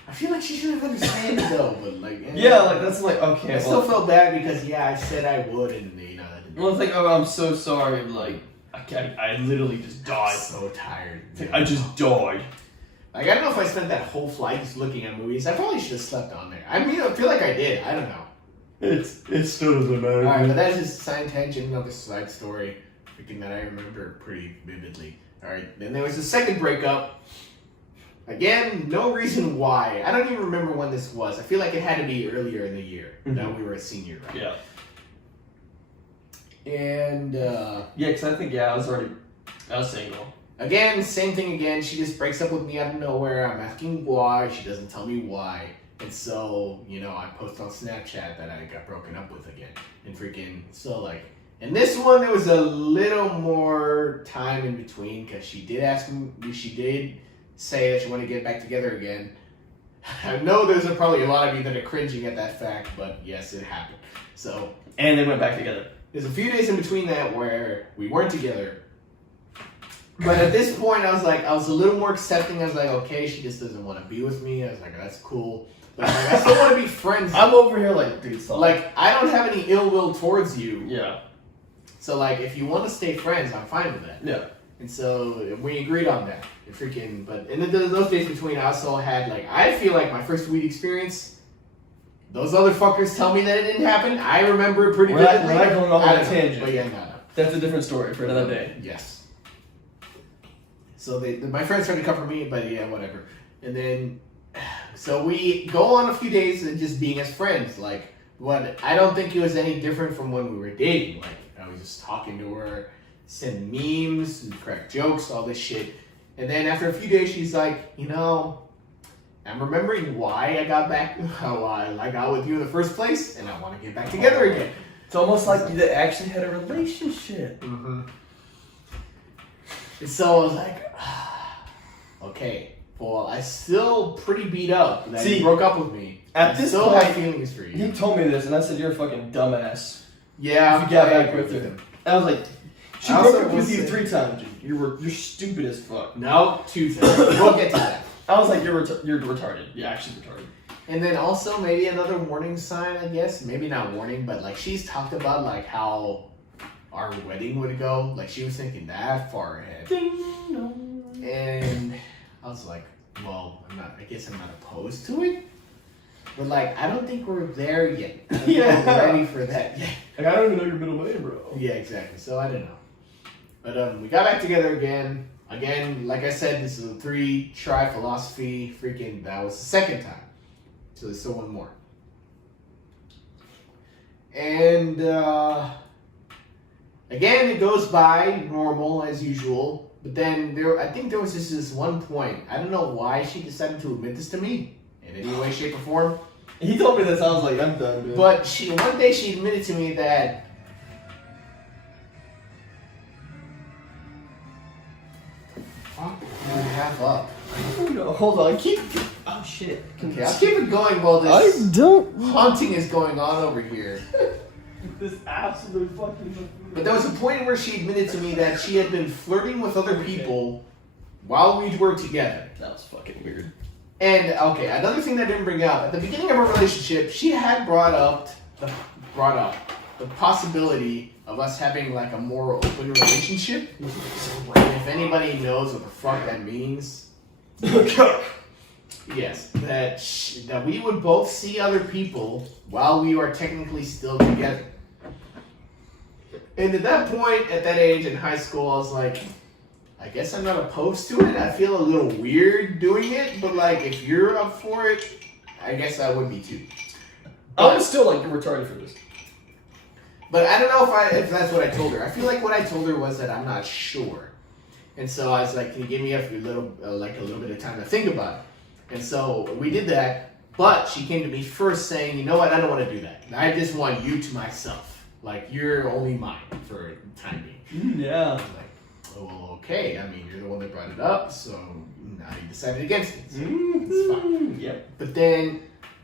I feel like she should have understood though, but like Yeah, like that's like okay. I still felt bad because I said I would, and that didn't. Well, it's like, oh, I'm so sorry. Like, I literally just I died. was so tired. It's like, I just died. Like, I don't know if I spent that whole flight just looking at movies. I probably should have slept on there. I mean, I feel like I did. I don't know. It still doesn't matter. Alright, but that's just a side tangent, another side story. Freaking that I remember pretty vividly. Alright, then there was the second breakup. Again, no reason why. I don't even remember when this was. I feel like it had to be earlier in the year that we were a senior, right? Yeah. And, Yeah, because I think, I was single. again, same thing again. She just breaks up with me out of nowhere. I'm asking why. She doesn't tell me why. And so, I post on Snapchat that I got broken up with again. And freaking, so like, and this one, there was a little more time in between because she did say that she wanted to get back together again. I know there's probably a lot of you that are cringing at that fact, but yes, it happened. So, And they went back together. there's a few days in between that where we weren't together. But at this point, I was a little more accepting. I was like, okay, she just doesn't want to be with me. I was like, that's cool. But like, I still want to be friends. I'm over here like, dude, stop. Like, I don't have any ill will towards you. Yeah. So, like, if you want to stay friends, I'm fine with that. Yeah. And so, we agreed on that. But in those days between, I also had, like, I feel like my first weed experience, those other fuckers tell me that it didn't happen. I remember it pretty vividly. We're not going off I on a don't know, tangent. But yeah, no. That's a different story for another day. Yes. So my friends tried to cover me, but yeah, whatever. And then, so we go on a few days and just being as friends. Like, I don't think it was any different from when we were dating. Like, I was just talking to her, send memes, and crack jokes, all this shit. And then after a few days, she's like, I'm remembering why I got back, how I got with you in the first place, and I want to get back together again. It's almost like you actually had a relationship. Mm-hmm. And so I was like, okay, well, I still pretty beat up that you broke up with me. At I this still point, have feelings for you. He told me this, and I said, you're a fucking dumbass. Yeah, If you got I back agree with her. I was like, she I broke also up with will you say- 3 times, dude. You're stupid as fuck. No, 2 times. We'll get to that. I was like, you're retarded. You're actually retarded. And then also maybe another warning sign, I guess. Maybe not warning, but like she's talked about like how our wedding would go. Like she was thinking that far ahead. And I was like, well, I guess I'm not opposed to it. But like, I don't think we're there yet. I don't think we're ready for that yet. Like, I don't even know your middle name, bro. Yeah, exactly. So I don't know. But we got back together again. Again, like I said, this is a 3-try philosophy. Freaking, that was the second time. So there's still one more. And again, it goes by normal as usual. But then I think there was just this one point. I don't know why she decided to admit this to me in any way, shape, or form. He told me this. I was like, I'm done, dude. But one day she admitted to me that. Fuck, you half up. No, hold on. Keep. Oh shit. Okay, I'll keep it going while this don't. haunting is going on over here. This absolute fucking. But there was a point where she admitted to me that she had been flirting with other people while we were together. That was fucking weird. And okay, another thing that I didn't bring up at the beginning of our relationship, she had brought up the possibility of us having like a more open relationship. If anybody knows what the fuck that means, yes, that we would both see other people while we are technically still together. And at that point, at that age in high school, I was like, I guess I'm not opposed to it. I feel a little weird doing it, but like if you're up for it, I guess I would be too. I was still like, you're retarded for this. But I don't know if that's what I told her. I feel like what I told her was that I'm not sure. And so I was like, can you give me a little bit of time to think about it? And so we did that, but she came to me first saying, you know what, I don't want to do that. I just want you to myself. Like, you're only mine for the time being. Yeah. I was like, oh, okay. I mean, you're the one that brought it up, so now you decided against it. So it's fine. Yep. But then,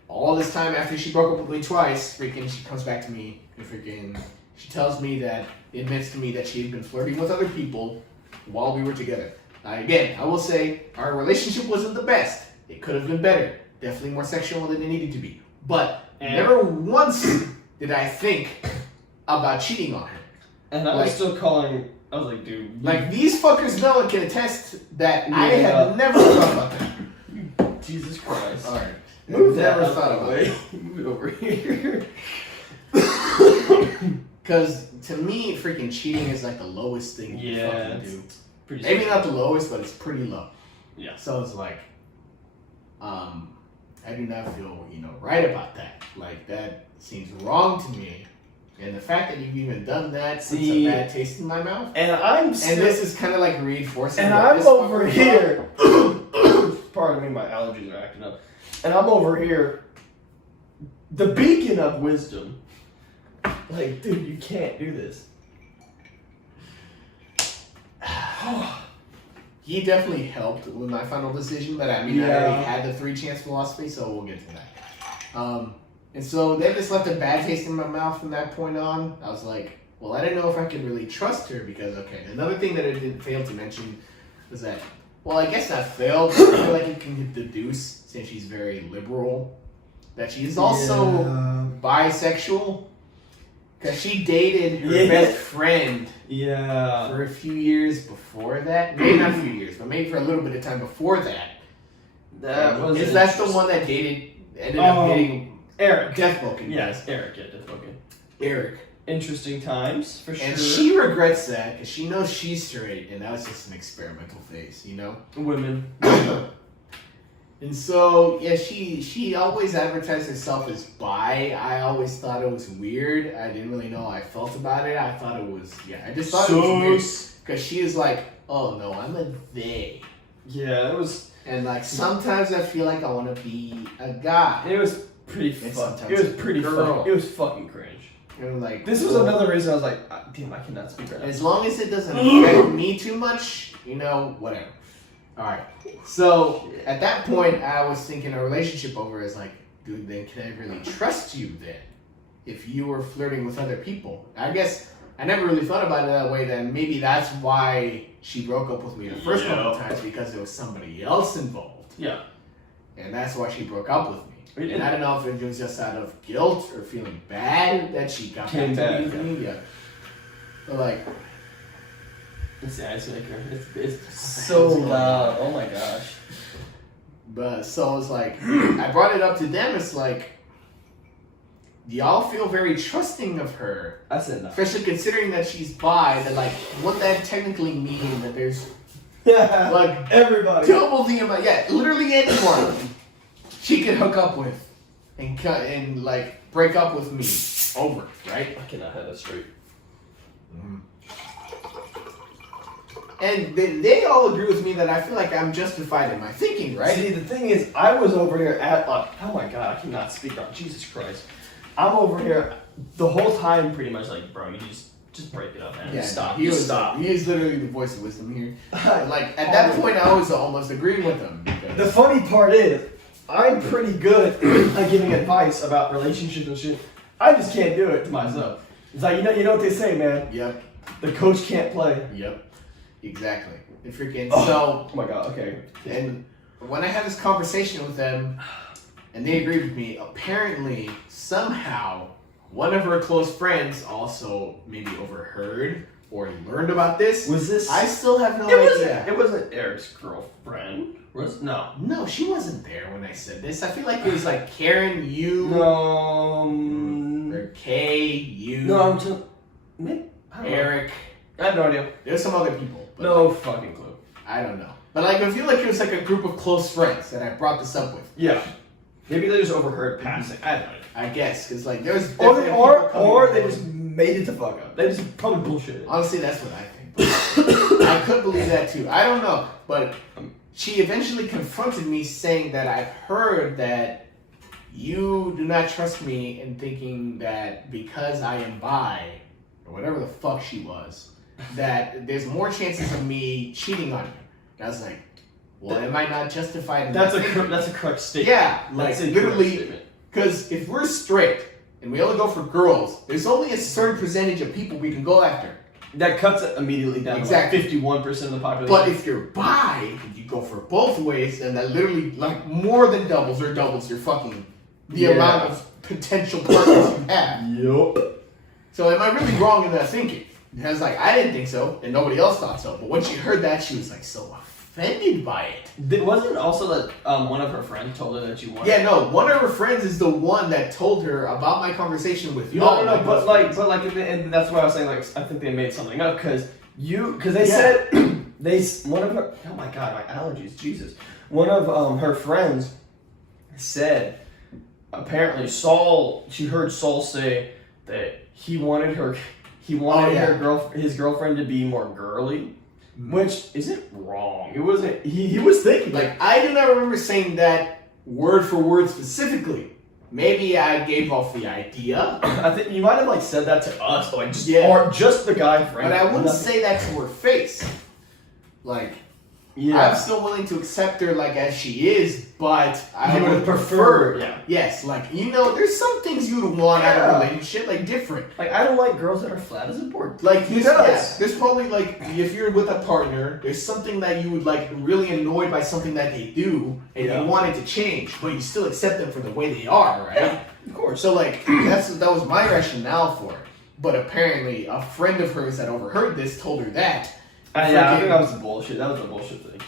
all this time after she broke up with me twice, freaking, she comes back to me and freaking, she tells me that, admits to me that she had been flirting with other people while we were together. Again, I will say, our relationship wasn't the best. It could have been better. Definitely more sexual than it needed to be. But never once did I think about cheating on her. And I was still calling. I was like, dude. Like, these fuckers know and can attest that I had never thought about that. Jesus Christ. Alright. Move never that thought about it. Move it over here. Because to me, freaking cheating is like the lowest thing you can fucking do. Pretty Maybe not the lowest, but it's pretty low. Yeah. So it's like, I do not feel, right about that. Like, that seems wrong to me. And the fact that you've even done that puts a bad taste in my mouth. And I'm still, and this is kind of like reinforcing. And I'm over here. Pardon me, my allergies are acting up. And I'm over here, the beacon of wisdom. Like, dude, you can't do this. He definitely helped with my final decision, but I mean, I already had the 3-chance philosophy, so we'll get to that. And so they just left a bad taste in my mouth from that point on. I was like, well, I didn't know if I could really trust her because, okay, another thing that I didn't fail to mention was that, well, I guess not failed, but I feel like you can deduce, since she's very liberal, that she's also bisexual. Because she dated her best friend for a few years before that. Maybe not a few years, but maybe for a little bit of time before that. That's the one that ended up dating Eric. Deathbroken. Yes, Eric, yeah, Deathbroken. Eric. Interesting times, for sure. And she regrets that because she knows she's straight, and that was just an experimental phase, Women. And so, yeah, she always advertised herself as bi. I always thought it was weird. I didn't really know how I felt about it. I thought it was, I just thought it was weird. Because she is like, oh no, I'm a they. Yeah, it was. And like, sometimes I feel like I want to be a guy. It was pretty fucking. It was pretty fucking. It was fucking cringe. And like, this was another reason I was like, damn, I cannot speak right now. As long as it doesn't affect me too much, whatever. Alright. So, at that point, I was thinking a relationship over is like, dude, then can I really trust you then? If you were flirting with other people. I guess I never really thought about it that way, then maybe that's why she broke up with me the first couple of times, because there was somebody else involved. Yeah. And that's why she broke up with me. And I don't know if it was just out of guilt or feeling bad that she got back to me. Yeah. But like, it's the ice maker. It's so loud. Oh my gosh. But so it's like, I brought it up to them. It's like, y'all feel very trusting of her. I said no. Especially considering that she's bi. That like, what that technically mean that there's like everybody double the amount. Yeah, literally anyone she could hook up with. and like break up with me over, right? I cannot have that straight. And they all agree with me that I feel like I'm justified in my thinking, right? See, the thing is, I was over here at oh my god, I cannot speak on Jesus Christ. I'm over here the whole time, pretty much like, bro, you just break it up, man. Yeah, Stop. He Stop. is literally the voice of wisdom here. Like at that point, I was almost agreeing with him. The funny part is, I'm pretty good at giving advice about relationships and shit. I just can't do it to myself. It's like you know what they say, man. Yep. The coach can't play. Yep. Exactly. And freaking Oh my god. Okay. And when I had this conversation with them, and they agreed with me, apparently somehow one of her close friends also maybe overheard or learned about this. Was this? I still have no idea. It wasn't Eric's girlfriend. No. No, she wasn't there when I said this. I feel like it was like Karen, you, No. or Kay, you, No, I'm just. I don't know. Eric. I have no idea. There's some other people. But No like, fucking clue. I don't know. But like, I feel like it was like a group of close friends that I brought this up with. Yeah. Maybe they just overheard passing. I don't know. I guess, because like there's Or definitely they, people coming or and they going. just made it the fuck up. They just probably bullshitted. Honestly, that's what I think. I could believe that too. I don't know, but she eventually confronted me saying that I've heard that you do not trust me in thinking that because I am bi, or whatever the fuck she was, that there's more chances of me cheating on you. And I was like, well, am I not justified in That's that thinking? that's a correct statement. Yeah, like That's a correct literally, statement. because if we're straight and we only go for girls, there's only a certain percentage of people we can go after. That cuts it immediately down Exactly. to like 51% of the population. But if you're bi and you go for both ways, and that literally like more than doubles your fucking the amount of potential partners you have. Yup. So am I really wrong in that thinking? And I was like, I didn't think so, and nobody else thought so. But when she heard that, she was like so offended by it. Wasn't it also that one of her friends told her that you wanted? Yeah, no. One of her friends is the one that told her about my conversation with you. No, but and that's why I was saying, like, I think they made something up because they said one of her. Oh my god, my allergies, Jesus. One of her friends said apparently she heard Saul say that he wanted his girlfriend to be more girly. Which isn't wrong. It wasn't. He was thinking Like, I do not remember saying that word for word specifically. Maybe I gave off the idea. I think you might have like said that to us, like Yeah. or just the guy friend. But I wouldn't say that to her face. Like, I'm still willing to accept her like as she is, but I You would would prefer. prefer, yeah. Yes, like, there's some things you would want out of a relationship, like different. Like I don't like girls that are flat as a board. Like, Who does? there's probably like, if you're with a partner, there's something that you would like really annoyed by something that they do, and you want it to change, but you still accept them for the way they are, right? Yeah, of course. So like, that was my rationale for it. But apparently, a friend of hers that overheard this told her that. I think that was bullshit. That was a bullshit thing.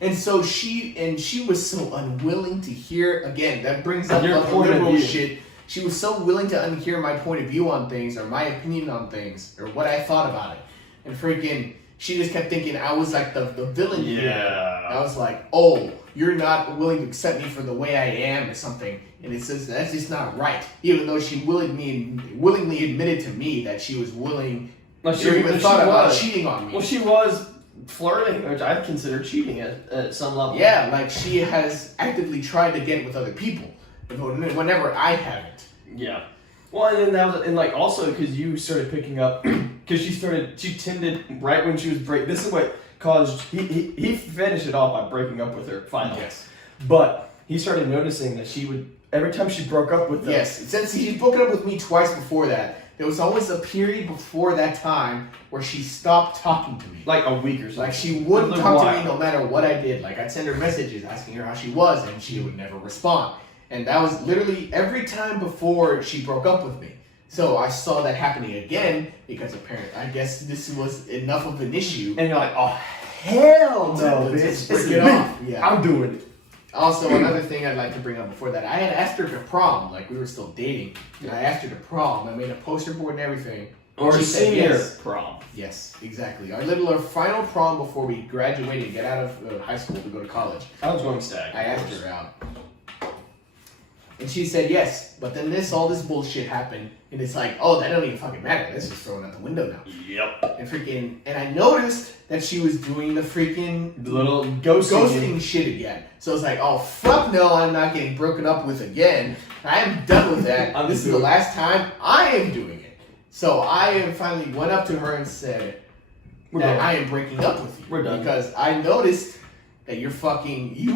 And so she was so unwilling to hear, again, that brings up Your the point of liberal view. shit. She was so willing to unhear my point of view on things, or my opinion on things, or what I thought about it. And freaking, she just kept thinking I was like the villain here. Yeah. I was like, oh, you're not willing to accept me for the way I am or something. And it says that's just not right. Even though she willingly admitted to me that she was willing, she even thought about cheating on me. Well, she was flirting, which I'd consider cheating at some level. Yeah, like she has actively tried to get with other people, whenever I haven't. Yeah. Well, and then that was, and like also because you started picking up, because she tended right when she was This is what caused he finished it off by breaking up with her finally. Yes. But he started noticing that she would every time she broke up with them. Yes, since she's broken up with me twice before that, there was always a period before that time where she stopped talking to me. Like a week or something. Like she wouldn't talk to me no matter what I did. Like I'd send her messages asking her how she was, and she would never respond. And that was literally every time before she broke up with me. So I saw that happening again because apparently, I guess this was enough of an issue. And you're like, oh hell no, bitch! Just break it off. Yeah. I'm doing it. Also, another thing I'd like to bring up before that, I had asked her to prom, like we were still dating. And I asked her to prom. I made a poster board and everything. Or she said senior yes. prom. Yes, exactly. Our final prom before we graduated and get out of high school to go to college. I was going stag. I asked her out. And she said yes, but then all this bullshit happened, and it's like, oh, that don't even fucking matter. That's just thrown out the window now. Yep. And I noticed that she was doing the little ghosting shit again. So I was like, oh, fuck no, I'm not getting broken up with again. I am done with that. This is the last time I am doing it. So I finally went up to her and said that I am breaking up with you. We're done. Because I noticed that you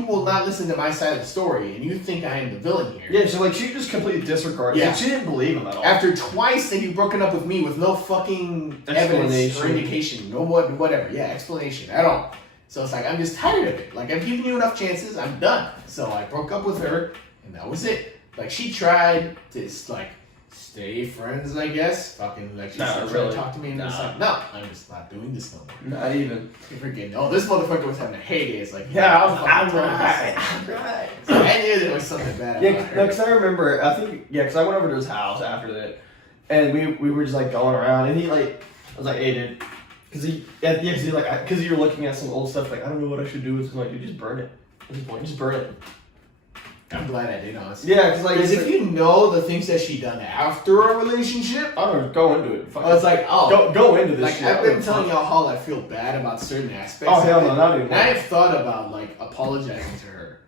will not listen to my side of the story, and you think I am the villain here. Yeah, so she just completely disregarded it. She didn't believe him at all. After twice that you've broken up with me with no fucking evidence or indication, no whatever, explanation at all. So it's like, I'm just tired of it. Like, I've given you enough chances, I'm done. So I broke up with her, and that was it. Like, she tried to, like, stay friends, I guess. Fucking, like, she started trying to talk to me, and it's like, no, I'm just not doing this no more. Not even. Freaking, oh, this motherfucker was having a heyday. It's like, I'm right. So I knew there was something bad about her. Yeah, because I remember, because I went over to his house after that, and we were just, like, going around, and I was like, hey, dude, because you were looking at some old stuff, like, I don't know what I should do with it. I'm like, dude, just burn it. At this point, just burn it. I'm glad I did, honestly. Yeah, because if you know the things that she done after a relationship, I don't know, go into it. I was like, go into this. Like, shit. I've been telling y'all how I feel bad about certain aspects. Oh hell no, not anymore. And I have thought about like apologizing to her,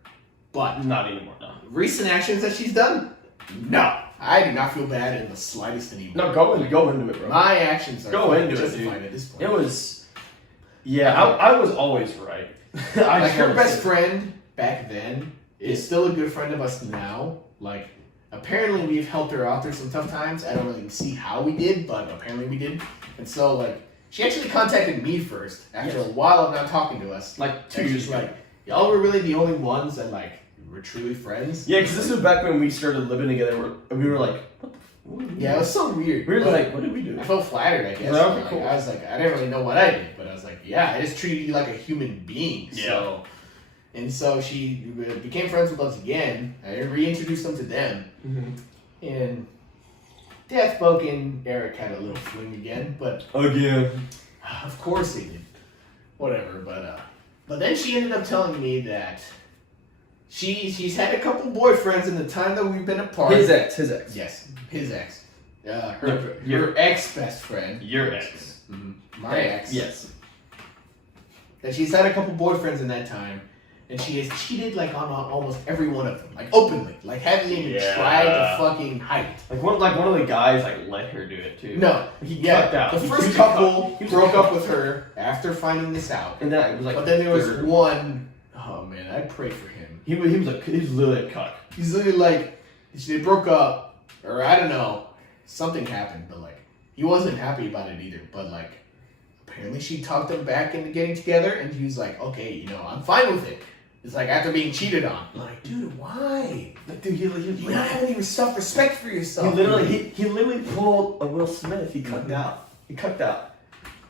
but not anymore. No. Recent actions that she's done, no, I do not feel bad in the slightest anymore. No, go into it, bro. My actions are justified at this point. It was, I was always right. Like her best friend back then is still a good friend of us now. Like, apparently we've helped her out through some tough times. I don't really see how we did, but apparently we did. And so, like, she actually contacted me first after a while of not talking to us. Like 2 years ago. Like, y'all were really the only ones that, like, were truly friends. Yeah, because this was back when we started living together. We were like, what yeah, it was so weird. We were like, what did we do? I felt flattered, I guess. Like, cool. I was like, I didn't really know what I did, but I was like, yeah, I just treated you like a human being. Yeah. So she became friends with us again. I reintroduced them to them. Mm-hmm. And Deathbug and Eric had a little fling again, but... Again. Of course they did. Whatever, but then she ended up telling me that she's had a couple boyfriends in the time that we've been apart. His ex. Yes, his ex. Her ex-best friend. Your ex. Mm-hmm. My ex. Yes. That she's had a couple boyfriends in that time. And she has cheated like on almost every one of them, like openly, like haven't even tried to fucking hide it. Like one of the guys like let her do it too. No, he cut out. The first couple broke up with her after finding this out, and that was like. But then there was one. Oh man, I pray for him. He was literally a cuck. He's literally like they broke up, or I don't know, something happened, but like he wasn't happy about it either. But like apparently she talked him back into getting together, and he was like, okay, I'm fine with it. It's like after being cheated on. I'm like, dude, why? Like, dude, you not have any self-respect for yourself. He literally pulled a Will Smith. He cucked out.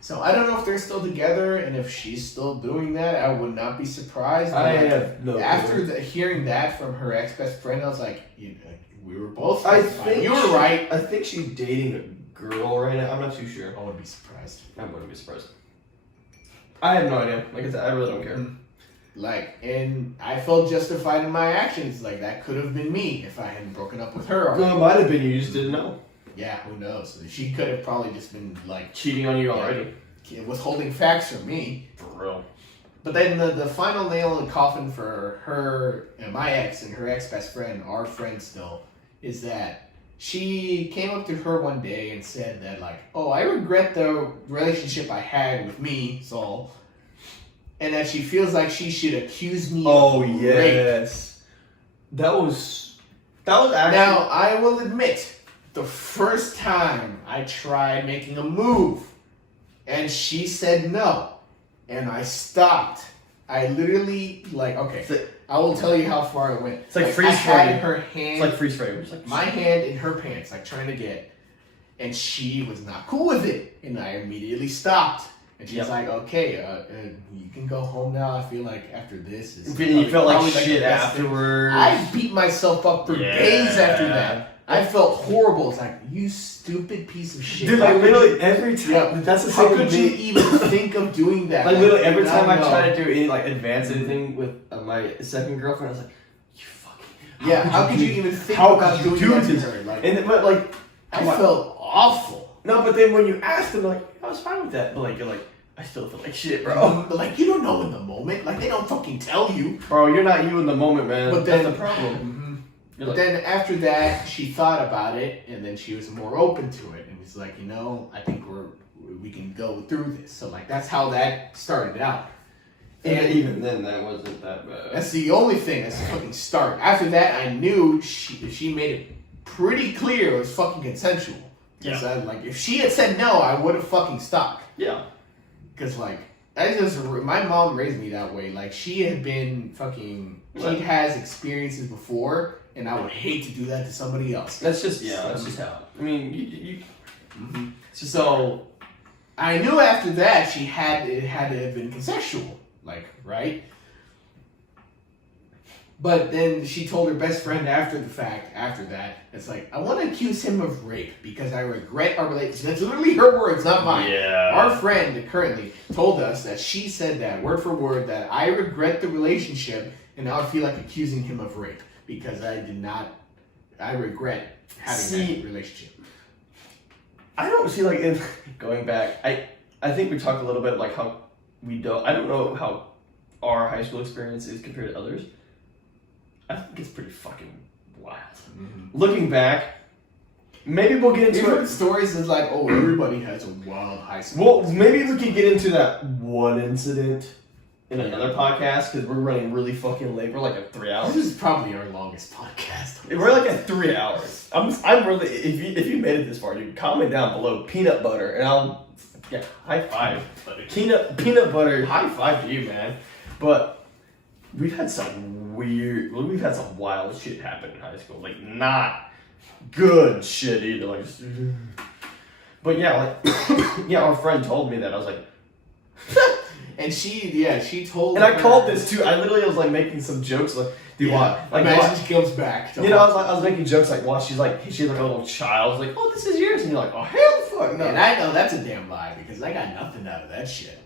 So I don't know if they're still together, and if she's still doing that, I would not be surprised. I have no after hearing that from her ex-best friend, I was like, we were both. I think you were right. I think she's dating a girl right now. I'm not too sure. I wouldn't be surprised. I have no idea. Like I said, I really don't care. Like, and I felt justified in my actions. Like, that could have been me if I hadn't broken up with her. Well, it might have been you just didn't know. Yeah, who knows? She could have probably just been, like... cheating on you already. Withholding facts from me. For real. But then the final nail in the coffin for her and my ex and her ex-best friend, our friend still, is that she came up to her one day and said that, like, oh, I regret the relationship I had with me, Saul. And that she feels like she should accuse me of rape. Yes. That was actually... Now, I will admit, the first time I tried making a move, and she said no, and I stopped. I literally, like, okay, I will tell you how far it went. It's like freeze frame. I had her hand... It's like freeze frame. Like my hand in her pants, like, trying to get... And she was not cool with it, and I immediately stopped. And she's like, okay, you can go home now. I feel like after this is... You felt like shit afterwards. I beat myself up for days after that. I felt horrible. It's like, you stupid piece of shit. Dude, like literally every time... That's the same How could you even think of doing that? Like literally every time I try to do any, like, advance anything with my second girlfriend, I was like, you fucking... Yeah, how could you even think how about could you doing do that to this? her? Like, And but like, I come on. felt awful. No, but then when you asked them, like, I was fine with that. But like, you're like, I still feel like shit, bro. But like, you don't know in the moment. Like, they don't fucking tell you. Bro, you're not you in the moment, man. But then that's the problem. But then after that, she thought about it, and then she was more open to it, and was like, I think we can go through this. So like, that's how that started out. And even then, that wasn't that bad. That's the only thing. That's the fucking start. After that, I knew she made it pretty clear it was fucking consensual. Yeah. Like, if she had said no, I would have fucking stopped. Yeah. Because like, my mom raised me that way. Like, she had been fucking. She has experiences before. And I would hate to do that to somebody else. That's just how. I mean, you So I knew after that it had to have been consensual, like, right? But then she told her best friend after that, it's like, I want to accuse him of rape because I regret our relationship. That's literally her words, not mine. Yeah. Our friend currently told us that she said that word for word, that I regret the relationship and now I feel like accusing him of rape. Because I regret having that relationship. I don't see like in going back. I think we talked a little bit like how I don't know how our high school experience is compared to others. I think it's pretty fucking wild. Mm-hmm. Looking back, maybe we'll get into it. Stories is like, oh, everybody has a wild high school. Well, maybe we can get into that one incident in another podcast because we're running really fucking late. We're like at 3 hours. This is probably our longest podcast. We're like at 3 hours. I'm really. If you made it this far, dude, comment down below peanut butter, and I'll high five. Peanut butter, high five to you, man. But we've had some wild shit happen in high school. Like not good shit either. Like, but yeah, like our friend told me that. I was like. And she told. And I called this too. I literally was like making some jokes like, dude, why? Like, imagine she comes back. You know, I was making jokes like, watch. She's like a little child. I was like, oh, this is yours, and you're like, oh, hell, the fuck no. And I know that's a damn lie because I got nothing out of that shit.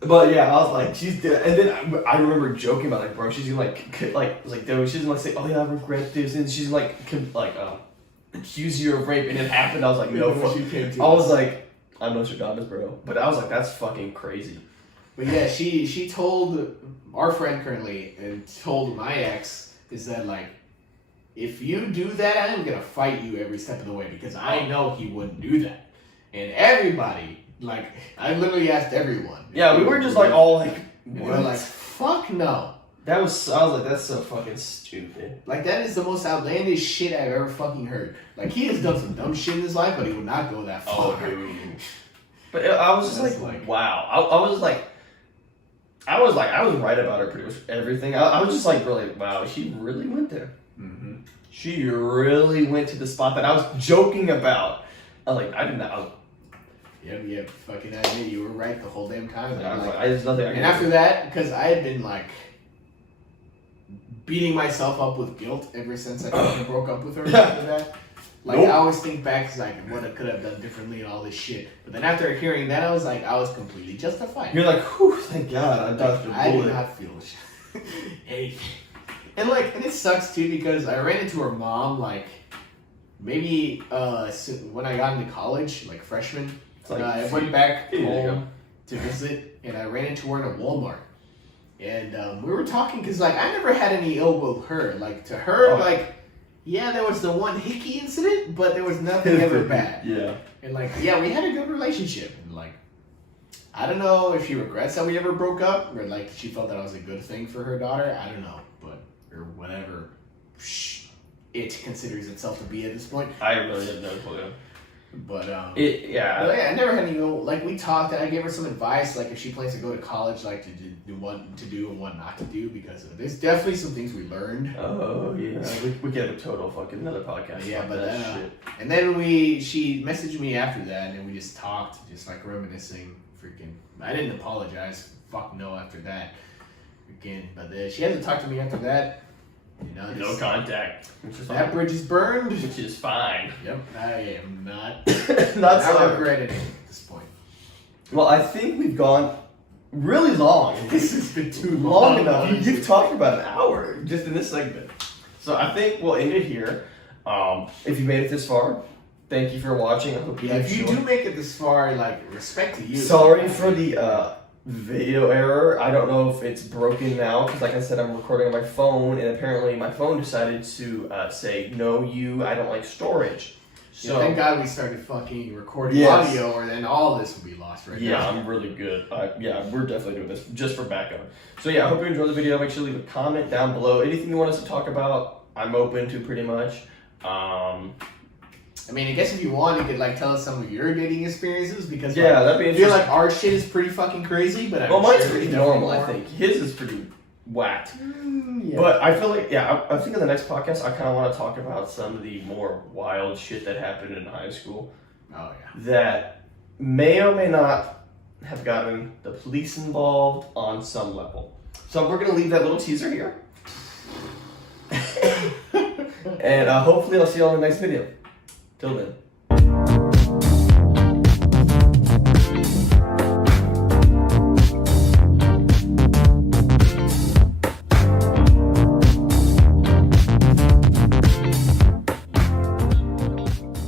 But yeah, I was like, she's dead. And then I remember joking about like, bro, she's gonna she's gonna say, oh yeah, I regret this, and she's like accuse you of rape, and it happened. I was like, no, fuck. I was like, I'm Nostradamus, bro. But I was like, that's fucking crazy. But yeah, she told our friend currently and told my ex is that like, if you do that, I'm gonna fight you every step of the way because I know he wouldn't do that. And everybody, like, I literally asked everyone. Yeah, we were just like all like, we're like, fuck no. I was like, that's so fucking stupid. Like, that is the most outlandish shit I've ever fucking heard. Like, he has done some dumb shit in his life, but he would not go that far. Oh, dude. But I was just like, wow. I was right about her pretty much everything. I was just like, really, wow, she really went there. Mm-hmm. She really went to the spot that I was joking about. I was like, I did not. Yeah, fucking idea. You were right the whole damn time. I was like, there's nothing I can do. After that, because I had been like beating myself up with guilt ever since I fucking broke up with her after that. Like, I always think back to like what I could have done differently and all this shit. But then after hearing that, I was like, I was completely justified. You're like, whew, thank God, I dodged a bullet. I did not feel anything. And it sucks too because I ran into her mom like maybe when I got into college, like freshman. Like, I went back home to visit, and I ran into her in a Walmart. And we were talking because like I never had any ill will with her. Like to her, like. Yeah, there was the one hickey incident, but there was nothing ever bad. Yeah. And like, yeah, we had a good relationship. And like, I don't know if she regrets that we ever broke up, or like she felt that I was a good thing for her daughter. I don't know, but or whatever it considers itself to be at this point. I really have no clue. But I never had any like we talked. And I gave her some advice, like if she plans to go to college, like to do what to do and what not to do, because there's definitely some things we learned. Oh yeah, we get a total fucking another podcast. Yeah, but that shit. And then she messaged me after that, and we just talked, just like reminiscing. Freaking, I didn't apologize. Fuck no after that. Again, but she hasn't talked to me after that. You know, no contact. That bridge is burned, which is fine. Yep, I am not not regretting it at this point. Well, I think we've gone really long. This has been too long enough. You've talked about an hour just in this segment. So I think we'll end it here. If you made it this far, thank you for watching. I hope you If you enjoyed. do make it this far, like, respect to you. Sorry for the video error. I don't know if it's broken now because, like I said, I'm recording on my phone, and apparently my phone decided to say, "No, I don't like storage." So So thank God we started fucking recording Yes. audio, or then all this would be lost right yeah, now. I'm really good. Yeah, we're definitely doing this just for backup. So yeah, I hope you enjoyed the video. Make sure to leave a comment down below. Anything you want us to talk about, I'm open to pretty much. I mean, I guess if you want, you could like tell us some of your dating experiences because Yeah, that'd be I feel interesting. like our shit is pretty fucking crazy, but I'm Well, mine's sure pretty there's definitely normal, I more. think. His is pretty whacked. Yeah. But I feel like, yeah, I think in the next podcast, I kind of want to talk about some of the more wild shit that happened in high school Oh yeah. that may or may not have gotten the police involved on some level. So we're going to leave that little teaser here. And hopefully I'll see you all in the next video. Till then.